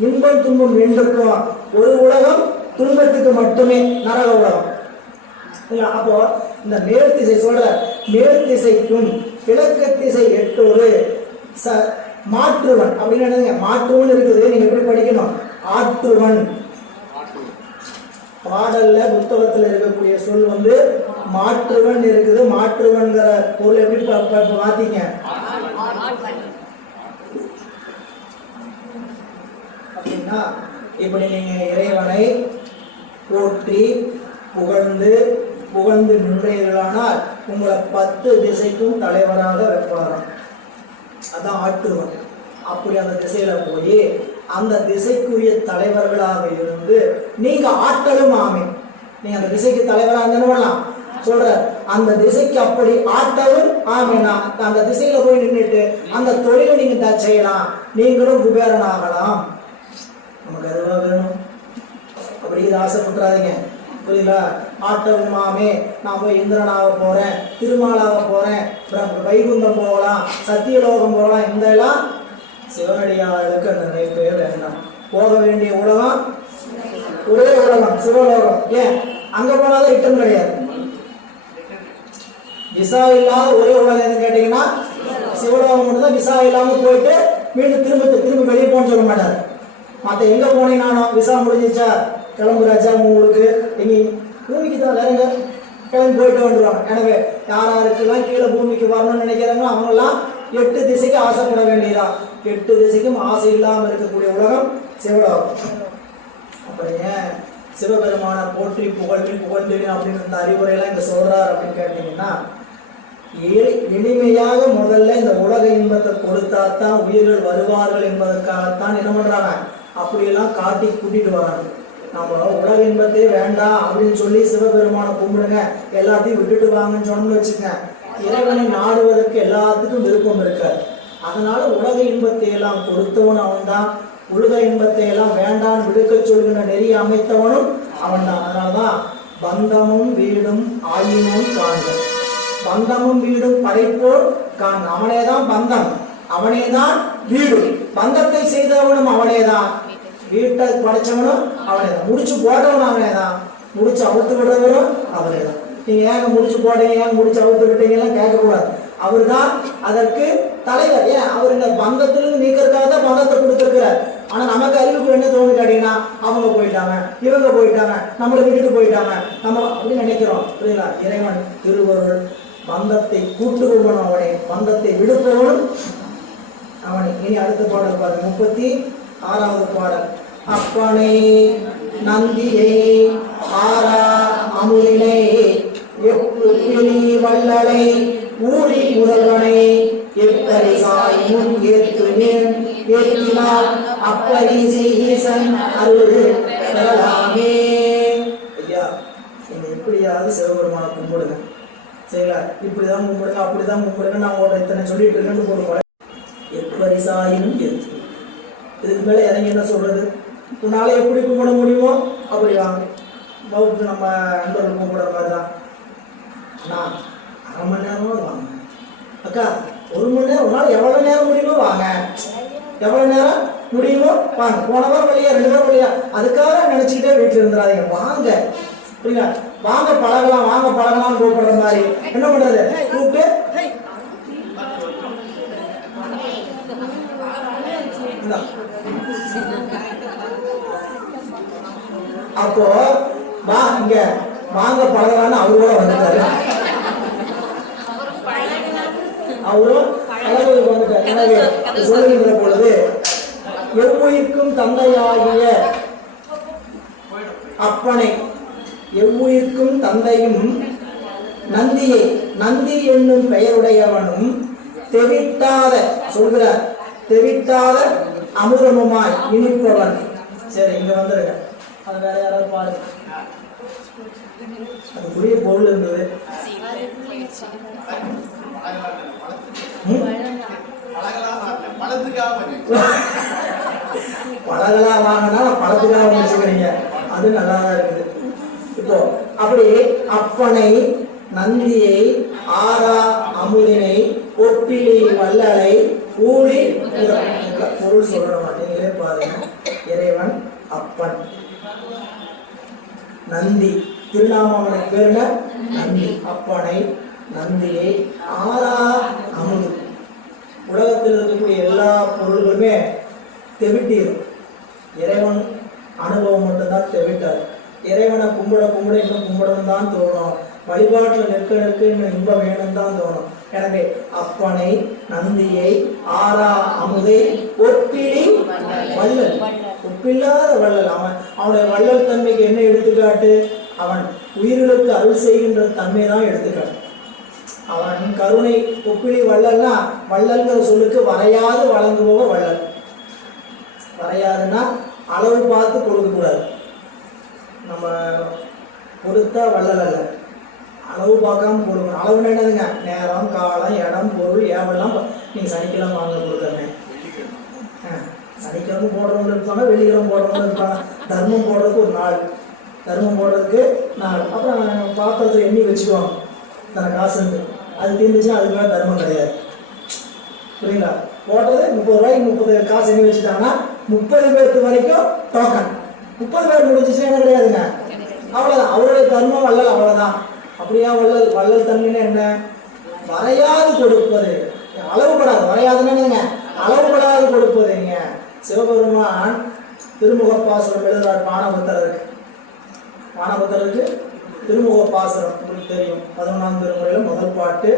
இன்பம் துன்பம் ரெண்டுக்கும். ஒரு உலகம் துன்பத்துக்கு மட்டுமே, நரக உலகம். அப்போ இந்த மேல் திசை சொல்ற, மேல் திசைக்கும் கிழக்கு திசை 8 மாற்றுவன் அப்படின்னு என்னதுங்க? மாற்றுவன் இருக்குது. நீங்க எப்படி படிக்கணும்? ஆற்றுவன். பாடல்ல புத்தகத்துல இருக்கக்கூடிய சொல் வந்து மாற்றுவன் இருக்குது. மாற்றுவன்கிற பொருள் எப்படி மாத்தீங்க? அப்படின்னா இப்படி நீங்க இறைவனை போற்றி புகழ்ந்து நின்றீர்களானால் உங்களை 10 திசைக்கும் தலைவராக வைப்பாராம். அதான் ஆற்றுவன். அப்படி அந்த திசையில போய் அந்த திசைக்குரிய தலைவர்களாக இருந்து நீங்க ஆற்றலும் ஆமே. நீங்க அந்த திசைக்கு தலைவராக இருந்தலாம் சொல்ற, அந்த திசைக்கு அப்படி ஆற்றலும் ஆமேனா அந்த திசையில போய் நின்றுட்டு அந்த தொழிலை நீங்க செய்யலாம். நீங்களும் குபேரன் ஆகலாம். நமக்கு அதுவா வேணும். அப்படி இது ஆசைப்பட்டுறாதீங்க, புரியுதா? ஆட்டவுமாமே, நான் போய் இந்திரனாக போறேன், திருமாலாக போறேன், வைகுந்தம் போகலாம், சத்தியலோகம் போகலாம், இந்த எல்லாம் சிவனடியார்களுக்கு அந்த நினைப்பே வேண்டாம். போக வேண்டிய உலகம் ஒரே உலகம், சிவலோகம். ஏன் அங்க போனாலும் ரிட்டன் கிடையாது. விசா இல்லாத ஒரே உலகம் எதுன்னு கேட்டீங்கன்னா சிவலோகம் மட்டும் தான். விசா இல்லாம போயிட்டு மீண்டும் திரும்ப வெளியே போன்னு சொல்ல மாட்டாரு. மற்ற எங்க போனீங்கன்னாலும் விசா முடிஞ்சிச்சா, கிளம்புறாச்சா, உங்களுக்கு எங்க பூமிக்கு தான், வேற எங்க கிளம்பி போயிட்டு வந்துடுவாங்க. எனவே யாராருக்கெல்லாம் கீழே பூமிக்கு வரணும்னு நினைக்கிறாங்களோ அவங்கெல்லாம் 8 திசைக்கு ஆசைப்பட வேண்டியதா. 8 திசைக்கும் ஆசை இல்லாமல் இருக்கக்கூடிய உலகம் சிவலோகம். அப்படியே சிவபெருமான போற்றி புகழ்ந்தேன் அப்படின்னு இந்த அறிவுரையெல்லாம் இங்க சொல்றார் அப்படின்னு கேட்டீங்கன்னா, எளிமையாக முதல்ல இந்த உலக இன்பத்தை கொடுத்தாத்தான் உயிர்கள் வருவார்கள் என்பதற்காகத்தான் என்ன பண்றாங்க, அப்படியெல்லாம் காட்டி கூட்டிட்டு வராங்க. நம்ம உலக இன்பத்தையே வேண்டாம் அப்படின்னு சொல்லி சிவபெருமான கும்பிடுங்க, எல்லாத்தையும் விட்டுட்டு வாங்கன்னு சொன்னோம்னு வச்சுக்கங்க, இறைவனை நாடுவதற்கு எல்லாத்துக்கும் விருப்பம் இருக்காது. அதனால உலக இன்பத்தை எல்லாம் கொடுத்தவன் அவன் தான், உலக இன்பத்தை எல்லாம் வேண்டாம் விடுக்க சொல்கின்ற நெறி அமைத்தவனும் அவன் தான். அதனாலதான் பந்தமும் வீடும் ஆயினும் காண்க, பந்தமும் வீடும் படைப்போர் காண்க. அவனேதான் பந்தம், அவனேதான் வீடு, பந்தத்தை செய்தவனும் அவனேதான், வீட்டை படைச்சவனும் அவனேதான், முடிச்சு போட்டவனும் அவனேதான், முடிச்சு அவுத்து விடுறவரும் அவனேதான். நீங்க ஏங்க முடிச்சு போட்டீங்க, ஏங்க முடிச்சு அவுத்து விட்டீங்க எல்லாம் கேட்கக்கூடாது. அவர் தான் அதற்கு தலைவர். ஏன் அவர் இந்த பந்தத்திலிருந்து நீக்கிறதுக்காக தான் பந்தத்தை கொடுத்துருக்கிறார். ஆனா நமக்கு அறிவுக்கு என்ன தோணுது அப்படின்னா, அவங்க போயிட்டாங்க, இவங்க போயிட்டாங்க, நம்மளை விட்டுட்டு போயிட்டாங்க, நம்ம அப்படின்னு நினைக்கிறோம். புரியுங்களா? இறைவன் திருவருள் பந்தத்தை கூட்டுபவன் அவனே, பந்தத்தை விடுப்பவனும் அவனை. இனி அடுத்த பாடல் பாருங்க, 36வது பாடல். அப்பனை நந்தியை ஆரா அமுதினை எப்புலி வல்லலை ஊழி முதல்வனை எப்பரிசாய் முன் ஏற்றுமேன் ஏற்றினால் அப்பரிசை ஈசன் அருள் பெறலாமே. ஐயா, நீங்க எப்படியாவது சிவபெருமான கும்பிடுங்க, சரிங்களா? இப்படிதான் கும்பிடுங்க, அப்படிதான் கும்பிடுங்க, நான் உங்களோட இத்தனை சொல்லிட்டு இருக்கேன்னு போடுவோம். எப்பரிசாயினும் ஏற்று, இதுக்கு மேல இறங்கி என்ன சொல்றது? உன்னால எப்படி கும்பிட முடியுமோ அப்படி வாங்க. பௌத்து நம்ம நண்பர்கள் கும்பிடுற மாதிரி தான். நான் 1/2 மணி நேரமும் வாங்க அக்கா, 1 மணி நேரம், உன்னால எவ்வளவு நேரம் முடியுமோ வாங்க, எவ்வளவு நேரம் முடியுமோ வாங்க. போனவரும் வழியா 2 பேரும் வழியா, அதுக்காக நினைச்சுக்கிட்டே வீட்டுல இருந்துடாதீங்க, வாங்க. புரியுங்க? வாங்க பழகலாம், வாங்க பழகலாம் கூப்பிடுற மாதிரி என்ன பண்றது, கூப்பிட்டு அப்போ வா இங்க வாங்க பழகலான்னு அவரு கூட வந்துட்டாரு. அவரும் பழகுவதற்கு வந்துட்டார். எனவே சொல்லுகின்ற பொழுது எவ்வுயிர்க்கும் தந்தையாகிய அப்பனை, எவ்வுயிர்க்கும் தந்தையும் நந்தியை, நந்தி என்னும் பெயருடையவனும் தெவிட்டாத, சொல்கிறார், தெவிட்டாத அமுதமுமாய் இனிப்பவன். சரி, இங்க வந்துருங்க. அது வேற யாராவது பாருங்க, அதுக்குரிய பொருள் இருந்தது. பழகலா வாங்கினா பழத்துக்காக வச்சுக்கிறீங்க, அது நல்லா தான் இருக்குது. இப்போ அப்படி அப்பனை நந்தியை ஆரா அமுதினை ஒப்பிலி வல்லலை ஊழி, பொருள் சொல்ல மாட்டீங்களே பாருங்க. இறைவன் அப்பன், நந்தி திருநாமவனுக்கு பேர் என்ன? நந்தி. அப்பனை நந்தியை ஆரா அமுது. உலகத்தில் இருக்கக்கூடிய எல்லா பொருள்களுமே தெவிட்டீரும், இறைவன் அனுபவம் மட்டும்தான் தெவிட்டார். இறைவனை கும்பிட கும்பிட இன்னும் கும்பிடணும் தான் தோணும், வழிபாட்டில் நிற்க இன்னும் இன்பம் வேணும் தான் தோணும். எனவே அப்பனை நந்தியை ஆரா அமுதை ஒப்பிலி வள்ளல், ஒப்பில்லாத வள்ளல். அவனுடைய வள்ளல் தன்மைக்கு என்ன எடுத்துக்காட்டு? அவன் உயிர்களுக்கு அருள் செய்கின்ற தன்மை தான் எடுத்துக்காட்டு. அவன் கருணை. ஒப்பிலி வள்ளல்னா, வள்ளல்ங்கிற சொல்லுக்கு வரையாது வழங்குபவர் வள்ளல். வரையாதுன்னா அளவு பார்த்து கொடுக்கக்கூடாது. நம்ம கொடுத்தா வள்ளல் அல்ல, அளவு பார்க்காம கொடுக்கணும். அளவுன்னு என்னதுங்க? நேரம், காலம், இடம், பொருள், ஏவெல்லாம் நீங்கள் சனிக்கிழமை வாங்க கொடுக்குறேன். சனிக்கிழமை போடுறவங்க இருப்பாங்க, வெள்ளிக்கிழமை போடுறவங்க இருப்பாங்க. தர்மம் போடுறதுக்கு ஒரு நாள், தர்மம் போடுறதுக்கு நான் அப்புறம் பாத்திரத்தில் எண்ணி வச்சுக்குவாங்க தன காசுன்ட்டு. அது தீர்ந்துச்சுன்னா அதுக்கு மேலே தர்மம் கிடையாது. புரியுங்களா? போட்டது 30 ரூபாய்க்கு 30 காசு எண்ணி வச்சுட்டாங்கன்னா 30 பேருக்கு வரைக்கும் டோக்கன். 30 பேர் முடிஞ்சிச்சுன்னா என்ன கிடையாதுங்க, அவ்வளோதான். அவருடைய தர்மம் வள்ளல், அவ்வளோதான். அப்படியா வள்ளல்? வள்ளல் தன்மைன்னா என்ன? வரையாது கொடுப்பது, அளவுபடாது. வரையாதுன்னு அளவுபடாது கொடுப்பதுங்க. சிவபெருமான் திருமுகப்பாசுரம் எழுதுறார் பாணபுத்தருக்கு. பாணபுத்தருக்கு திருமுகப்பாசுரம் உங்களுக்கு தெரியும். 11ஆம் திருமுறையில் முதல் பாட்டு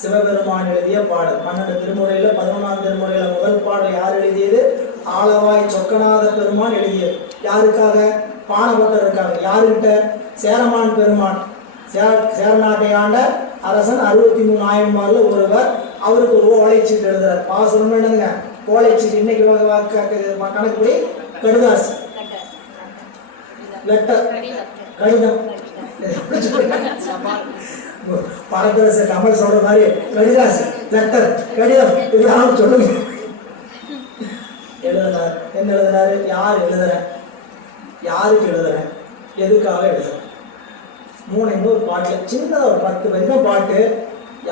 சிவபெருமான் எழுதிய பாடல். 12 திருமுறையில் 11ஆம் திருமுறையில் முதல் பாடல் யார் எழுதியது? ஆலவாய் சொக்கநாத பெருமான் எழுதியது. யாருக்காக? பாணபுத்தருக்காக. யாருக்கிட்ட? சேரமான் பெருமான். சேரநாட்டை ஆண்ட அரசன் 63 நாயன்மார்ல ஒருவர். அவருக்கு ஒரு ஓலைச்சீட்டு எழுதுறார். பாசுரம் என்னதுங்க? ஓலைச்சீட்டு. இன்னைக்கு கணக்குப்படி கடுதாசி, லெட்டர், கடிதம். பரதரச கமல் சொல்ற மாதிரி கடிதாசி, லெட்டர், கடிதம் இதெல்லாம் சொல்லுங்க. எழுதுனார். என்ன எழுதுனாரு? யார் எழுதுறேன், யாருக்கு எழுதுறேன், எதுக்காக எழுதுறேன். 3 ஒரு பாட்டுல சின்னதாக ஒரு 10 வரைக்கும் பாட்டு.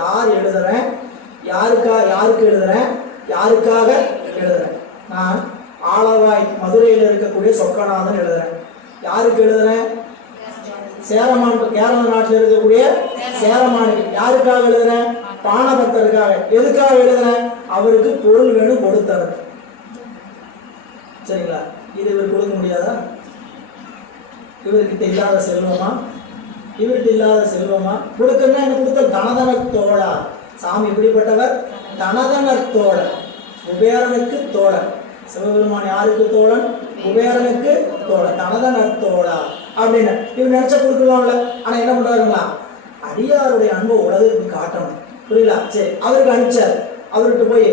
யார் எழுதுறேன், யாருக்கு எழுதுறேன், யாருக்காக எழுதுறேன். நான் ஆலவாய் மதுரையில் இருக்கக்கூடிய சொக்கநாதன் எழுதுறேன். யாருக்கு எழுதுறேன்? சேரமான், கேரள நாட்டில் இருக்கக்கூடிய சேரமானுக்கு. யாருக்காக எழுதுறேன்? பாணபத்தருக்காக. எதுக்காக எழுதுறேன்? அவருக்கு பொருள் வேணும் கொடுத்தவர். சரிங்களா? இது இவர் கொடுக்க முடியாதா? இவர்கிட்ட இல்லாத செல்வமா? இவர்கிட்ட இல்லாத செல்வமா? கொடுக்கணும்னா எனக்கு கொடுத்த தனதன தோழா. சாமி இப்படிப்பட்டவர், தனதன தோழன், குபேரனுக்கு தோழன். சிவபெருமான் யாருக்கு தோழன்? குபேரனுக்கு தோழன், தனதன தோழா அப்படின்னு இவர் நினைச்சா கொடுக்கலாம்ல. ஆனா என்ன பண்றாருங்களா? அடியாருடைய அன்பை உலகத்துக்கு காட்டணும். புரியல? சரி, அவருக்கு அனுப்பிச்சார். அவர்கிட்ட போய்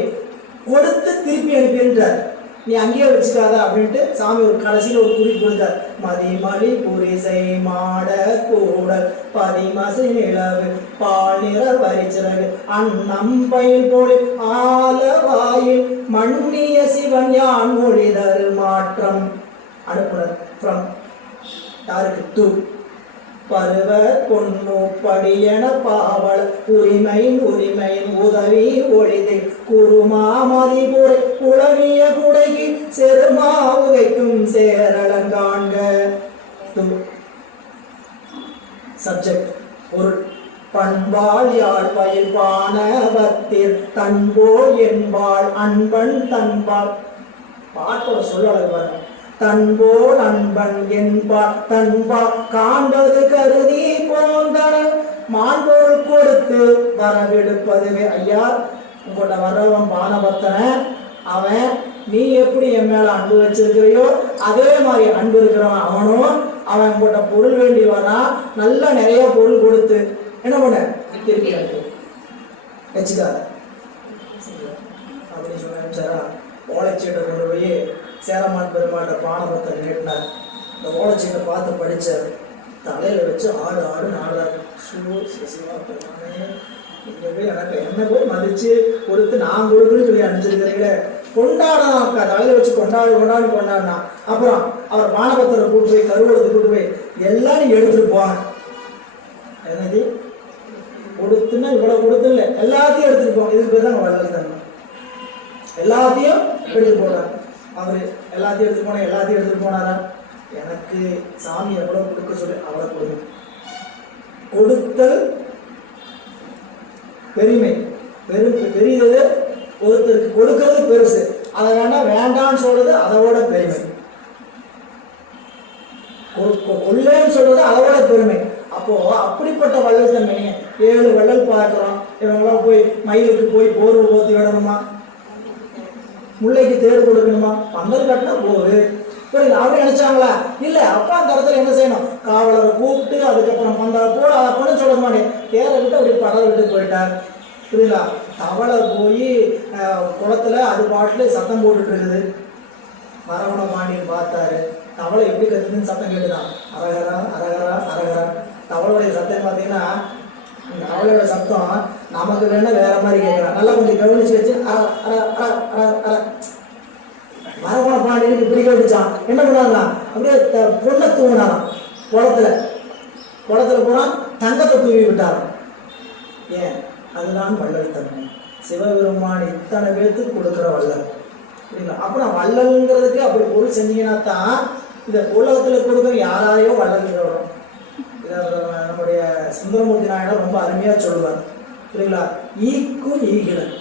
கொடுத்து திருப்பி அனுப்பின்றார். நீ அங்கேயே வச்சுக்காத அப்படின்ட்டு சாமி ஒரு கடைசியில் ஒரு குறிப்பு கொடுத்தார். மதிமலி புரிசை மாட கூடல் பதிமசை நிலவு பாலிற வரிச்சிறகு அன்னம் பயில் போல் ஆலவாயில் மண்ணிய சிவன் யான் மொழிதரு மாற்றம். அனுப்புனர் ஃப்ரம் யாருக்கு? டு பருவ கொன்னு படியன பாவல உரிமையின் உதவி ஒழிதை குருமாமதிபுரை உளவிய குடைக்கு செருமா உதைக்கும் சேரலங்காண்க. சப்ஜெக்ட் பொருள். பண்பாள் யாழ் பயில் பாணவத்திர் தன்போல் என்பாள் அன்பன் தன்பாள். பாட்டோட சொல்லலை பாருங்க. தன்போல் அன்பன் என்பார் தன்பா காண்பது கருதி போந்தன மாண்பொருள் கொடுத்து வரவிடுப்பதுவே. ஐயா, உங்கள்கிட்ட வர்றவன் பாணபத்தனை, அவன் நீ எப்படி என் மேல அன்பு வச்சிருக்கிறையோ அதே மாதிரி அன்பு இருக்கிறவன் அவனும். அவன் உங்கள்கிட்ட பொருள் வேண்டி வரான். நல்லா நிறைய பொருள் கொடுத்து என்ன பண்ண திருப்பி அனுப்பு வச்சுக்காத அப்படின்னு சொன்னா ஓலைச்சீட்டை கொண்டு போய் சேரமான் பெருமாட்ட பாணபத்தர் நீட்டினார். இந்த ஓலைச்சீட்டை பார்த்து படித்தார். தலையில் வச்சு ஆடு ஆடுறாரு. சிவா பெருமானே, நீங்கள் போய் எனக்கு என்ன போய் மதித்து கொடுத்து நான் கொடுக்குன்னு சொல்லி அனுப்பிச்சிருக்கிறீங்களே, கொண்டாடாக்கா. தலையில் வச்சு கொண்டாடினா அப்புறம் அவர் பாணபத்தரை கூட்டு போய் கருவூலத்தை கூட்டு போய் எல்லாம் நீங்கள் எடுத்துகிட்டு போவாங்க. என்னது கொடுத்துன்னா இவ்வளோ கொடுத்து இல்லை, எல்லாத்தையும் எடுத்துகிட்டு போவாங்க. இதுக்கு பேர் தான் வள்ளல் தன்மை. எல்லாத்தையும் எடுத்துகிட்டு போகிறாங்க. அவர் எல்லாத்தையும் எடுத்துகிட்டு போனாரா? எனக்கு சாமி எவ்வளோ கொடுக்க சொல்லி அவ்வளோ கொடுங்க. கொடுத்தல் பெருமை. பெரியது ஒருத்தருக்கு கொடுக்கறது பெருசு. அதை வேண்டான்னு சொல்றது அதோட பெருமை. கொள்ளேன்னு சொல்றது அதோட பெருமை. அப்போ அப்படிப்பட்ட வள்ளல் தன்மை. 7 வள்ளல் பார்க்கிறோம். இவங்கெல்லாம் போய் மயிலுக்கு போய் போர்வை போத்தி விடணுமா? முல்லைக்கு தேர் கொடுக்கணுமா? பந்தல் கட்டினா போகுது. புரியுது? அப்படி நினைச்சாங்களா? இல்லை. அப்பா அந்த இடத்துல என்ன செய்யணும்? காவலரை கூப்பிட்டு அதுக்கப்புறம் பந்தல் போட அதை பண்ண சொல்ல மாட்டேன். தேரை விட்டு அப்படி படம் விட்டு போயிட்டார். புரியுதா? தவளை போய் குளத்துல அது பாட்டில் சத்தம் போட்டுட்டு இருக்குது. வரவண பாண்டியன் பார்த்தாரு. தவளை எப்படி கத்துதுன்னு சத்தம் கேட்டுதான். அரகரா அரகரா அரகரா. தவளையுடைய சத்தம் பார்த்தீங்கன்னா, தவளையோட சத்தம் நமக்கு வேணா வேற மாதிரி கேட்கலாம். நல்லா கொஞ்சம் கவனிச்சு வச்சு வரவண பாண்டியனுக்கு இப்படி கேட்டுச்சான். என்ன பண்ணாங்களா? அப்படியே பொண்ணை தூங்கினாராம். குளத்துல பூரா தங்கத்தை தூவி விட்டார். ஏன்? அதுதான் வள்ளல் தன்மை. சிவபெருமான் இத்தனை பேர்த்துக்கு கொடுக்குற வள்ளல். சரிங்களா? அப்புறம் வள்ளல்ங்கிறதுக்கு அப்படி பொருள் செஞ்சீங்கன்னா தான் இந்த உலகத்தில் கொடுக்குற யாராரையோ வள்ளல் வரும். இதை நம்முடைய சுந்தரமூர்த்தி நாயனர் ரொம்ப அருமையாக சொல்லுவார். சரிங்களா? ஈக்கும் ஈகிலன்,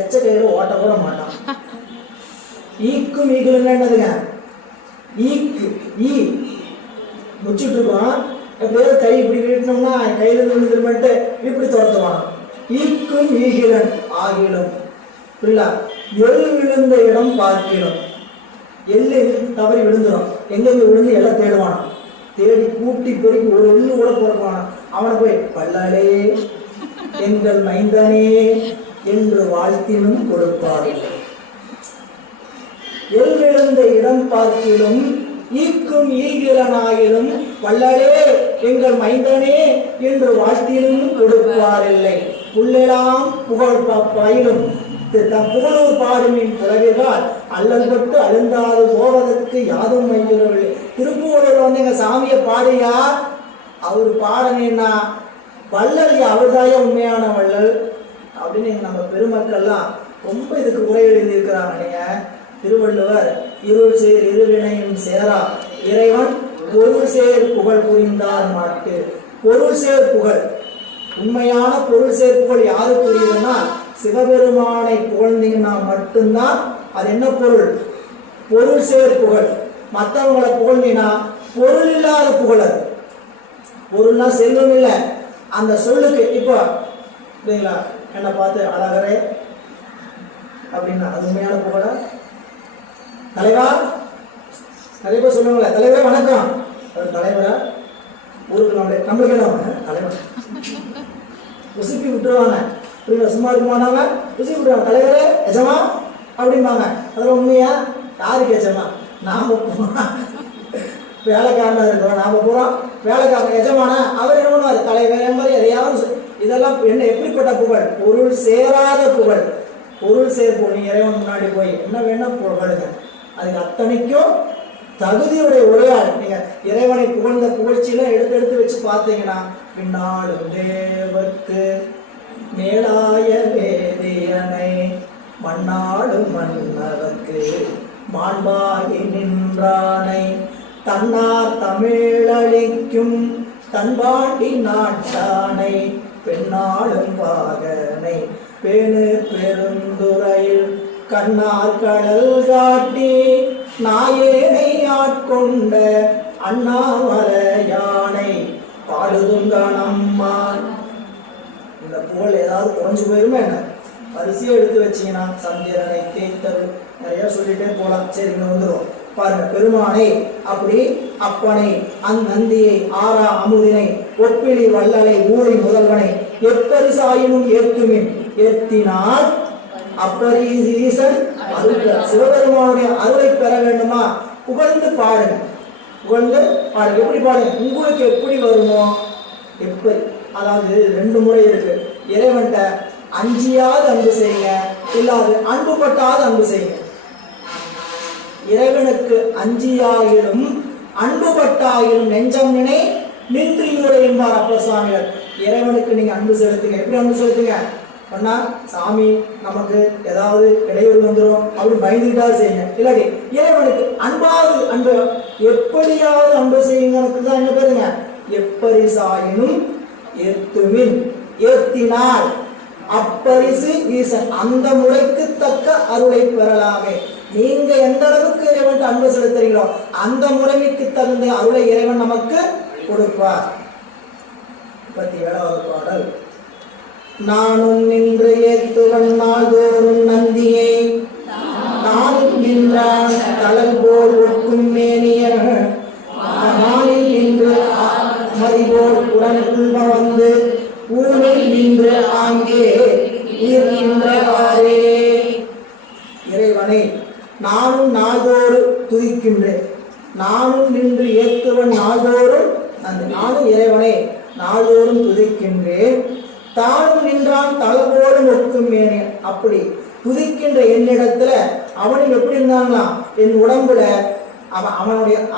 எச்ச கையில் ஓட்ட கூட மாட்டான். ஈக்கும் ஈகிலன் என்னதுங்க? ஈக்கு ஈ முடிச்சுட்டு இருக்கோம், எப்படியாவது கை இப்படி வீட்டினோம்னா கையில் விழுந்துருமென்ட்டு இப்படி துரத்துவான். ஈக்கும் ஈகிலன் ஆகிலும், புரியல? எள் விழுந்த இடம் பார்க்கிறோம். எள்ளு தவறி விழுந்துடும், எங்கெங்க விழுந்து எல்லாம் தேடுவானா, தேடி கூட்டி பெருக்கி ஒரு எள்ளு கூட பிறக்குவானா. அவனை போய் வள்ளலே எங்கள் மைந்தனே என்று வாழ்த்தினும் கொடுப்பார்கள். எள் விழுந்த இடம் பார்க்கிலும் ஈக்கும் ஈகிலனாயிலும் வள்ளலே எங்கள் மைந்தனே என்று வாழ்த்தினும் கொடுப்பாரில்லை. புள்ளெல்லாம் புகழ் பயிலும் புகழூர் பாடுமின் புலவிர்கள் அல்லல் பட்டு அழுந்தாது போவதற்கு யாதும் மையுறவில்லை. திருப்பூரில் வந்து எங்க சாமியை பாடியா, அவர் பாடனேன்னா வள்ளல் அவர்தாய உண்மையான வள்ளல் அப்படின்னு நம்ம பெருமக்கள்லாம் ரொம்ப இதுக்கு உரை எழுதியிருக்கிறாங்க. நீங்க திருவள்ளுவர் இருள் சேர் இருவினையும் சேரா இறைவன் பொருள் சேர் புகழ் புரிந்தார் மாட்டு. பொருள் சேர் புகழ், உண்மையான பொருள் சேர் புகழ் யாரு புரியுதுன்னா சிவபெருமானை புகழ்ந்தீங்கன்னா மட்டும்தான் அது என்ன பொருள்? பொருள் சேர் புகழ். மற்றவங்களை புகழ்ந்தீங்கன்னா பொருள் இல்லாத புகழ். பொருள்னா செல்வம் இல்லை, அந்த சொல்லுக்கு. இப்போ இல்லைங்களா, என்னை பார்த்து அழகரே அப்படின்னா அது உண்மையான புகழ? தலைவா நிறைய பேர் சொல்லுவாங்களே, தலைவரே வணக்கம். அவர் தலைவரா? ஊருக்கு நம்மளுக்கு என்ன தலைவர் உசுப்பி விட்டுருவாங்க. சும்மா இருக்குமானவங்க உசுப்பி விட்டுருவாங்க. தலைவரே எஜமா அப்படிம்பாங்க. அதில் உண்மையா? யாருக்கு எஜமா? நாம வேலைக்காரனாக இருக்கிறோம், நாம போகிறோம் வேலைக்காரன் எஜமான அவர் என்ன பண்ணுவார்? தலைவர் மாதிரி எதையாவது. இதெல்லாம் என்ன எப்படிப்பட்ட புகழ்? பொருள் சேராத புகழ். பொருள் சேர் புகழ். இறைவன் முன்னாடி போய் என்ன வேணா புகழுங்க, அதுக்கு அத்தனைக்கும் தகுதியுடைய உரையாள். நீங்க இறைவனை புகழ்ந்த புகழ்ச்சியில எடுத்து எடுத்து வச்சு பார்த்தீங்கன்னா பின்னாலும் தேவர்க்கு மேலாய வேதியனை மண்ணாடும் மன்னவர்க்கு மாண்பாகி நின்றானை தன்னார் தமிழளிக்கும் தன்பாண்டி நாட்டானை பெண்ணாளும் வாகனை பேணு பெருந்துறையில் கண்ணார் கடல் காட்டி நாயேனை ஆட்கொண்ட அண்ணாமலையானை பாடுதுங்கனம்மான். இந்த புகழ் ஏதாவது குறைஞ்சு போயிருமே என்ன? வரிசையை எடுத்து வச்சீங்கன்னா சந்திரனை தேய்த்தல் நிறைய சொல்லிட்டே போகலாம். சரி, இங்க வந்துடும் பாருங்க. பெருமானை அப்படி அப்பனை அந்நந்தியை ஆரா அமுதினை ஒப்பிலி வள்ளலை ஊழி முதல்வனை எப்பரிசாயினும் ஏற்றுமின் ஏற்றினால் அப்பரீசன் அருள். சிவபெருமானுடைய அருளை பெற வேண்டுமா? புகழ்ந்து பாடுங்க, புகழ்ந்து பாடுங்க. எப்படி பாடுங்க? உங்களுக்கு எப்படி வருமோ எப்படி. அதாவது 2 முறை இருக்கு. இறைவன்கிட்ட அஞ்சியாவது அன்பு செய்யுங்க, இல்லாது அன்பு பட்டாவது அன்பு செய்யுங்க. இறைவனுக்கு அஞ்சியாயிலும் அன்பு பட்டாயிலும் நெஞ்சம் நினை நின்றியூரை என்பார் அப்பர் சுவாமிகள். இறைவனுக்கு நீங்க அன்பு செலுத்துங்க. எப்படி அன்பு செலுத்துங்க? பண்ணா சாமி நமக்கு ஏதாவது இடையூறு வந்துடும் அப்படி பயந்துக்கிட்டாவது செய்யுங்க. இல்லாட்டி இறைவனுக்கு அன்பாவது அன்பு எப்படியாவது அன்பு செய்யுங்கிறதுக்கு தான் என்ன பேருங்க? எப்பரிசாயினும் ஏத்துமின் ஏத்தினால் அப்பரிசு ஈசன். அந்த முறைக்கு தக்க அருளை பெறலாமே. நீங்க எந்த அளவுக்கு இறைவன் அன்பு செலுத்துறீங்களோ அந்த முறைமைக்கு தகுந்த அருளை இறைவன் நமக்கு கொடுப்பார். 37வது பாடல். நானும் நின்று ஏத்துவன் நாள்தோறும் நந்தியை நானும் நின்றான் தளல் போல் ஒக்கும் மேனியர் நாளில் நின்று மதிபோல் உடன் உள்வ வந்து ஊரில் நின்று ஆங்கே ஈர்க்கின்றவாறே. இறைவனை நானும் நாள்தோறு துதிக்கின்றேன். நானும் நின்று ஏத்துவன் நாள்தோறும் அந்த நானும் இறைவனை நாள்தோறும் துதிக்கின்றேன். தானும் நின்றான் தளபோடும் ஒக்கும் மேனே. அப்படி துதிக்கின்ற என்னிடத்துல அவனும் எப்படி இருந்தாங்களாம்? என் உடம்புல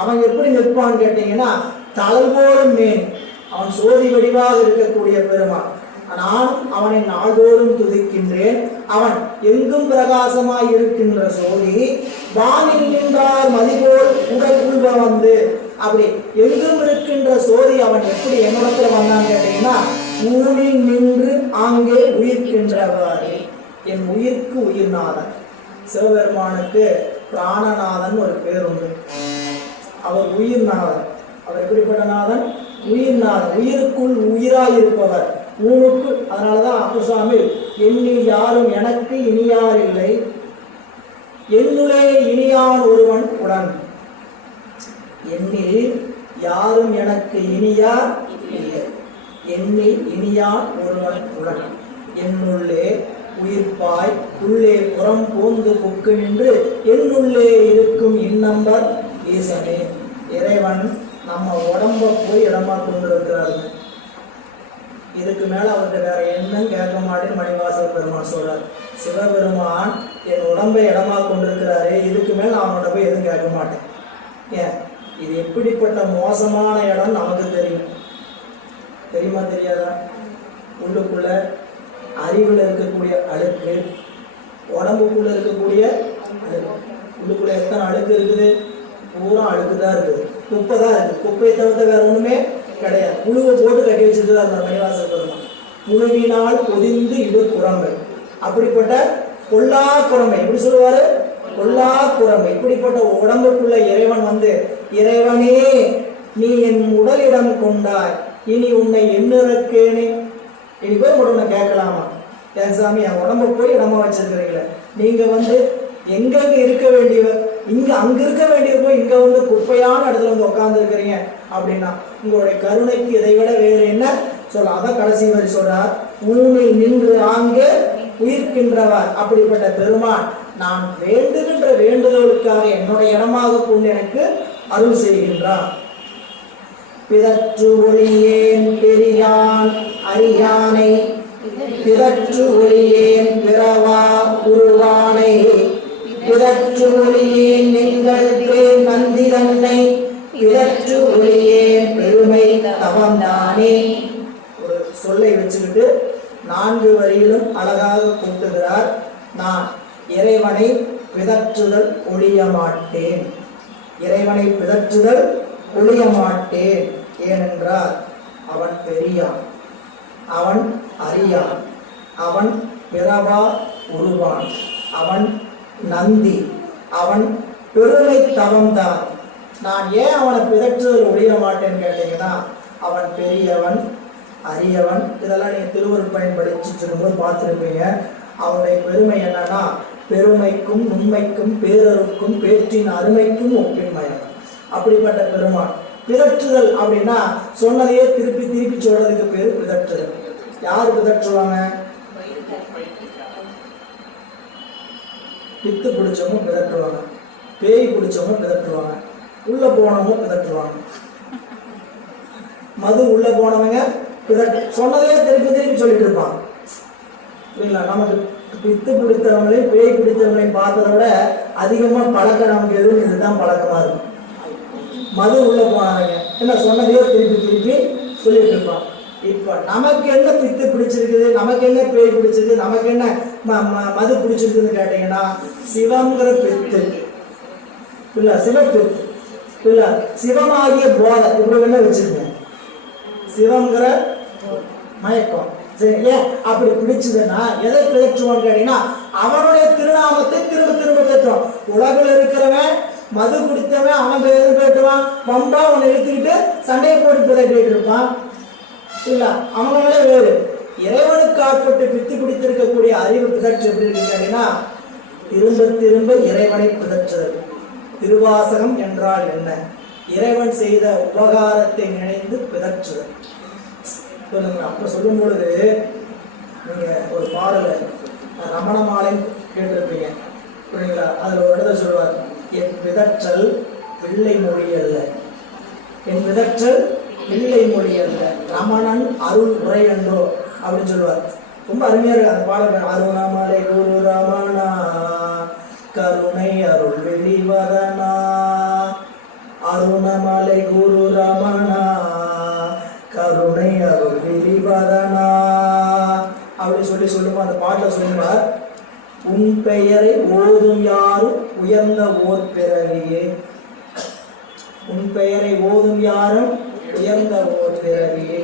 அவன் எப்படி நிற்பான்னு கேட்டீங்கன்னா தளர்வோடும் மேன். அவன் சோதி வடிவாக இருக்கக்கூடிய பெருமான். நான் அவனை நாள்தோறும் துதிக்கின்றேன். அவன் எங்கும் பிரகாசமாய் இருக்கின்ற சோதி. வானில் நின்றார் மதிபோல் உடல் உள்வ வந்து. அப்படி எங்கும் இருக்கின்ற சோதி அவன் எப்படி என்னிடத்துல வந்தான்னு கேட்டீங்கன்னா ஊனில் நின்று ஆங்கே உயிர்க்கின்றவாறு. என் உயிர்க்கு உயிர்நாதன். சிவபெருமானுக்கு பிராணநாதன் ஒரு பேர் உண்டு. அவர் உயிர்நாதன். அவர் எப்படிப்பட்ட நாதன்? உயிர்நாதன். உயிருக்குள் உயிராயிருப்பவர். ஊனுக்கு. அதனாலதான் அப்பசாமி எண்ணில் யாரும் எனக்கு இனியார் இல்லை, என்னுளே இனியான் ஒருவன் உடன். எண்ணில் யாரும் எனக்கு இனியார் இல்லை, எண்ணில் இனியான் ஒருவன் உடன். என்னுள்ளே உயிர்ப்பாய் உள்ளே புறம் போந்து புக்கு நின்று என்னுள்ளே இருக்கும் இன்னம்பர் ஈசனே. இறைவன் நம்ம உடம்ப போய் இடமா கொண்டிருக்கிறார்கள். இதுக்கு மேல அவர்கிட்ட வேற எண்ணம் கேட்க மாட்டேன்னு மணிவாசல் பெருமான் சொல்றார். சிவபெருமான் என் உடம்பை இடமா கொண்டிருக்கிறாரு, இதுக்கு மேல அவனோட போய் எதுவும் கேட்க மாட்டேன். ஏன்? இது எப்படிப்பட்ட மோசமான இடம் நமக்கு தெரியும். தெரியுமா தெரியாதா? உள்ளுக்குள்ள அறிவுல இருக்கக்கூடிய அழுக்கு, உடம்புக்குள்ள இருக்கக்கூடிய அழுக்கு. உள்ளுக்குள்ள எத்தனை அழுக்கு இருக்குது? பூரா அழுக்குதான் இருக்குது, குப்பை தான் இருக்கு. குப்பையை தவிர்த்த வேற ஒண்ணுமே கிடையாது. புழுவை போட்டு கட்டி வச்சிருக்கிறார் அந்த மணிவாசல் பெருமான். புழுவினால் பொதிந்து இடு குரம்பை. அப்படிப்பட்ட கொல்லா குரம்பை எப்படி சொல்லுவாரு? கொல்லா குரம்பை. இப்படிப்பட்ட உடம்புக்குள்ள இறைவன் வந்து, இறைவனே நீ என் உடலிடம் கொண்டாய், இனி உன்னை எண்ணிறக்கேனே. இனி போய் உடனே கேட்கலாமா? என் சாமி என் உடம்பு போய் இடமா வச்சிருக்கிறீங்களே, நீங்க வந்து எங்கெங்க இருக்க வேண்டியவர், அங்க இருக்க வேண்டியது போய் இங்க வந்து குப்பையான இடத்துல வந்து உட்கார்ந்து இருக்கிறீங்க அப்படின்னா உங்களுடைய கருணைக்கு இதை விட வேறு என்ன சொல்ல? அதான் கடைசி வரை சொல்றார், ஊனில் நின்று ஆங்கே உயிர்க்கின்றவர். அப்படிப்பட்ட பெருமான் நான் வேண்டுகின்ற வேண்டுதலுக்காக என்னுடைய இடமாக கொண்டு எனக்கு அருள் செய்கின்றான். பிதற்று ஒளியேன் பெரியான் அறியானை, பிதற்று ஒளியேன் பிறவா உருவானை, பிதற்று ஒளியேன் நீங்கள் பேர் நந்தி தன்னை, பிதற்று ஒளியேன் பெருமை தவம்தானே. ஒரு சொல்லை வச்சுக்கிட்டு 4 வரியிலும் அழகாக கூட்டுகிறார். நான் இறைவனை பிதற்றுதல் ஒழிய மாட்டேன், இறைவனை பிதற்றுதல் ஒழிய மாட்டேன். ஏனென்றால் அவன் பெரியான், அவன் அறியான், அவன் பிறவா உருவான், அவன் நந்தி, அவன் பெருமை தவம்தான். நான் ஏன் அவனை பிதற்றுதல் ஒழிய மாட்டேன்னு கேட்டீங்கன்னா அவன் பெரியவன், அரியவன். இதெல்லாம் நீங்க திருவருட்பயன் படிச்சுட்டு இருக்கும்போது பார்த்துருப்பீங்க. அவனுடைய பெருமை என்னன்னா பெருமைக்கும் உண்மைக்கும் பேரருக்கும் பேற்றின் அருமைக்கும் ஒப்பின்மையம். அப்படிப்பட்ட பெருமான். பிதற்றுதல் அப்படின்னா சொன்னதையே திருப்பி திருப்பி சொல்றதுக்கு பேரு பிதற்றுதல். யார் பிதற்றுவாங்க? பித்து பிடிச்சவங்க பிதற்றுவாங்க, பேய் பிடிச்சவங்க பிதற்றுவாங்க, உள்ள போனவங்க பிதற்றுவாங்க. மது உள்ள போனவங்க சொன்னதையே திருப்பி திருப்பி சொல்லிட்டு இருப்பாங்க. இல்லைங்களா? நமக்கு பித்து பிடித்தவங்களையும் பேய் பிடித்தவங்களையும் பார்த்ததை விட அதிகமா பழக்கம் நமக்கு எதுவும் இதுதான் பழக்கமா இருக்கும். மது உள்ள போனவங்க என்ன சொன்னதையே திருப்பி திருப்பி சொல்லிட்டு இருப்பான். இப்ப நமக்கு என்ன பித்து பிடிச்சிருக்குது, நமக்கு என்ன பேய் பிடிச்சிருக்கு, நமக்கு என்ன மது பிடிச்சிருக்குன்னு கேட்டீங்கன்னா சிவங்கிற பித்து இல்ல, சிவப்பித்து இல்ல, சிவமாகிய போதை இப்படி என்ன வச்சிருக்கேன், சிவங்கிற மயக்கம். சரி, ஏன் அப்படி பிடிச்சதுன்னா எதை பிதற்றுவான்னு கேட்டீங்கன்னா அவனுடைய திருநாமத்தை திரும்ப திரும்ப தேற்றுவான். உலகில் இருக்கிறவன் மது குடித்தவன் அவன் எது பேட்டுவான், பம்பா அவனை இழுத்துக்கிட்டு சண்டையை போட்டு பிதற்றிட்டு இருப்பான். இல்ல, அவங்களே வேறு. இறைவனுக்கு ஆட்பட்டு பித்து பிடித்திருக்கக்கூடிய அறிவு பிதற்று எப்படி இருக்கு கேட்டீங்கன்னா திரும்ப திரும்ப இறைவனை பிதற்றுதல். திருவாசகம் என்றால் என்ன? இறைவன் செய்த உபகாரத்தை நினைந்து பிதற்றுதல். சொல்லுங்க. அப்ப சொல்லும் பொழுது நீங்க ஒரு பாடல ரமண மாலை கேட்டிருப்பீங்க, புரியுங்களா? அதுல ஒரு இடத்துல சொல்லுவார், என் பிதற்றல் பிள்ளை மொழி அல்ல, என் பிதற்றல் பிள்ளை மொழி அல்ல, ரமணன் அருள் உரை என்றோ அப்படின்னு சொல்லுவார். ரொம்ப அருமையா இருக்கு அந்த பாடல். அருணாமலை குரு ரமணா கருணை அருள் வெளிவதனா பாட்டில் சொல்லுவார், உன் பெயரை ஓதும் யாரும் உயர்ந்த ஓர் பிறவியே. உன் பெயரை ஓதும் யாரும் உயர்ந்த ஓர் பிறவியே,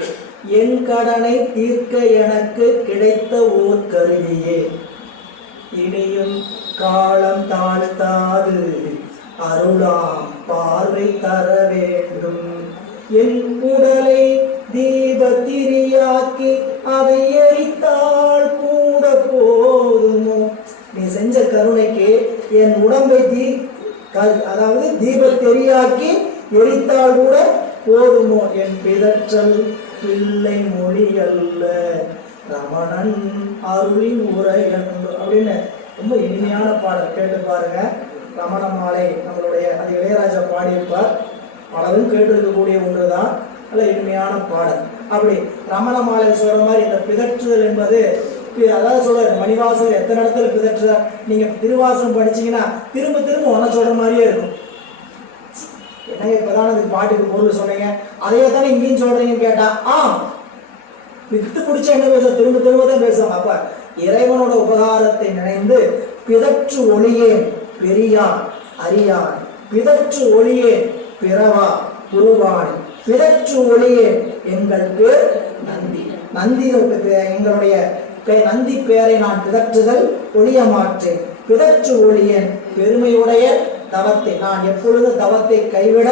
என் கடனை தீர்க்க எனக்கு கிடைத்த ஓர் கருவியே. இனியும் காலம் தாழ்த்தாது அருளாம் பார்வை தர வேண்டும். என் உடலை தீபத்திரியாக்கி அதை எரித்தால் கூட போதுமோ. நீ செஞ்ச கருணைக்கு என் உடம்பை அதாவது தீபத்தெரியாக்கி எரித்தால் கூட போதுமோ. என் பிதற்றல் பிள்ளை மொழி அல்ல ரமணன் அருளின் உரை அப்படின்னு ரொம்ப இனிமையான பாடல். கேட்டு பாருங்க. ரமண மாலை நம்மளுடைய அது இளையராஜா பாடியிருப்பார். பலரும் கேட்டிருக்கக்கூடிய ஒன்றுதான். நல்ல இனிமையான பாடல். அப்படி ரமண மாலை சொல்ற மாதிரி இந்த பிதற்றுதல் என்பது, அதாவது சொல்றாரு மணிவாசகர் எத்தனை இடத்துல பிதற்றுறார். நீங்க திருவாசகம் படிச்சீங்கன்னா திரும்ப திரும்ப ஒன்ன சொல்ற மாதிரியே இருக்கும். என்னங்க இப்பதான் இந்த பாட்டுக்கு பொருள் சொன்னீங்க, அதையே தானே இங்கேயும் சொல்றீங்கன்னு கேட்டா வித்து பிடிச்ச என்ன பேச திரும்ப திரும்ப தான் பேசுவாங்க. அப்ப இறைவனோட உபகாரத்தை நினைந்து பிதற்று ஒளியேன் பெரியான் அறியான், பிதற்று ஒளியேன் பிறவா குருவான், பிதற்று ஒளியேன் எங்கள் பேர் நந்தி. நந்தி எங்களுடைய நந்தி பேரை நான் பிதற்றுதல் ஒளிய மாற்றேன். பிதற்று ஒளியேன் பெருமையுடைய தவத்தை, நான் எப்பொழுது தவத்தை கைவிட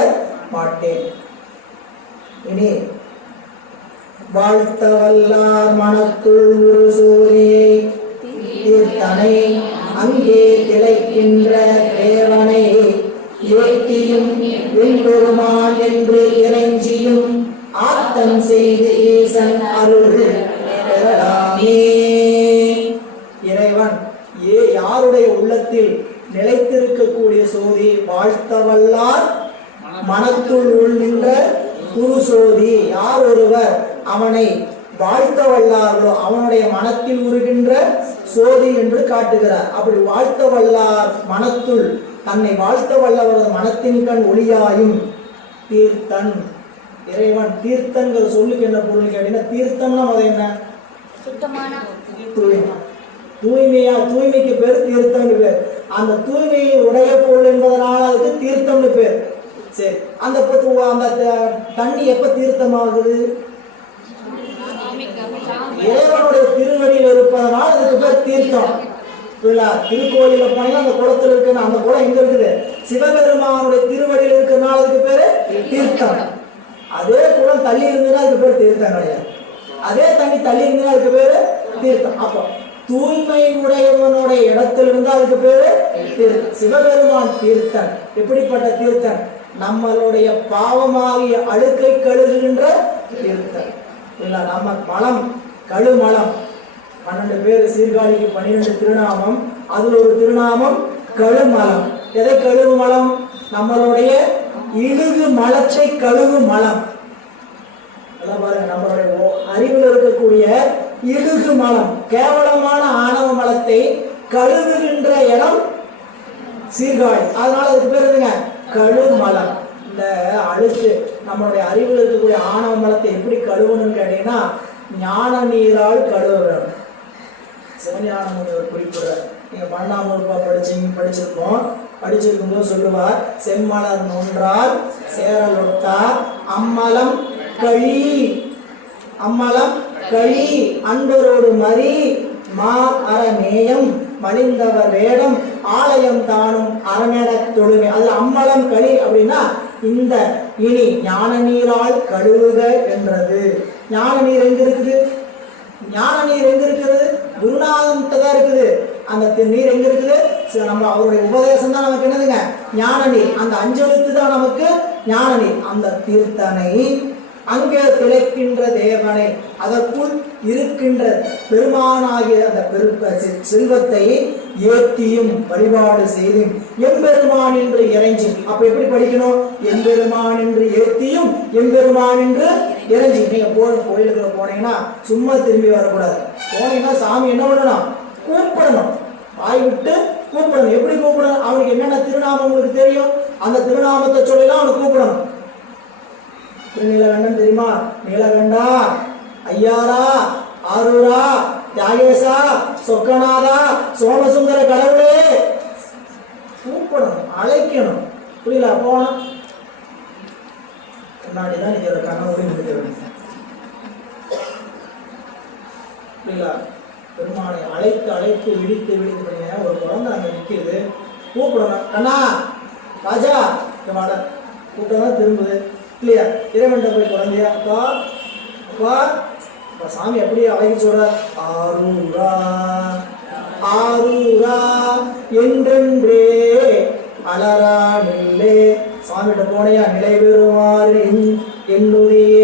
மாட்டேன். இனி வாழ்த்த வல்லார் மனத்துள் ஒரு சூரியை தீர்த்தனை அங்கே திளைக்கின்ற தேவனை ஏற்றியும் வெண்பெருமான் என்று இறைஞ்சியும் ஆத்தம் செய்து ஈசன் அருள் பெறலாமே. இறைவன் யாருடைய உள்ளத்தில் நிலைத்திருக்கக்கூடிய சோதி வாழ்த்தவல்லார் மனத்துள் உள்நின்ற குரு சோதி. யார் ஒருவர் அவனை வாழ்த்த வல்லார்களோ அவனுடைய மனத்தில் உருகின்ற சோதி என்று காட்டுகிறார். அப்படி வாழ்த்த வல்லார் மனத்துள் தன்னை வாழ்த்த வல்லவரது மனத்தின் கண் ஒளியாயும் தீர்த்தன். இறைவன் தீர்த்தங்கள் சொல்லுக்கு என்ன பொருள் கேட்டீங்கன்னா, தீர்த்தம்னா அது என்ன? சுத்தமான தூய்மை. தூய்மையா, தூய்மைக்கு பேர் தீர்த்தம்னு பேர். அந்த தூய்மையை உடைய பொருள் என்பதனால அதுக்கு தீர்த்தம்னு பேர். சரி, அந்த தண்ணி எப்ப தீர்த்தமாகுது? இறைவனுடைய திருவடியில் இருப்பதனால் அதுக்கு பேர் தீர்த்தம். திருக்கோயில போனீங்கன்னா அந்த குளத்துல இருக்கு, அந்த குளம் எங்க இருக்குது? சிவபெருமானுடைய திருவடியில் இருக்கிறதுனால அதுக்கு பேரு தீர்த்தம். அதே குளம் தள்ளி இருந்ததுன்னா அதுக்கு பேர் தீர்த்தம் கிடையாது. அதே தண்ணி தள்ளி இருந்ததுன்னா அதுக்கு பேரு தீர்த்தம். அப்போ தூய்மை உடையவனுடைய இடத்துல இருந்தா அதுக்கு பேரு தீர்த்தம். சிவபெருமான் தீர்த்தன். எப்படிப்பட்ட தீர்த்தன்? நம்மளுடைய பாவமாகிய அழுக்கை கழுகுகின்ற தீர்த்தன். நம்ம மலம் கழுமலம் 12 பேர் சீர்காழிக்கு 12 திருநாமம். அதுல ஒரு திருநாமம் கழுமலம். எதை கழுவு மலம்? நம்மளுடைய இழுகு மலத்தை கழுவு மலம். பாருங்க, நம்மளுடைய அறிவில் இருக்கக்கூடிய இழுகு மலம், கேவலமான ஆணவ மலத்தை கழுவுகின்ற இடம் சீர்காழி. அதனால அதுக்கு பேர் எதுங்க? கழுமலம். இந்த அழுக்கு நம்மளுடைய அறிவில் இருக்கக்கூடிய ஆணவ மலத்தை எப்படி கழுவணும்னு கேட்டீங்கன்னா, ஞான நீரால் கழுவ வேண்டும். சிவஞானம் குறிப்பிடுறார். நீங்க 12ஆம் வகுப்பா படிச்சிருக்கும் போது சொல்லுவார், செம்மலர் நோன்றால் சேரலொட்டார் அம்மலம் கழி. அம்மலம் கழி அன்பரோடு மறி மா அறநேயம் மலிந்தவர் வேடம் ஆலயம் தானும் அரணென தொழுமை. அது அம்மலம் களி அப்படின்னா இந்த இனி ஞான நீரால் கழுவுக என்றது. ஞான நீர் எங்க இருக்குது? ஞான நீர் எங்க இருக்கிறது? குருநாதன் தான் இருக்குது. அந்த நீர் எங்க இருக்குது? நம்ம அவருடைய உபதேசம் தான் நமக்கு என்னதுங்க? ஞான நீர். அந்த அஞ்செழுத்து தான் நமக்கு ஞான நீர். அந்த தீர்த்தனை அங்கே திளைக்கின்ற தேவனை, அதற்குள் இருக்கின்ற பெருமானாகிய அந்த செல்வத்தை ஏத்தியும் வழிபாடு செய்தும் எம்பெருமான் என்று இறைஞ்சி. அப்ப எப்படி படிக்கணும்? எம்பெருமான் என்று ஏத்தியும் எம்பெருமான் என்று இறைஞ்சி. நீங்க கோயிலுக்குள்ள போனீங்கன்னா சும்மா திரும்பி வரக்கூடாது. போனீங்கன்னா சாமி என்ன பண்ணணும்? கூப்பிடணும். வாய் விட்டு கூப்பிடணும். எப்படி கூப்பிடணும்? அவனுக்கு என்னென்ன திருநாமம் உங்களுக்கு தெரியும், அந்த திருநாமத்தை சொல்லிதான் அவனுக்கு கூப்பிடணும். திருநீலகண்டன் தெரியுமா? நீலகண்டா, ஐயாரா, ஆரூரா, தியாகேசா, சொக்கநாதா, சோமசுந்தர கடவுளே கூப்பிடணும், அழைக்கணும். புரியல? போனா முன்னாடிதான் நீங்க கனவு புரியல? பெருமானை அழைத்து அழைத்து விழித்து விழித்து பண்ணீங்க. ஒரு குழந்தை அங்க நிற்கிது, கூப்பிடணும். கண்ணா, ராஜா, வாட கூப்பிட்டதான் திரும்புது இல்லையா? இறைவன்கிட்ட போய் குழந்தையா, அப்பா அப்பா, சாமி எப்படி அழகி சொல்ற? ஆரூரா ஆரூரா என்றென்றே அலரா நில்லே. சுவாமிகிட்ட போனையா, நிலை பெறுமாறு என்னுடைய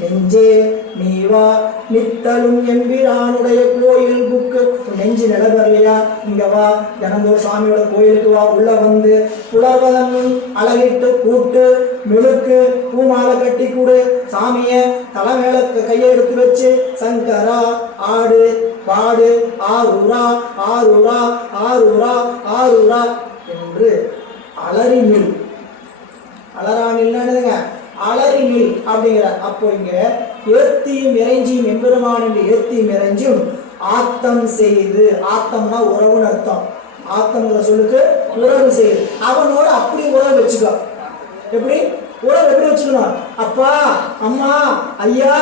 நெஞ்சே நீவா நித்தலும் எம்பிரானுடைய கோயில் புக்கு. நெஞ்சு நிலவரலையா? இங்க வா, தினந்தோறும் சாமியோட கோயிலுக்கு வா. உள்ள வந்து புலர்வதன் அழகிட்டு கூட்டு மிழுக்கு பூமாலை கட்டி கூடு. சாமிய தலைமேல கையை எடுத்து வச்சு சங்கரா ஆடு பாடு ஆரூரா ஆரூரா ஆரூரா ஆரூரா என்று அலறி நில். அலறானில்னுங்க, அலறி நில் அப்படிங்கிற. அப்போ இங்க ஏத்தியும் இறைஞ்சியும் எம்பெருமான் என்று ஏத்தியும் இறைஞ்சும் ஆத்தம் செய்து, ஆத்தம்னா உறவுன்னு அர்த்தம். ஆத்தம்ங்கிற சொல்லுக்கு உறவு செய்து, அவனோட அப்படி உறவு வச்சுக்கோ. எப்படி உறவு எப்படி வச்சுக்கணும்? அப்பா, அம்மா, ஐயா,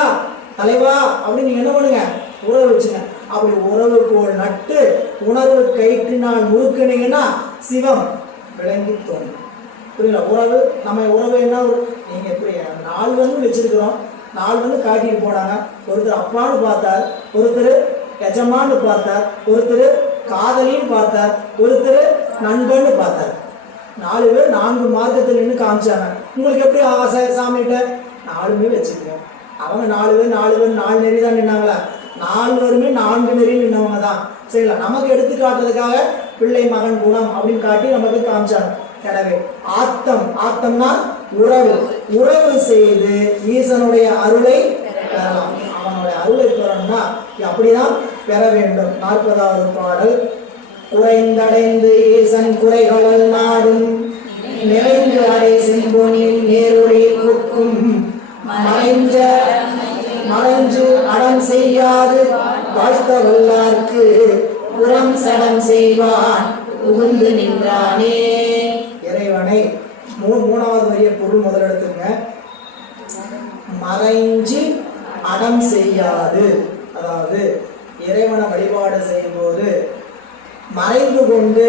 தலைவா அப்படின்னு நீங்க என்ன பண்ணுங்க? உறவு வச்சுங்க. அப்படி உறவு கோல் நட்டு உணர்வு கயிற்றினால் முறுக்குனீங்கன்னா சிவம் விளங்கி தோணும். புரியல? உறவு நம்ம உறவு என்ன? நீங்க எப்படி 4 வச்சிருக்கிறோம், 4 காட்டிட்டு போனாங்க. ஒருத்தர் அப்பான்னு பார்த்தார், ஒருத்தர் எஜமான்னு பார்த்தார், ஒருத்தர் காதலின்னு பார்த்தார், ஒருத்தர் நண்பன்னு பார்த்தார். 4 பேர் 4 மார்க்கத்தில் நின்று காமிச்சாங்க. உங்களுக்கு எப்படி ஆசை? சாமிகிட்ட 4 வச்சுக்கோங்க. அவங்க 4 பேர் 4 நெறி தான் நின்னாங்களா? 4 பேருமே 4 நெறி நின்னவங்க தான். சரிங்களா? நமக்கு எடுத்து காட்டுறதுக்காக பிள்ளை மகன் குணம் அப்படின்னு காட்டி நமக்கு காமிச்சாங்க. எனவே ஆத்தம், ஆத்தம்னா உறவு, உறவு செய்து ஈசனுடைய அருளை பெறலாம். அவனுடைய அருளை பெறணும்னா அப்படிதான் பெற வேண்டும். 40வது பாடல். குறைந்தடைந்து ஈசன் குறைகள் நாடும் நிறைந்து அடை செம்பொனில் நேருடைய புக்கும் மறைஞ்சு அடம் செய்யாது வாழ்த்த வல்லார்க்கு புறம் சடம் செய்வான் புகுந்து நின்றானே. இறைவனை 3வது வரிய பொருள் முதல் எடுத்துங்க. மறைஞ்சு அடம் செய்யாது, அதாவது இறைவனை வழிபாடு செய்யும் போது மறைந்து கொண்டு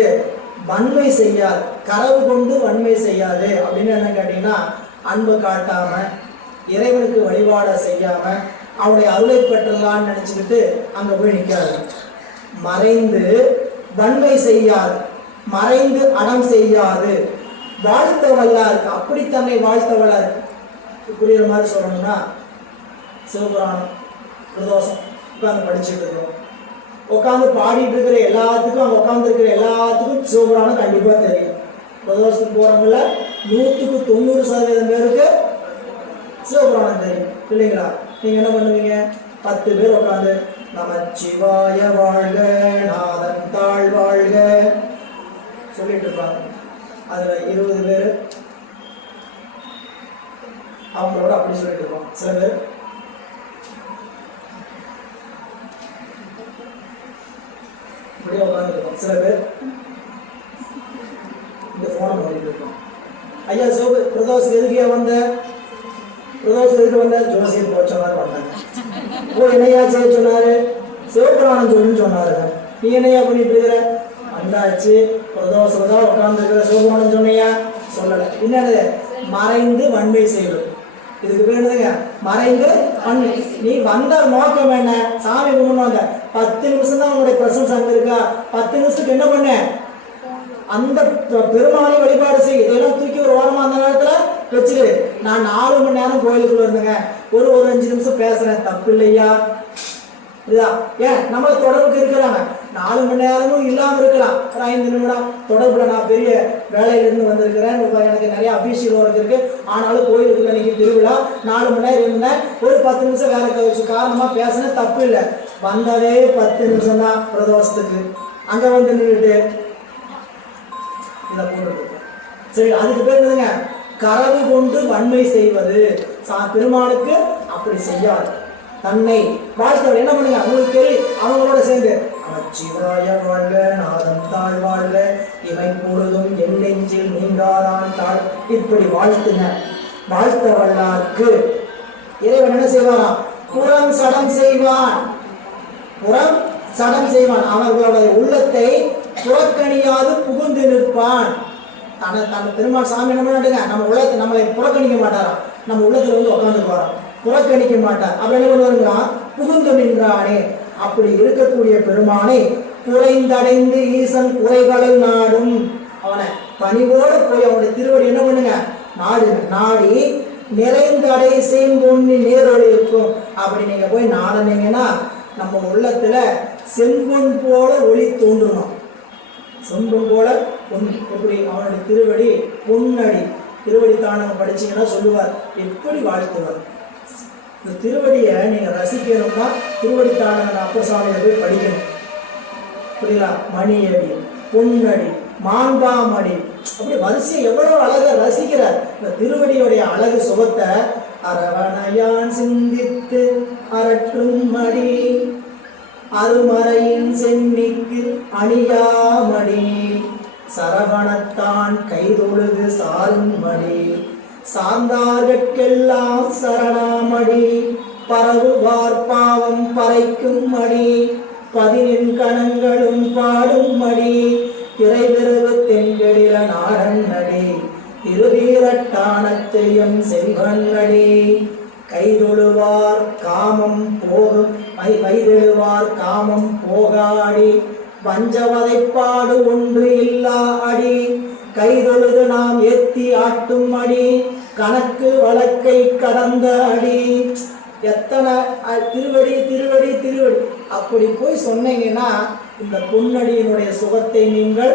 வன்மை செய்யாது, கரவு கொண்டு வன்மை செய்யாது. அப்படின்னு என்ன கேட்டீங்கன்னா, அன்பு காட்டாம இறைவனுக்கு வழிபாட செய்யாம அவனுடைய அருளை பெற்றலான்னு நினைச்சுக்கிட்டு அங்க போய் நிற்காது. மறைந்து வன்மை செய்யாது, மறைந்து அடம் செய்யாது, வாழ்த்த வல்லார். அப்படி தன்னை வாழ்த்த வல்லார். புரியுற மாதிரி சொல்லணும்னா, சிவபுராணம் பிரதோஷம் உட்காந்து படிச்சுட்டு இருக்கோம். உட்காந்து பாடிட்டு இருக்கிற எல்லாத்துக்கும், அங்கே உட்காந்து இருக்கிற எல்லாத்துக்கும் சிவபுராணம் கண்டிப்பா தெரியும். பிரதோஷத்துக்கு போறவங்கள 100க்கு 90% பேருக்கு சிவபுராணம் தெரியும் இல்லைங்களா? நீங்க என்ன பண்ணுவீங்க? 10 பேர் உட்காந்து நமச்சிவாய வாழ்க நாதன் தாழ் வாழ்க சொல்லிட்டு இருப்பாங்க. அதுல 20 பேர் அவங்களோட அப்படி சொல்லிட்டு இருப்பாங்க. சில பேர் இப்படியே உட்காந்துருக்கோம். சில பேர் இந்த போனை நோண்டிட்டு இருக்கோம். ஐயா பிரதோஷத்துக்கு எதுக்கு வந்த? பிரதோஷம் எதுக்கு வந்த? ஜோசியர் போக சொன்னாரு, வந்தாங்க. ஓ, என்னையா செய்ய சொன்னாரு? சிவபுராணம் சொல்லுன்னு சொன்னாரு. நீ என்னையா பண்ணிட்டு இருக்கிற? வந்தாச்சு, பிரதோஷம் தான் உட்கார்ந்து இருக்கிற. சிவபுராணம் சொன்னையா? சொல்லலை. என்னது? மறைந்து வன்மை செய்வது. இதுக்கு பேர் என்னதுங்க? மறைந்து வன்மை. நீ வந்த நோக்கம் என்ன? சாமி கும்பிடுவாங்க. 10 நிமிஷம் தான் உங்களுடைய பிரசன்ஸ் அங்க இருக்கா? 10 நிமிஷத்துக்கு என்ன பண்ண? அந்த பெருமானை வழிபாடு செய். இதெல்லாம் தூக்கி ஒரு ஓரமா அந்த நேரத்துல வச்சுரு. நான் 4 மணி நேரம் கோயிலுக்குள்ள இருந்தேங்க, ஒரு 5 நிமிஷம் பேசுறேன், தப்பு இல்லையா? இதுதான் ஏன் நம்மள தொடர்புக்கு இருக்கிறாங்க. 4 மணி நேரமும் இல்லாம இருக்கலாம், ஒரு 5 நிமிடம் தொடர்புல. நான் பெரிய வேலையிலிருந்து வந்திருக்கிறேன், எனக்கு நிறைய அபிஷேகம் ஒர்க் இருக்கு, ஆனாலும் கோயிலுக்குள்ள இன்னைக்கு திருவிழா 4 மணி நேரம் இருந்தேன், ஒரு 10 நிமிஷம் வேலை காரணமா பேசினேன், தப்பு இல்லை. வந்ததே 10 நிமிஷம் தான் பிரதோஷத்துக்கு. அங்க வந்து நின்றுட்டு இதை போட்டு சரி, அதுக்கு பேர் என்னதுங்க? கரவு கொண்டு வன்மை செய்வது. பெருமாளுக்கு அப்படி செய்யாது. தன்னை வாழ்த்தவர் என்ன பண்ணுங்க, உங்களுக்கு தெரியும் அவங்களோட சேர்ந்து நமச்சிவாய வாழ்க நாதம் தாழ் வாழ்க இமை பொழுதும் என் நெஞ்சில் நீங்காதான் தாழ், இப்படி வாழ்த்துங்க. வாழ்த்த வல்லார்க்கு இறைவன் என்ன செய்வாராம், புறம் சடம் செய்வான். புறம் சடம் செய்வான், அவர்களுடைய உள்ளத்தை புறக்கணியாது புகுந்து நிற்பான். தன் பெருமாள் சாமி என்ன பண்ணுங்க, நம்ம உள்ளத்தை நம்மளை புறக்கணிக்க மாட்டாராம், நம்ம உள்ளத்துல வந்து உட்காந்துக்கு வரோம், புறக்கணிக்க மாட்டார். அப்படி என்ன பண்ணுவாருங்களா, புகுந்து நின்றானே. அப்படி இருக்கக்கூடிய பெருமானை குறைந்தடைந்து ஈசன் குறைகளை நாடும், அவனை பணிவோடு போய் அவனுடைய திருவடி என்ன பண்ணுங்க, நாடுங்க. நாடி நிறைந்தடை செய்பொன்னி நேரொளி இருக்கும். அப்படி நீங்க போய் நாடினீங்கன்னா நம்ம உள்ளத்துல செம்பொன் போல ஒளி தோன்றணும். செம்பொன் போல எப்படி அவனுடைய திருவடி பொன்னடி, திருவடி தானம் படிச்சீங்கன்னா சொல்லுவார், எப்படி வாழ்த்துவார். இந்த திருவடியை நீங்க ரசிக்கணும்னா திருவடி தானம் அப்பர் சாமியை போய் படிக்கணும். புரியுதா, மணியடி, பொன்னடி, மாண்பாமடி, அப்படி வரிசை எவ்வளவு அழகா ரசிக்கிறார். இந்த திருவடியுடைய அழகு சுகத்தை அரவணையான் சிந்தித்து அரற்றும் மடி, அருமறையின் சென்னிக்கு அணியாமடி, சரவணத்தான் கைதொழுது சாரும் மடி, சார்ந்தார்கெல்லாம் சரணாமடி, பரவுவார் பாவம் பறைக்கும் மடி, 11 கணங்களும் பாடும் மடி, திரைவிரவு தென்கெடில நாடன் நடி, திருவீரட்டானத்தையும் செல்வன்னடி, கைதொழுவார் காமம் போகும் கைதெழுவார் காமம் போகாடி, பஞ்சவதைப்பாடு ஒன்று இல்லா அடி, கைதொழுது நாம் ஏத்தி ஆட்டும் அடி, கணக்கு வழக்கை கடந்த அடி. எத்தனை திருவடி திருவடி திருவடி அப்படி போய் சொன்னீங்கன்னா இந்த பொன்னடியினுடைய சுகத்தை நீங்கள்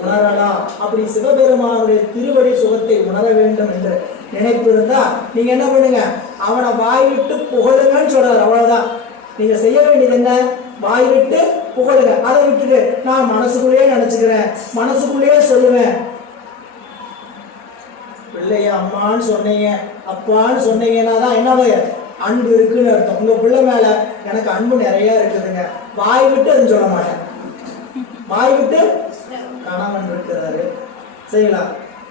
உணரலாம். அப்படி சிவபெருமானுடைய திருவடி சுகத்தை உணர வேண்டும் என்று நினைப்பு இருந்தா நீங்க என்ன பண்ணுங்க, அவனை வாய் விட்டு புகழுங்கன்னு சொல்றாரு. அவ்வளவுதான் நீங்க செய்ய வேண்டியது. என்ன, வாய் விட்டு புகழுங்க. அதை விட்டுட்டு நான் மனசுக்குள்ளேயே நினைச்சுக்கிறேன், மனசுக்குள்ளேயே சொல்லுவேன். பிள்ளைய அம்மான்னு சொன்னீங்க, அப்பான்னு சொன்னீங்கன்னா தான் என்னவே அன்பு இருக்குன்னு அர்த்தம். உங்க பிள்ளை மேல எனக்கு அன்பு நிறைய இருக்குதுங்க. வாய் விட்டு அது சொல்ல மாட்டேன். வாய் விட்டு கணவன் இருக்கிறாரு சரிங்களா,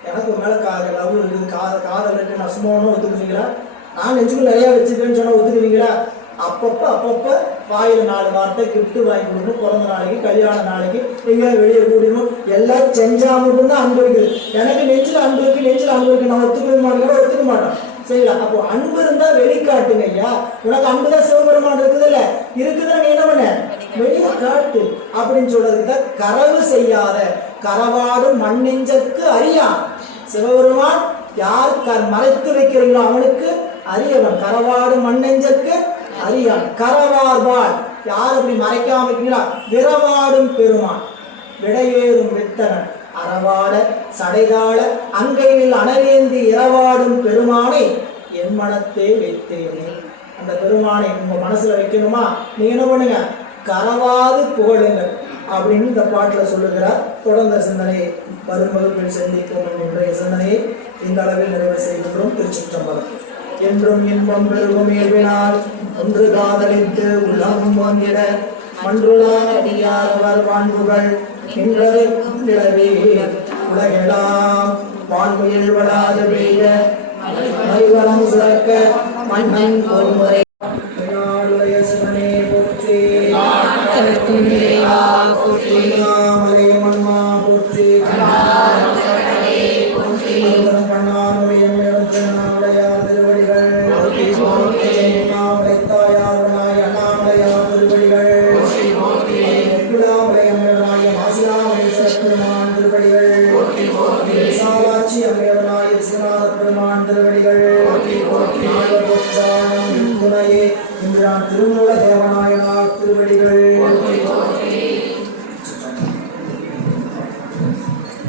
எனக்கு மேல லவ் இருக்குது, காதல் இருக்கு, நான் சும்மா ஒன்றும் ஒத்துக்குவீங்களா? நான் நெஞ்சுக்குள்ள நிறைய வச்சுருக்கேன்னு சொன்னா ஒத்துக்குவீங்களா? அப்பப்ப வாயில 4 வார்த்தை கிஃப்ட் வாங்கி கொடுக்கணும், பிறந்த நாளைக்கு, கல்யாண நாளைக்கு, எங்கேயாவது வெளியே கூடணும், எல்லாம் செஞ்சா மட்டும்தான் அன்பு இருக்குது. எனக்கு நெஞ்சில் அன்பு இருக்கு, நான் ஒத்துக்க மாட்டேன், ஒத்துக்க மாட்டேன் சரிங்களா. அப்போ அன்பு இருந்தா வெளிக்காட்டுங்க ஐயா. உனக்கு அன்புதான் சிவபெருமான் இருக்குது இல்ல, இருக்குதுன்னா நீ என்ன பண்ண, வெளியே காட்டு அப்படின்னு சொல்றதுக்கு கரவு செய்யாத கரவாடும் மண்ணெஞ்சற்கு அறியான். சிவபெருமான் யார் மறைத்து வைக்கிறீங்களோ அவனுக்கு அறியவன். கரவாடும் மண்ணெஞ்சற்கு அறியான். கரவார்வாள் யார் அப்படி மறைக்காம இருக்கீங்களா, விரவாடும் பெருமான், விடையேறும் வித்தனன், அறவாட சடைதாள அங்கையில் அனலேந்தி இரவாடும் பெருமானை என் மனத்தே வைத்தேனே. அந்த பெருமானை உங்க மனசுல வைக்கணுமா, நீங்க என்ன பண்ணுங்க, கரவாது புகழுங்கள் அப்படின்னு இந்த பாட்டில் சொல்லுகிறார். தொடர்ந்த சிந்தனையை வரும் வகுப்பில் சந்திப்போம் என்ற சிந்தனையை இந்த அளவில் நிறைவு செய்கின்றோம். திருச்சிற்றம்பலம். என்றும் இன்பம் பெருகும் இயல்பினால் ஒன்று காதலித்து உள்ளமும் வாங்கிட மன்றுளார் வாழ்வுகள் நின்றதற்கும் நிலவே உலகெல்லாம் வான்முயல் வளாது பெய்ய மறிவளம் சுரக்க மன்னன் பொறுமுறை நாடுடைய சிவனே போற்றி, மலை மன்மா போற்றி, பண்ணாருடைய மேலுடையார் திருவடிகள், அண்ணாமலை தாயார் அண்ணாமலையார் திருவடிகள், விசாலாட்சி அம்மையவனாய விஸ்வநாத பெருமான் திருவடிகள், துணையே இன்று நான் திருமூல தேவநாயனார் திருவடிகள்.